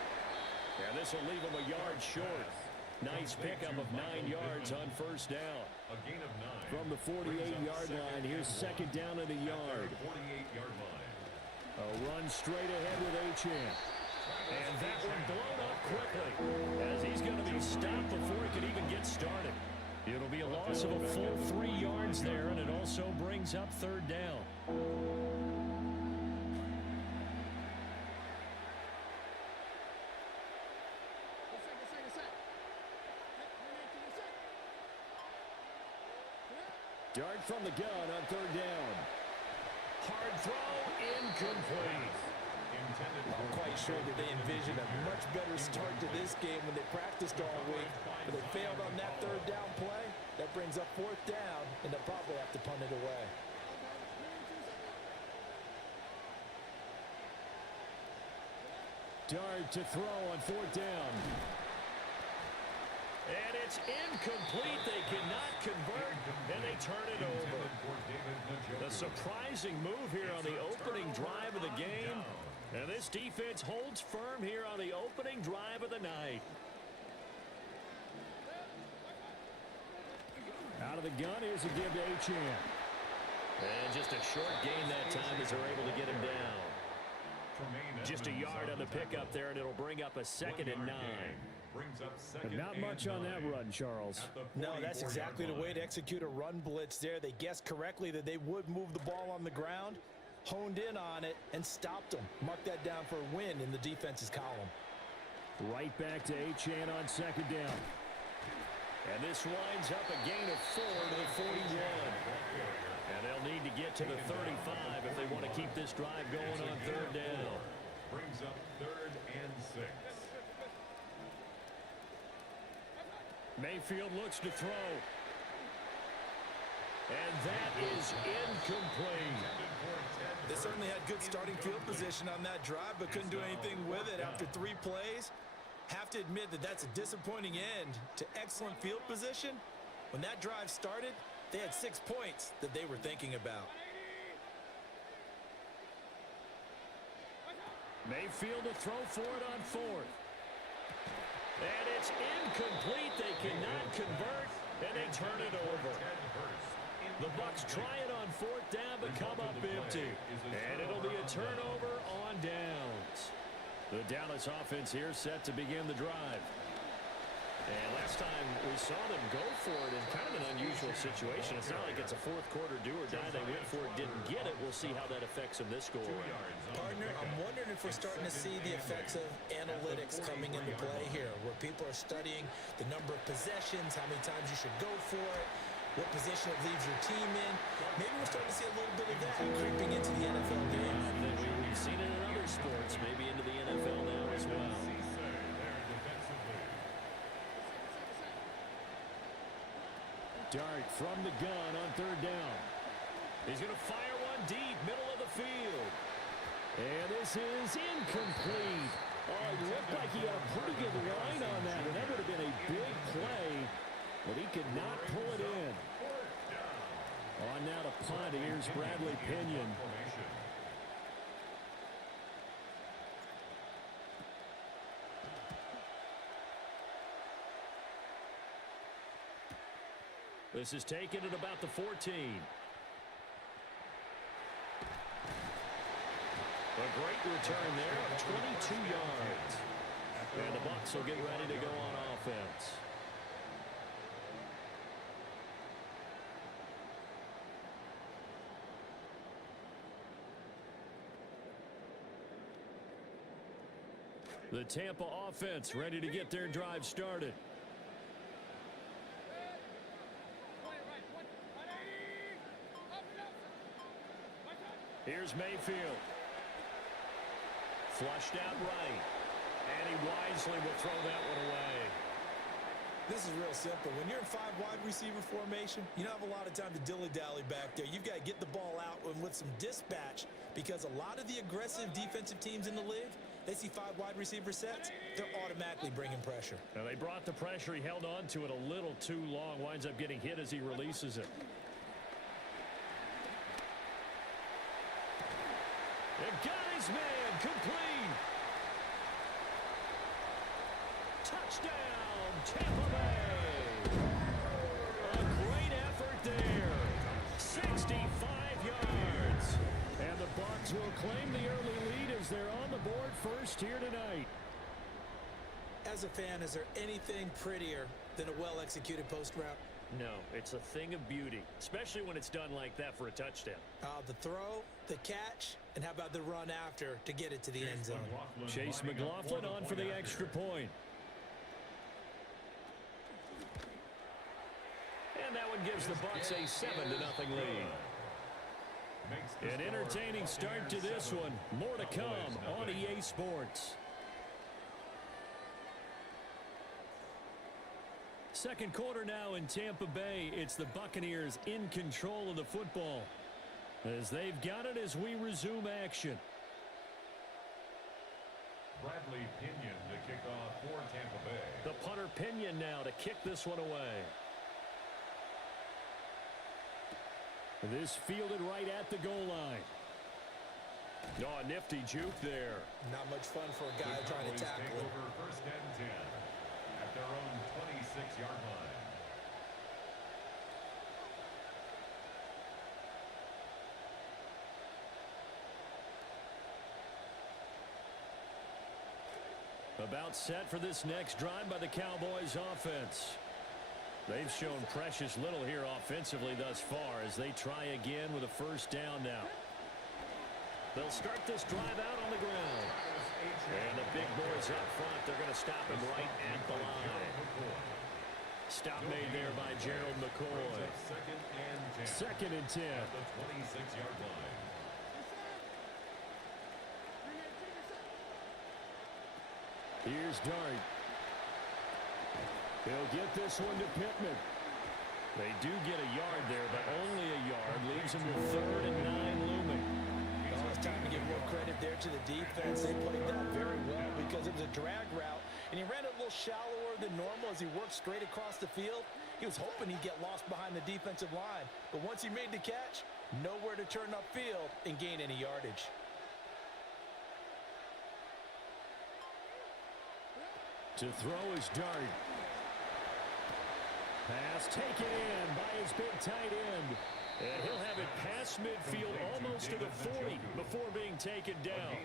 And this will leave him a yard short. Nice pickup of 9 yards on first down. A gain of 9. From the 48-yard line, here's 2nd down and a yard. 48-yard line. A run straight ahead with Achan. And that one blown up quickly, as he's going to be stopped before he could even get started. It'll be a loss of a full 3 yards there, and it also brings up 3rd down. Dart from the gun on 3rd down. Hard throw, incomplete. I'm quite sure that they envisioned a much better start to this game when they practiced all week, but they failed on that 3rd down play. That brings up 4th down, and they'll probably have to punt it away. Dart to throw on 4th down. And it's incomplete. They cannot convert, and they turn it over. A surprising move here on the opening drive of the game. And this defense holds firm here on the opening drive of the night. Out of the gun, here's a give to Achan. And just a short gain that time as they're able to get him down. Just a yard on the pickup there, and it'll bring up a 2nd and 9. But not much on that run, Charles. No, that's exactly the way to execute a run blitz there. They guessed correctly that they would move the ball on the ground, honed in on it, and stopped them. Mark that down for a win in the defense's column. Right back to Achan on 2nd down. And this winds up a gain of 4 to the 41. And they'll need to get to the 35 if they want to keep this drive going on 3rd down. Brings up 3rd and 6. Mayfield looks to throw. And that is incomplete. They certainly had good starting field position on that drive, but couldn't do anything with it after 3 plays. Have to admit that that's a disappointing end to excellent field position. When that drive started, they had 6 points that they were thinking about. Mayfield to throw for it on 4th. And it's incomplete. They cannot convert, and they turn it over. The Bucs try it on 4th down, but come up empty. And it'll be a turnover on downs. The Dallas offense here set to begin the drive. And last time we saw them go for it in kind of an unusual situation. It's not like it's a fourth quarter do or die. They went for it, didn't get it. We'll see how that affects them this go around. Partner, I'm wondering if we're starting to see the effects of analytics coming into play here, where people are studying the number of possessions, how many times you should go for it, what position it leaves your team in. Maybe we're starting to see a little bit of that creeping into the NFL game. We've seen it in other sports, maybe into the NFL now as well. Dart from the gun on 3rd down. He's going to fire one deep, middle of the field. And this is incomplete. Oh, it looked like he had a pretty good line on that, and that would have been a big play, but he could not pull it in. On now to punt, here's Bradley Pinion. This is taken at about the 14. A great return there of 22 yards. And the Bucs will get ready to go on offense. The Tampa offense ready to get their drive started. Here's Mayfield. Flushed out right. And he wisely will throw that one away. This is real simple. When you're in 5 wide receiver formation, you don't have a lot of time to dilly-dally back there. You've got to get the ball out and with some dispatch, because a lot of the aggressive defensive teams in the league, they see 5 wide receiver sets, they're automatically bringing pressure. Now they brought the pressure. He held on to it a little too long. Winds up getting hit as he releases it. And got his man complete. Touchdown, Tampa Bay. A great effort there. 65 yards. And the Bucs will claim the early lead as they're on the board first here tonight. As a fan, is there anything prettier than a well-executed post route? No, it's a thing of beauty, especially when it's done like that for a touchdown. The throw, the catch, and how about the run after to get it to the end zone? Chase McLaughlin on for the extra point. And that one gives the Bucs a 7-0 lead. An entertaining start to this one. More to come on EA Sports. Second quarter now in Tampa Bay. It's the Buccaneers in control of the football, as they've got it as we resume action. Bradley Pinion to kick off for Tampa Bay. The punter Pinion now to kick this one away. This fielded right at the goal line. Oh, a nifty juke there. Not much fun for a guy trying to tackle it. Over 1st and 10 at their own 26-yard line. About set for this next drive by the Cowboys offense. They've shown precious little here offensively thus far as they try again with a first down now. They'll start this drive out on the ground. And the big boys up front, they're going to stop him right at the line. Stop made there by Gerald McCoy. Second and 10. At the 26-yard line. Here's Dart. He'll get this one to Pittman. They do get a yard there, but only a yard. Leaves him with 3rd and 9 looming. Oh, it's time to give more credit there to the defense. They played that very well because it was a drag route, and he ran it a little shallower than normal as he worked straight across the field. He was hoping he'd get lost behind the defensive line, but once he made the catch, nowhere to turn upfield and gain any yardage. To throw is Dart. Pass taken in by his big tight end. And he'll have it past midfield almost to the 40 before being taken down.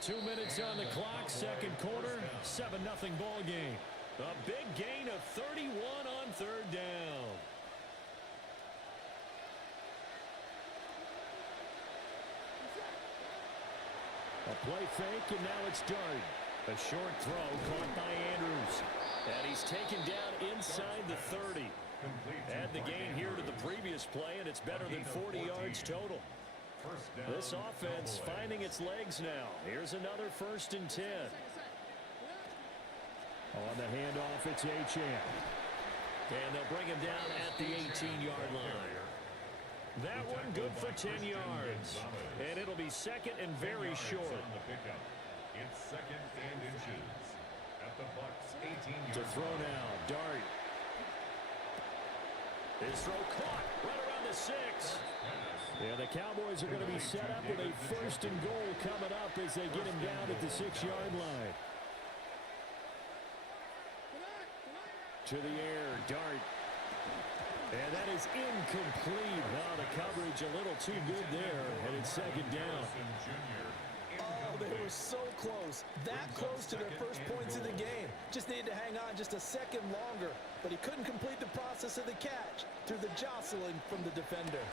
2 minutes on the clock, second quarter, 7-0 ball game. A big gain of 31 on third down. A play fake, and now it's Dart. A short throw caught by Andrews. And he's taken down inside the 30. Add the gain here to the previous play, and it's better than 40 yards total. This offense finding its legs now. Here's another 1st and 10. On the handoff, it's Achane. And they'll bring him down at the 18-yard line. That one good for 10 yards. And it'll be second and very short. It's second and inches at the Bucs 18-yard To throw now, Dart. His throw caught right around the 6. Yeah, the Cowboys are going to be set up with a 1st and goal coming up as they get him down at the 6-yard line. To the air, Dart. And that is incomplete. Oh, the coverage a little too good there, and it's second down. Oh, they were so close. That close to their first points of the game. Just needed to hang on just a second longer, but he couldn't complete the process of the catch through the jostling from the defender.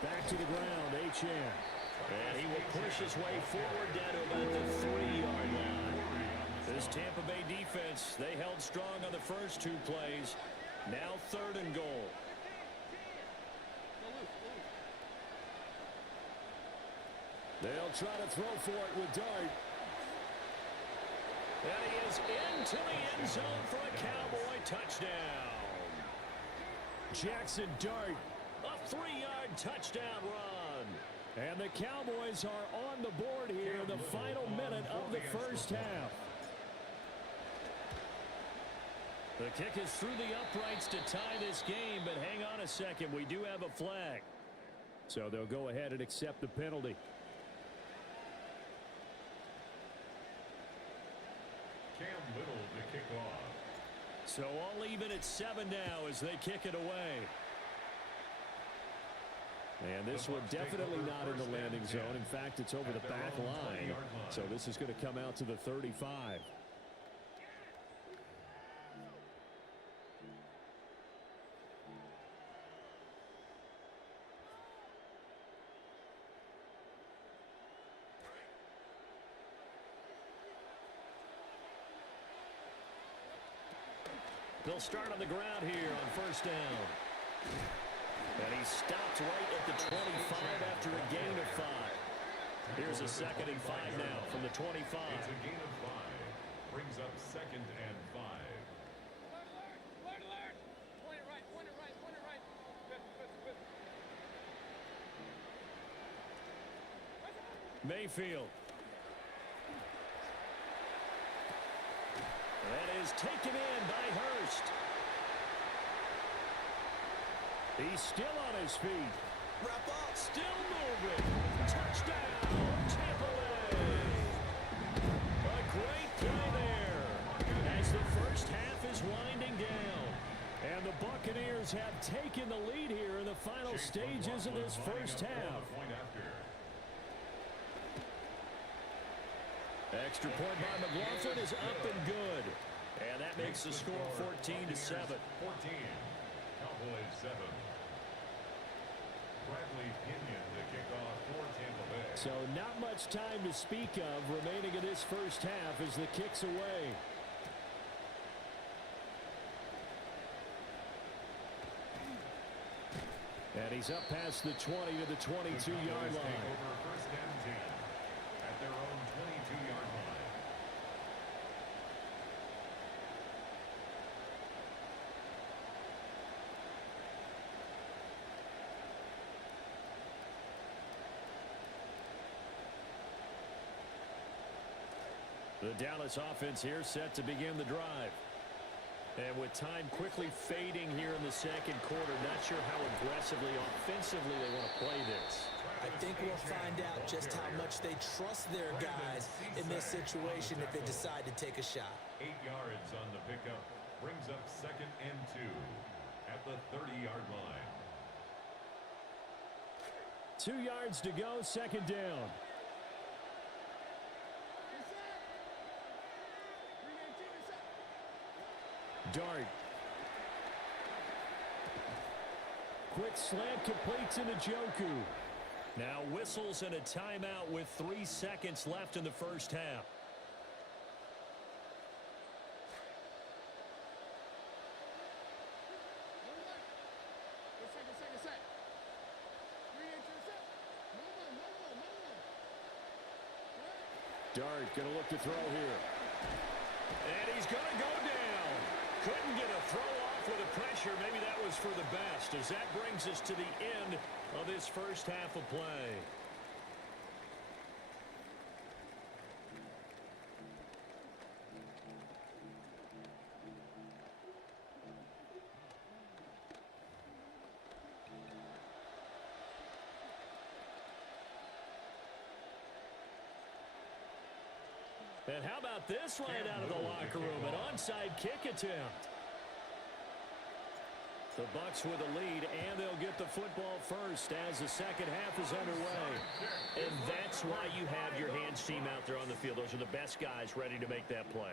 Back to the ground, Achane. And he will push his way forward down to about the 3-yard line. This Tampa Bay defense, they held strong on the first 2 plays. Now 3rd and goal. They'll try to throw for it with Dart. And he is into the end zone for a Cowboy touchdown. Jackson Dart, a 3-yard touchdown run. And the Cowboys are on the board here in the final minute of the first half. The kick is through the uprights to tie this game, but hang on a second. We do have a flag. So they'll go ahead and accept the penalty. Cam Little to kick off. So all even at 7 now as they kick it away. And this one definitely not in the landing zone. In fact, it's over the back line. So this is going to come out to the 35. They'll start on the ground here on 1st down. And he stopped right at the 25 after a gain of 5. Here's a 2nd and 5 now from the 25. It's a gain of 5. Brings up 2nd and 5. Mayfield. That is taken in by Hurst. He's still on his feet. Wrap up. Still moving. Touchdown, Tampa Bay. A great play there as the first half is winding down. And the Buccaneers have taken the lead here in the final stages of this first half. Extra point by McLaughlin is up and good. And that makes the score 14-7. 14. Cowboys 7. Bradley Pinion to kick off for Tampa Bay. So not much time to speak of remaining in this first half as the kick's away. And he's up past the 20 to the 22-yard line. Over 1st and 10 at their own 22-yard line. The Dallas offense here set to begin the drive. And with time quickly fading here in the second quarter, not sure how aggressively, offensively they want to play this. I think we'll find out just how much they trust their guys in this situation if they decide to take a shot. 8 yards on the pickup. Brings up 2nd and 2 at the 30-yard line. 2 yards to go, second down. Dart. Quick slant completes into Njoku. Now whistles and a timeout with 3 seconds left in the first half. Dart going to look to throw here. And he's going to go down. Couldn't get a throw off with the pressure. Maybe that was for the best, as that brings us to the end of this first half of play. And how about this line out of the locker room? An onside kick attempt. The Bucs with a lead, and they'll get the football first as the second half is underway. And that's why you have your hands team out there on the field. Those are the best guys ready to make that play.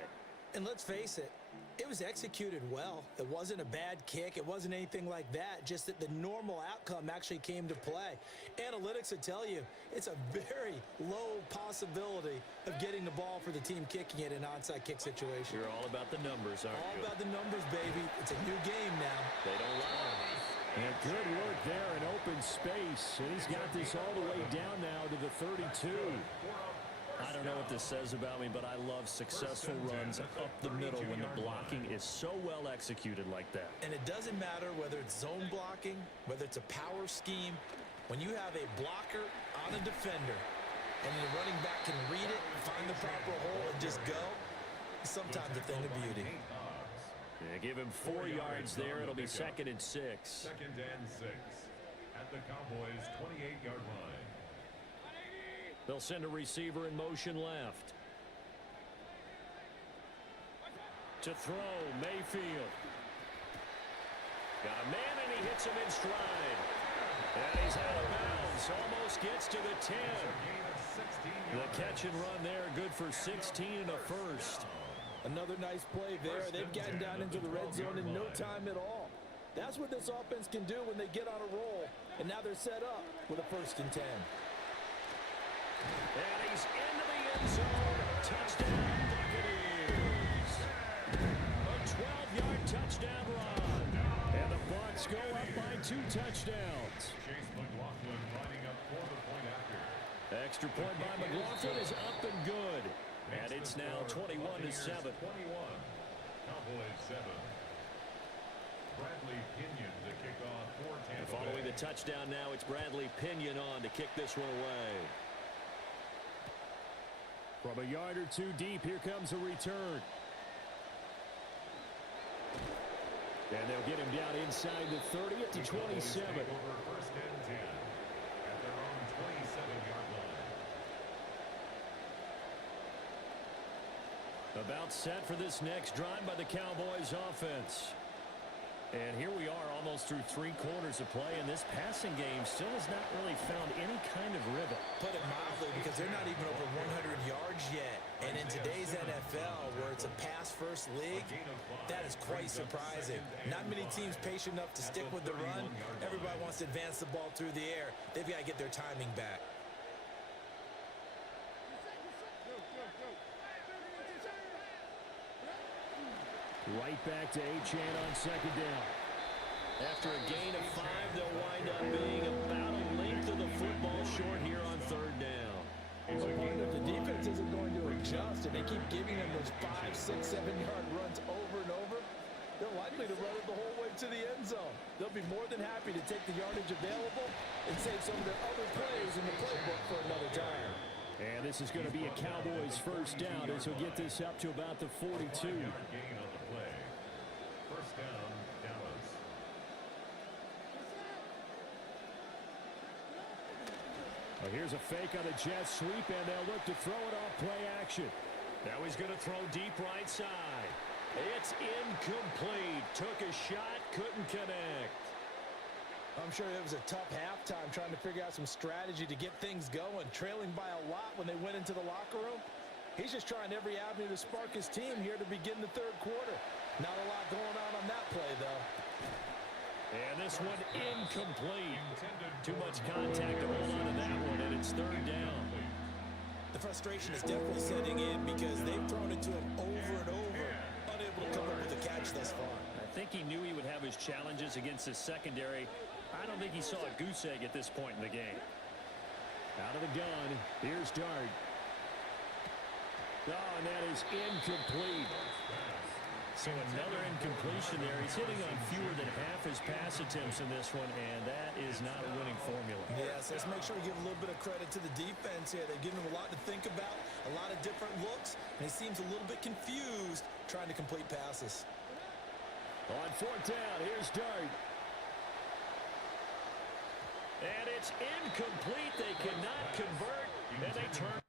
And let's face it, it was executed well. It wasn't a bad kick. It wasn't anything like that. Just that the normal outcome actually came to play. Analytics will tell you it's a very low possibility of getting the ball for the team kicking it in an onside kick situation. You're all about the numbers, aren't you? All about the numbers, baby. It's a new game now. They don't lie. And good work there in open space. And he's got this all the way down now to the 32. I don't know what this says about me, but I love successful runs up the middle when the blocking is so well executed like that. And it doesn't matter whether it's zone blocking, whether it's a power scheme. When you have a blocker on a defender and the running back can read it, find the proper hole, and just go, it's sometimes a thing of beauty. Yeah, give him 4 yards there. It'll be 2nd and 6. 2nd and 6 at the Cowboys' 28-yard line. They'll send a receiver in motion left. To throw, Mayfield. Got a man, and he hits him in stride. And he's out of bounds. Almost gets to the 10. The catch and run there, good for 16 and a first. Another nice play there. They've gotten down into the red zone in no time at all. That's what this offense can do when they get on a roll. And now they're set up with a 1st and 10. And he's into the end zone. Touchdown, Buccaneers. A 12-yard touchdown run. And the Bucs go up by 2 touchdowns. Chase McLaughlin lining up for the point after. Extra point by McLaughlin is up and good. And it's now 21-7. 21. Cowboys 7. Bradley Pinion to kick off for Tampa And following Bay. the touchdown now, it's Bradley Pinion on to kick this one away. From a yard or 2 deep, here comes a return. And they'll get him down inside the 30 at the 27. Over 1st and 10 at their own 27-yard line. About set for this next drive by the Cowboys offense. And here we are almost through 3 quarters of play, and this passing game still has not really found any kind of rhythm. Put it mildly, because they're not even over 100 yards yet. And in today's NFL, where it's a pass-first league, that is quite surprising. Not many teams patient enough to stick with the run. Everybody wants to advance the ball through the air. They've got to get their timing back. Right back to Achane on 2nd down. After a gain of 5, they'll wind up being about a length of the football short here on 3rd down. If the defense isn't going to adjust and they keep giving them those 5, 6, 7-yard runs over and over, they're likely to run it the whole way to the end zone. They'll be more than happy to take the yardage available and save some of their other plays in the playbook for another time. And this is going to be a Cowboys 1st down as we'll get this up to about the 42. Gain on the play. 1st down, Dallas. Well, here's a fake on a jet sweep, and they'll look to throw it off play action. Now he's going to throw deep right side. It's incomplete. Took a shot, couldn't connect. I'm sure it was a tough halftime trying to figure out some strategy to get things going, trailing by a lot when they went into the locker room. He's just trying every avenue to spark his team here to begin the third quarter. Not a lot going on that play, though. And this one incomplete. Too much contact to hold on to that one, and it's third down. The frustration is definitely setting in because they've thrown it to him over and over, unable to come up with a catch thus far. I think he knew he would have his challenges against his secondary. I don't think he saw a goose egg at this point in the game. Out of the gun, here's Dart. Oh, and that is incomplete. So another incompletion there. He's hitting on fewer than half his pass attempts in this one, and that is not a winning formula. Yes, let's make sure we give a little bit of credit to the defense here. They're giving him a lot to think about, a lot of different looks, and he seems a little bit confused trying to complete passes. On fourth down, here's Dart. And it's incomplete. They cannot convert, and they turn.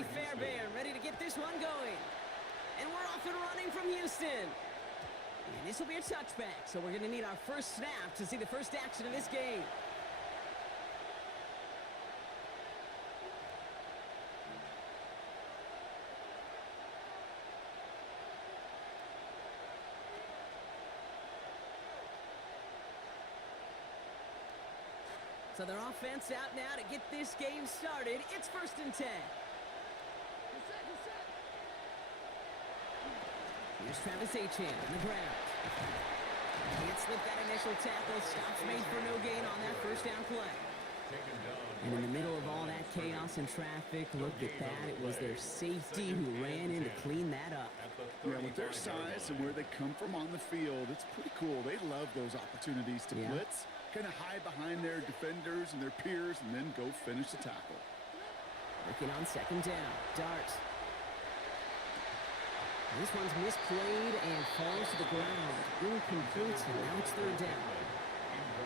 Lee Fairbairn ready to get this one going. And we're off and running from Houston. And this will be a touchback, so we're going to need our first snap to see the first action of this game. So their offense out now to get this game started. It's 1st and 10. Here's Travis Etienne on the ground. Can't slip that initial tackle. Stops made for no gain on that first down play. And in the middle of all that chaos and traffic, look at that. It was their safety who ran in to clean that up. Yeah, with their size and where they come from on the field, it's pretty cool. They love those opportunities to blitz, kind of hide behind their defenders and their peers, and then go finish the tackle. Looking on 2nd down. Dart. This one's misplayed and falls to the ground. Incomplete, and now it's 3rd down.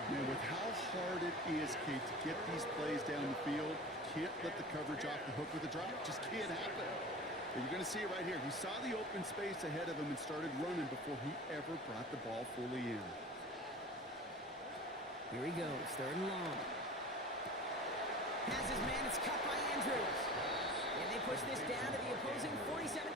Man, with how hard it is, Kate, to get these plays down the field, can't let the coverage off the hook with a drop. Just can't happen. But you're going to see it right here. He saw the open space ahead of him and started running before he ever brought the ball fully in. Here he goes, 3rd and long. Has his man, it's cut by Andrews. And they push this down to the opposing 47.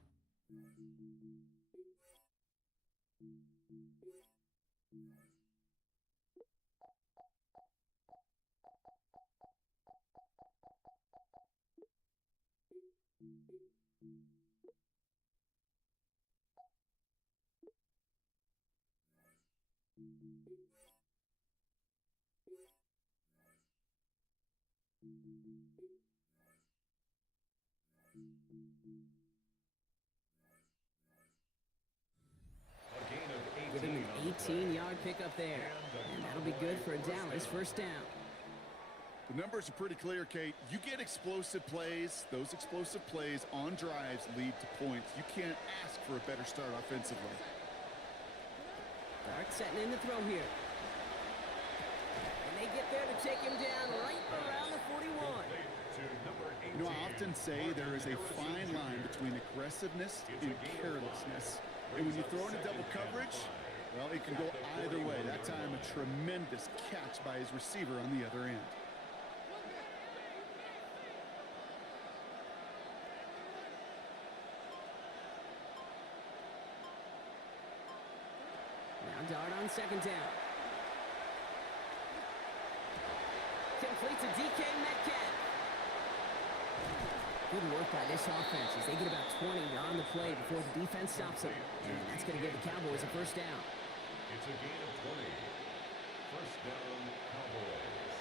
Give him an 18-yard pickup there. And that'll be good for a Dallas 1st down. The numbers are pretty clear, Kate. You get explosive plays. Those explosive plays on drives lead to points. You can't ask for a better start offensively. Dart setting in the throw here. And they get there to take him down right around the 41. You know, I often say there is a fine line between aggressiveness and carelessness. And when you throw into double coverage, well, it can go either way. That time, a tremendous catch by his receiver on the other end. Now Dart on 2nd down. Complete to DK Metcalf. Good work by this offense as they get about 20 on the play before the defense stops them. And that's going to give the Cowboys a 1st down. It's a gain of 20. 1st down, Cowboys.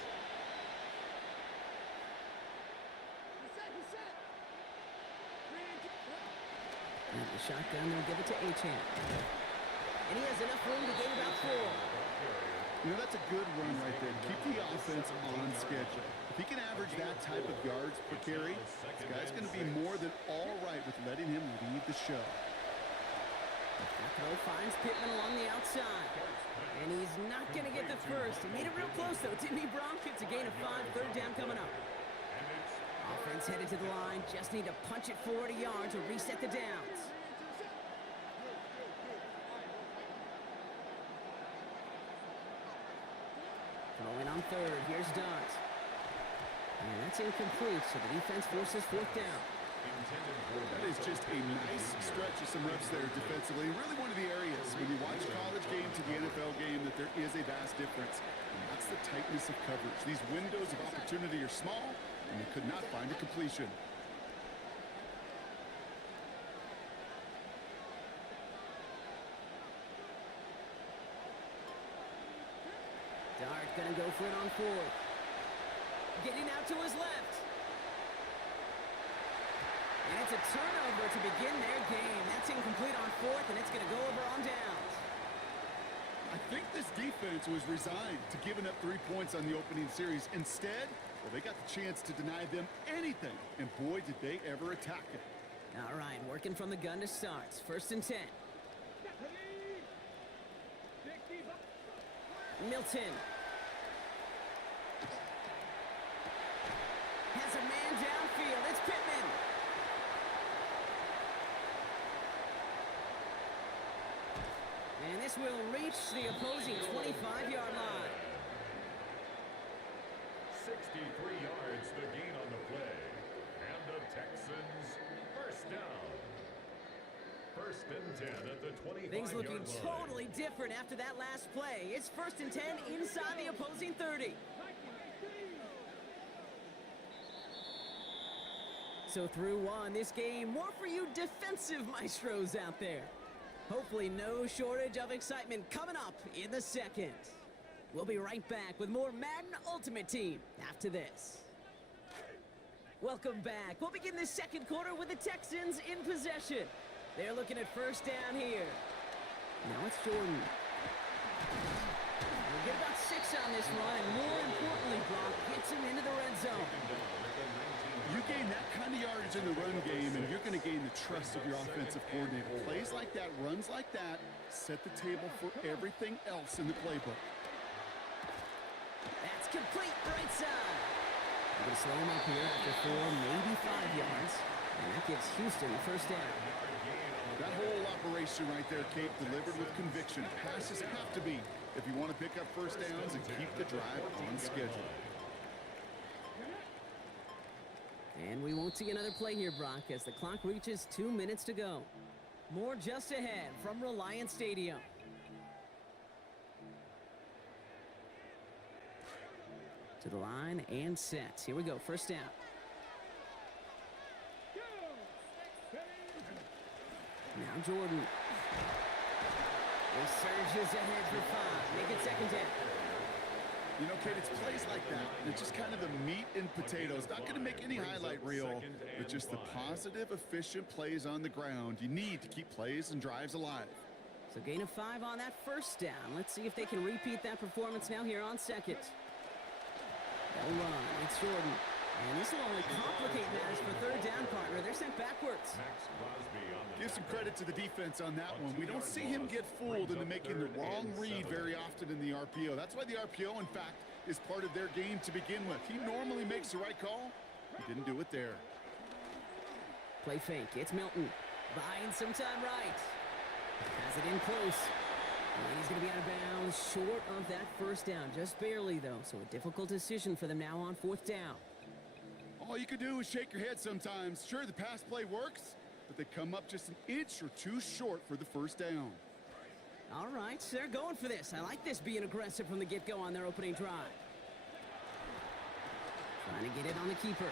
And the shotgun, they'll give it to Etienne. And he has enough room to gain about 4. You know, that's a good run right there. Keep the offense on schedule. If he can average that type of yards per carry, this guy's going to be more than all right with letting him lead the show. That throw finds Pittman along the outside. And he's not going to get the first. He made it real close, though, didn't he, Bronk? It's a gain of 5, 3rd down coming up. Offense headed to the line. Just need to punch it 40 yards or reset the downs. Throwing on 3rd. Here's Dart. And that's incomplete, so the defense forces 4th down. That is just a nice stretch of some reps there defensively. Really one of the areas when you watch college game to the NFL game that there is a vast difference. And that's the tightness of coverage. These windows of opportunity are small, and they could not find a completion. Dart gonna go for it on 4th. Getting out to his left. And it's a turnover to begin their game. That's incomplete on 4th, and it's gonna go over on downs. I think this defense was resigned to giving up 3 points on the opening series. Instead, well, they got the chance to deny them anything, and boy, did they ever attack it. All right, working from the gun to start. 1st and 10. Milton. Has a man downfield. It's Pittman. will reach the opposing 25-yard line. 63 yards the gain on the play. And the Texans first down. First and 10 at the 25-yard line. Things looking totally different after that last play. It's first and 10 inside the opposing 30. So through one, this game, more for you defensive maestros out there. Hopefully no shortage of excitement coming up in the second. We'll be right back with more Madden Ultimate Team after this. Welcome back. We'll begin this second quarter with the Texans in possession. They're looking at first down here. Now it's Jordan. We'll get about 6 on this run, and more importantly, Brock gets him into the red zone. You gain that kind of yardage in the run game, and you're going to gain the trust of your offensive coordinator. Plays like that, runs like that, set the table for everything else in the playbook. That's complete right side. We're going to slow him up here after 4, maybe 5 yards. And that gives Houston the first down. That whole operation right there, Kate, delivered with conviction. Passes have to be if you want to pick up first downs and keep the drive on schedule. And we won't see another play here, Brock, as the clock reaches 2 minutes to go. More just ahead from Reliant Stadium. To the line and set. Here we go, first down. Now Jordan. He surges ahead for 5. Make it second down. You know, Kate, it's plays like that. It's just kind of the meat and potatoes. Not going to make any highlight reel, but just the positive, efficient plays on the ground. You need to keep plays and drives alive. So gain of 5 on that first down. Let's see if they can repeat that performance now here on second. They'll run. It's Jordan. And this will only complicate matters for third down, partner. They're sent backwards. Give some credit to the defense on that one. We don't see him get fooled into making the wrong read very often in the RPO. That's why the RPO, in fact, is part of their game to begin with. He normally makes the right call. He didn't do it there. Play fake. It's Milton. Buying some time right. Has it in close. And he's going to be out of bounds short of that first down. Just barely, though. So a difficult decision for them now on fourth down. All you can do is shake your head sometimes. Sure, the pass play works, but they come up just an inch or 2 short for the first down. All right, they're going for this. I like this being aggressive from the get-go on their opening drive. Trying to get it on the keeper.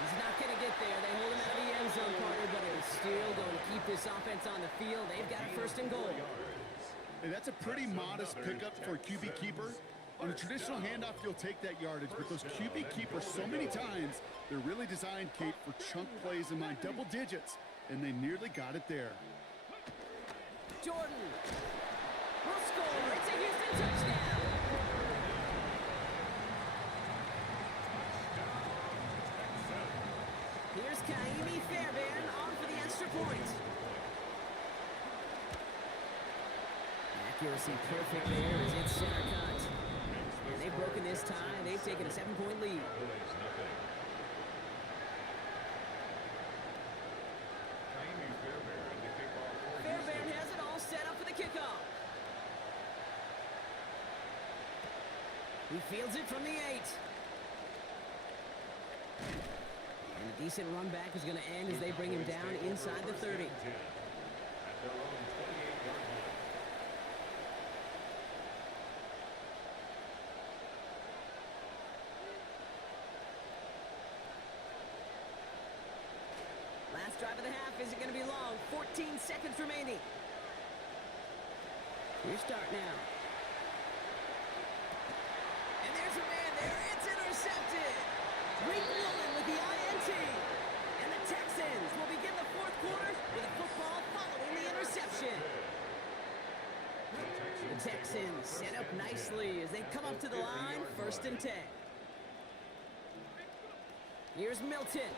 He's not going to get there. They hold him out of the end zone, partner, but it is still going to keep this offense on the field. They've got a first and goal. And that's a pretty modest pickup for a QB keeper. On a traditional handoff, you'll take that yardage, but those QB keepers, so many times, they're really designed, Kate, for chunk plays in my double digits, and they nearly got it there. Jordan will score. It's a Houston touchdown. Here's Kaimi Fairbairn on for the extra point. Accuracy perfect there as it's center cut. And they've broken this tie. They've taken a 7-point lead. Fairbairn has it all set up for the kickoff. He fields it from the 8. And a decent run back is going to end as they bring him down inside the 30. Last drive of the half isn't going to be long. 14 seconds remaining. Your start now. And there's a man there. It's intercepted. Reed Woolen with the INT. And the Texans will begin the fourth quarter with a football following the interception. The Texans set up nicely as they come up to the line, first and 10. Here's Milton.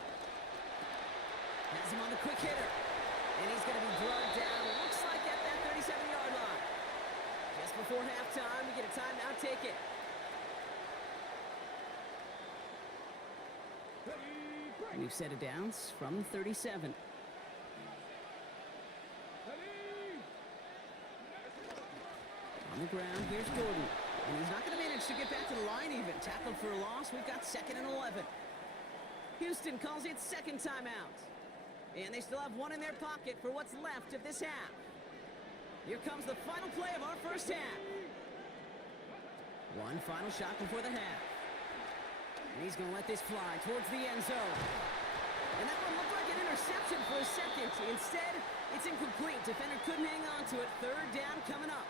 Has him on the quick hitter. And he's going to be drugged down. Looks like at that 37-yard line. Just before halftime, we get a timeout ticket. New set of downs from 37. ground. Here's Jordan. And he's not going to manage to get back to the line even. Tackled for a loss. We've got 2nd and 11. Houston calls it second timeout. And they still have one in their pocket for what's left of this half. Here comes the final play of our first half. One final shot before the half. And he's going to let this fly towards the end zone. And that one looked like an interception for a second. Instead, it's incomplete. Defender couldn't hang on to it. 3rd down coming up.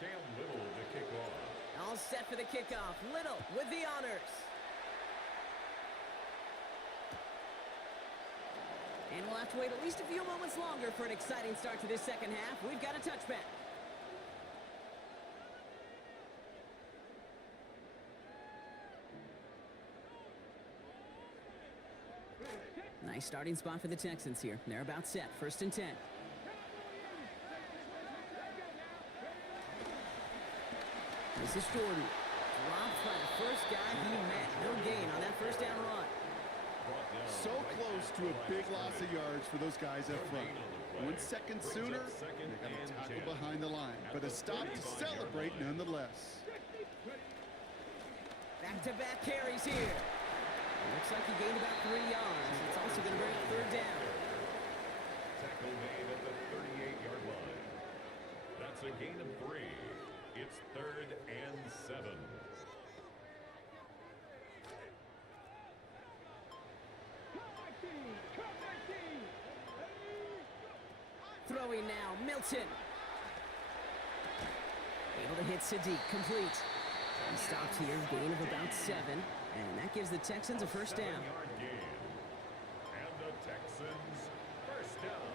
Cam Little to kick off. All set for the kickoff. Little with the honors. And we'll have to wait at least a few moments longer for an exciting start to this second half. We've got a touchback. Nice starting spot for the Texans here. They're about set. 1st and 10. This is Jordan. Dropped by the first guy he met. No gain on that 1st down run. So close to a big loss of yards for those guys up front. 1 second sooner, they got a tackle behind the line. But a stop to celebrate nonetheless. Back-to-back carries here. Looks like he gained about 3 yards. It's also going to bring up 3rd down. Tackle made at the 38-yard line. That's a gain of 3. It's 3rd and 7. Throwing now, Milton. Able to hit Sadiq, complete. He stopped here, gain of about 7. And that gives the Texans a 1st down. And the Texans, 1st down.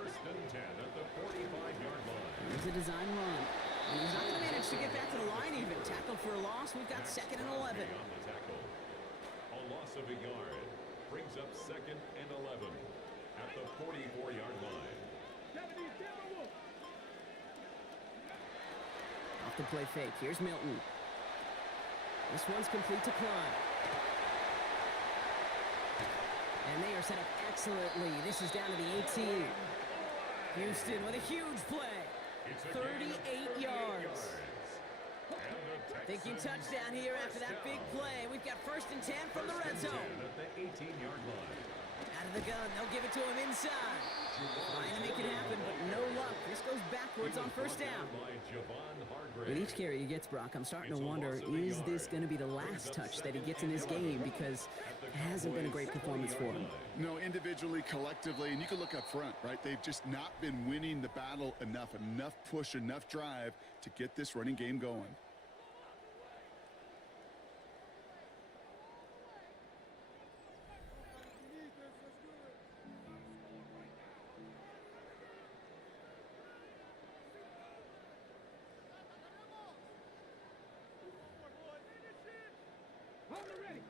1st and 10 at the 45-yard line. Here's a design run. And he's not going to manage to get back to the line even. Tackled for a loss. We've got 2nd and 11. On the tackle. A loss of a yard brings up 2nd and 11 at the 44-yard line. Off the play fake. Here's Milton. This one's complete to Klein. And they are set up excellently. This is down to the 18. Houston with a huge play. 38 yards. Thinking touchdown here after that big play. We've got 1st and 10 from the red zone. At the 18-yard line. Out of the gun, they'll give it to him inside. Trying to make it happen, but no luck. This goes backwards on 1st down. With each carry he gets, Brock, I'm starting to wonder, is this going to be the last touch that he gets in this game? Because it hasn't been a great performance for him. No, individually, collectively, and you can look up front, right? They've just not been winning the battle enough push, enough drive to get this running game going.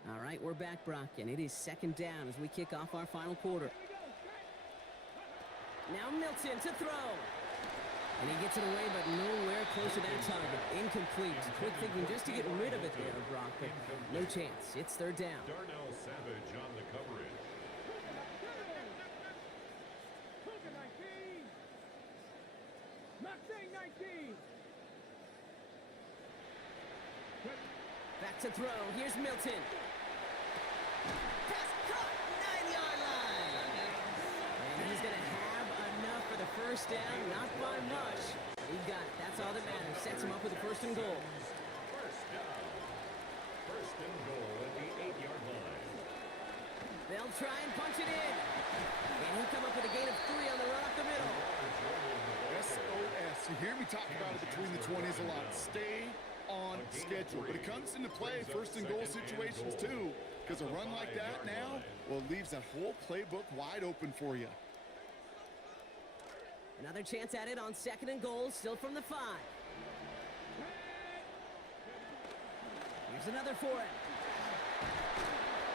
All right, we're back, Brock, and it is 2nd down as we kick off our final quarter. Now Milton to throw. And he gets it away, but nowhere close to that target. Incomplete. Quick thinking just to get rid of it there, Brock, but no chance. It's 3rd down. Darnell Savage on the coverage. Back to throw. Here's Milton. Pass caught. 9-yard line. And he's going to have enough for the 1st down. Not by much. He got it. That's all that matters. Sets him up with a 1st and goal. 1st down. 1st and goal at the 8-yard line. They'll try and punch it in. And he'll come up with a gain of 3 on the run up the middle. SOS. You hear me talk about it between the 20s a lot. Stay on schedule. But it comes into play 1st and goal situations too, because a run like that now, well, it leaves that whole playbook wide open for you. Another chance at it on 2nd and goal, still from the 5. Here's another for him.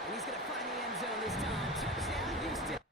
And he's going to find the end zone this time. Touchdown, Houston.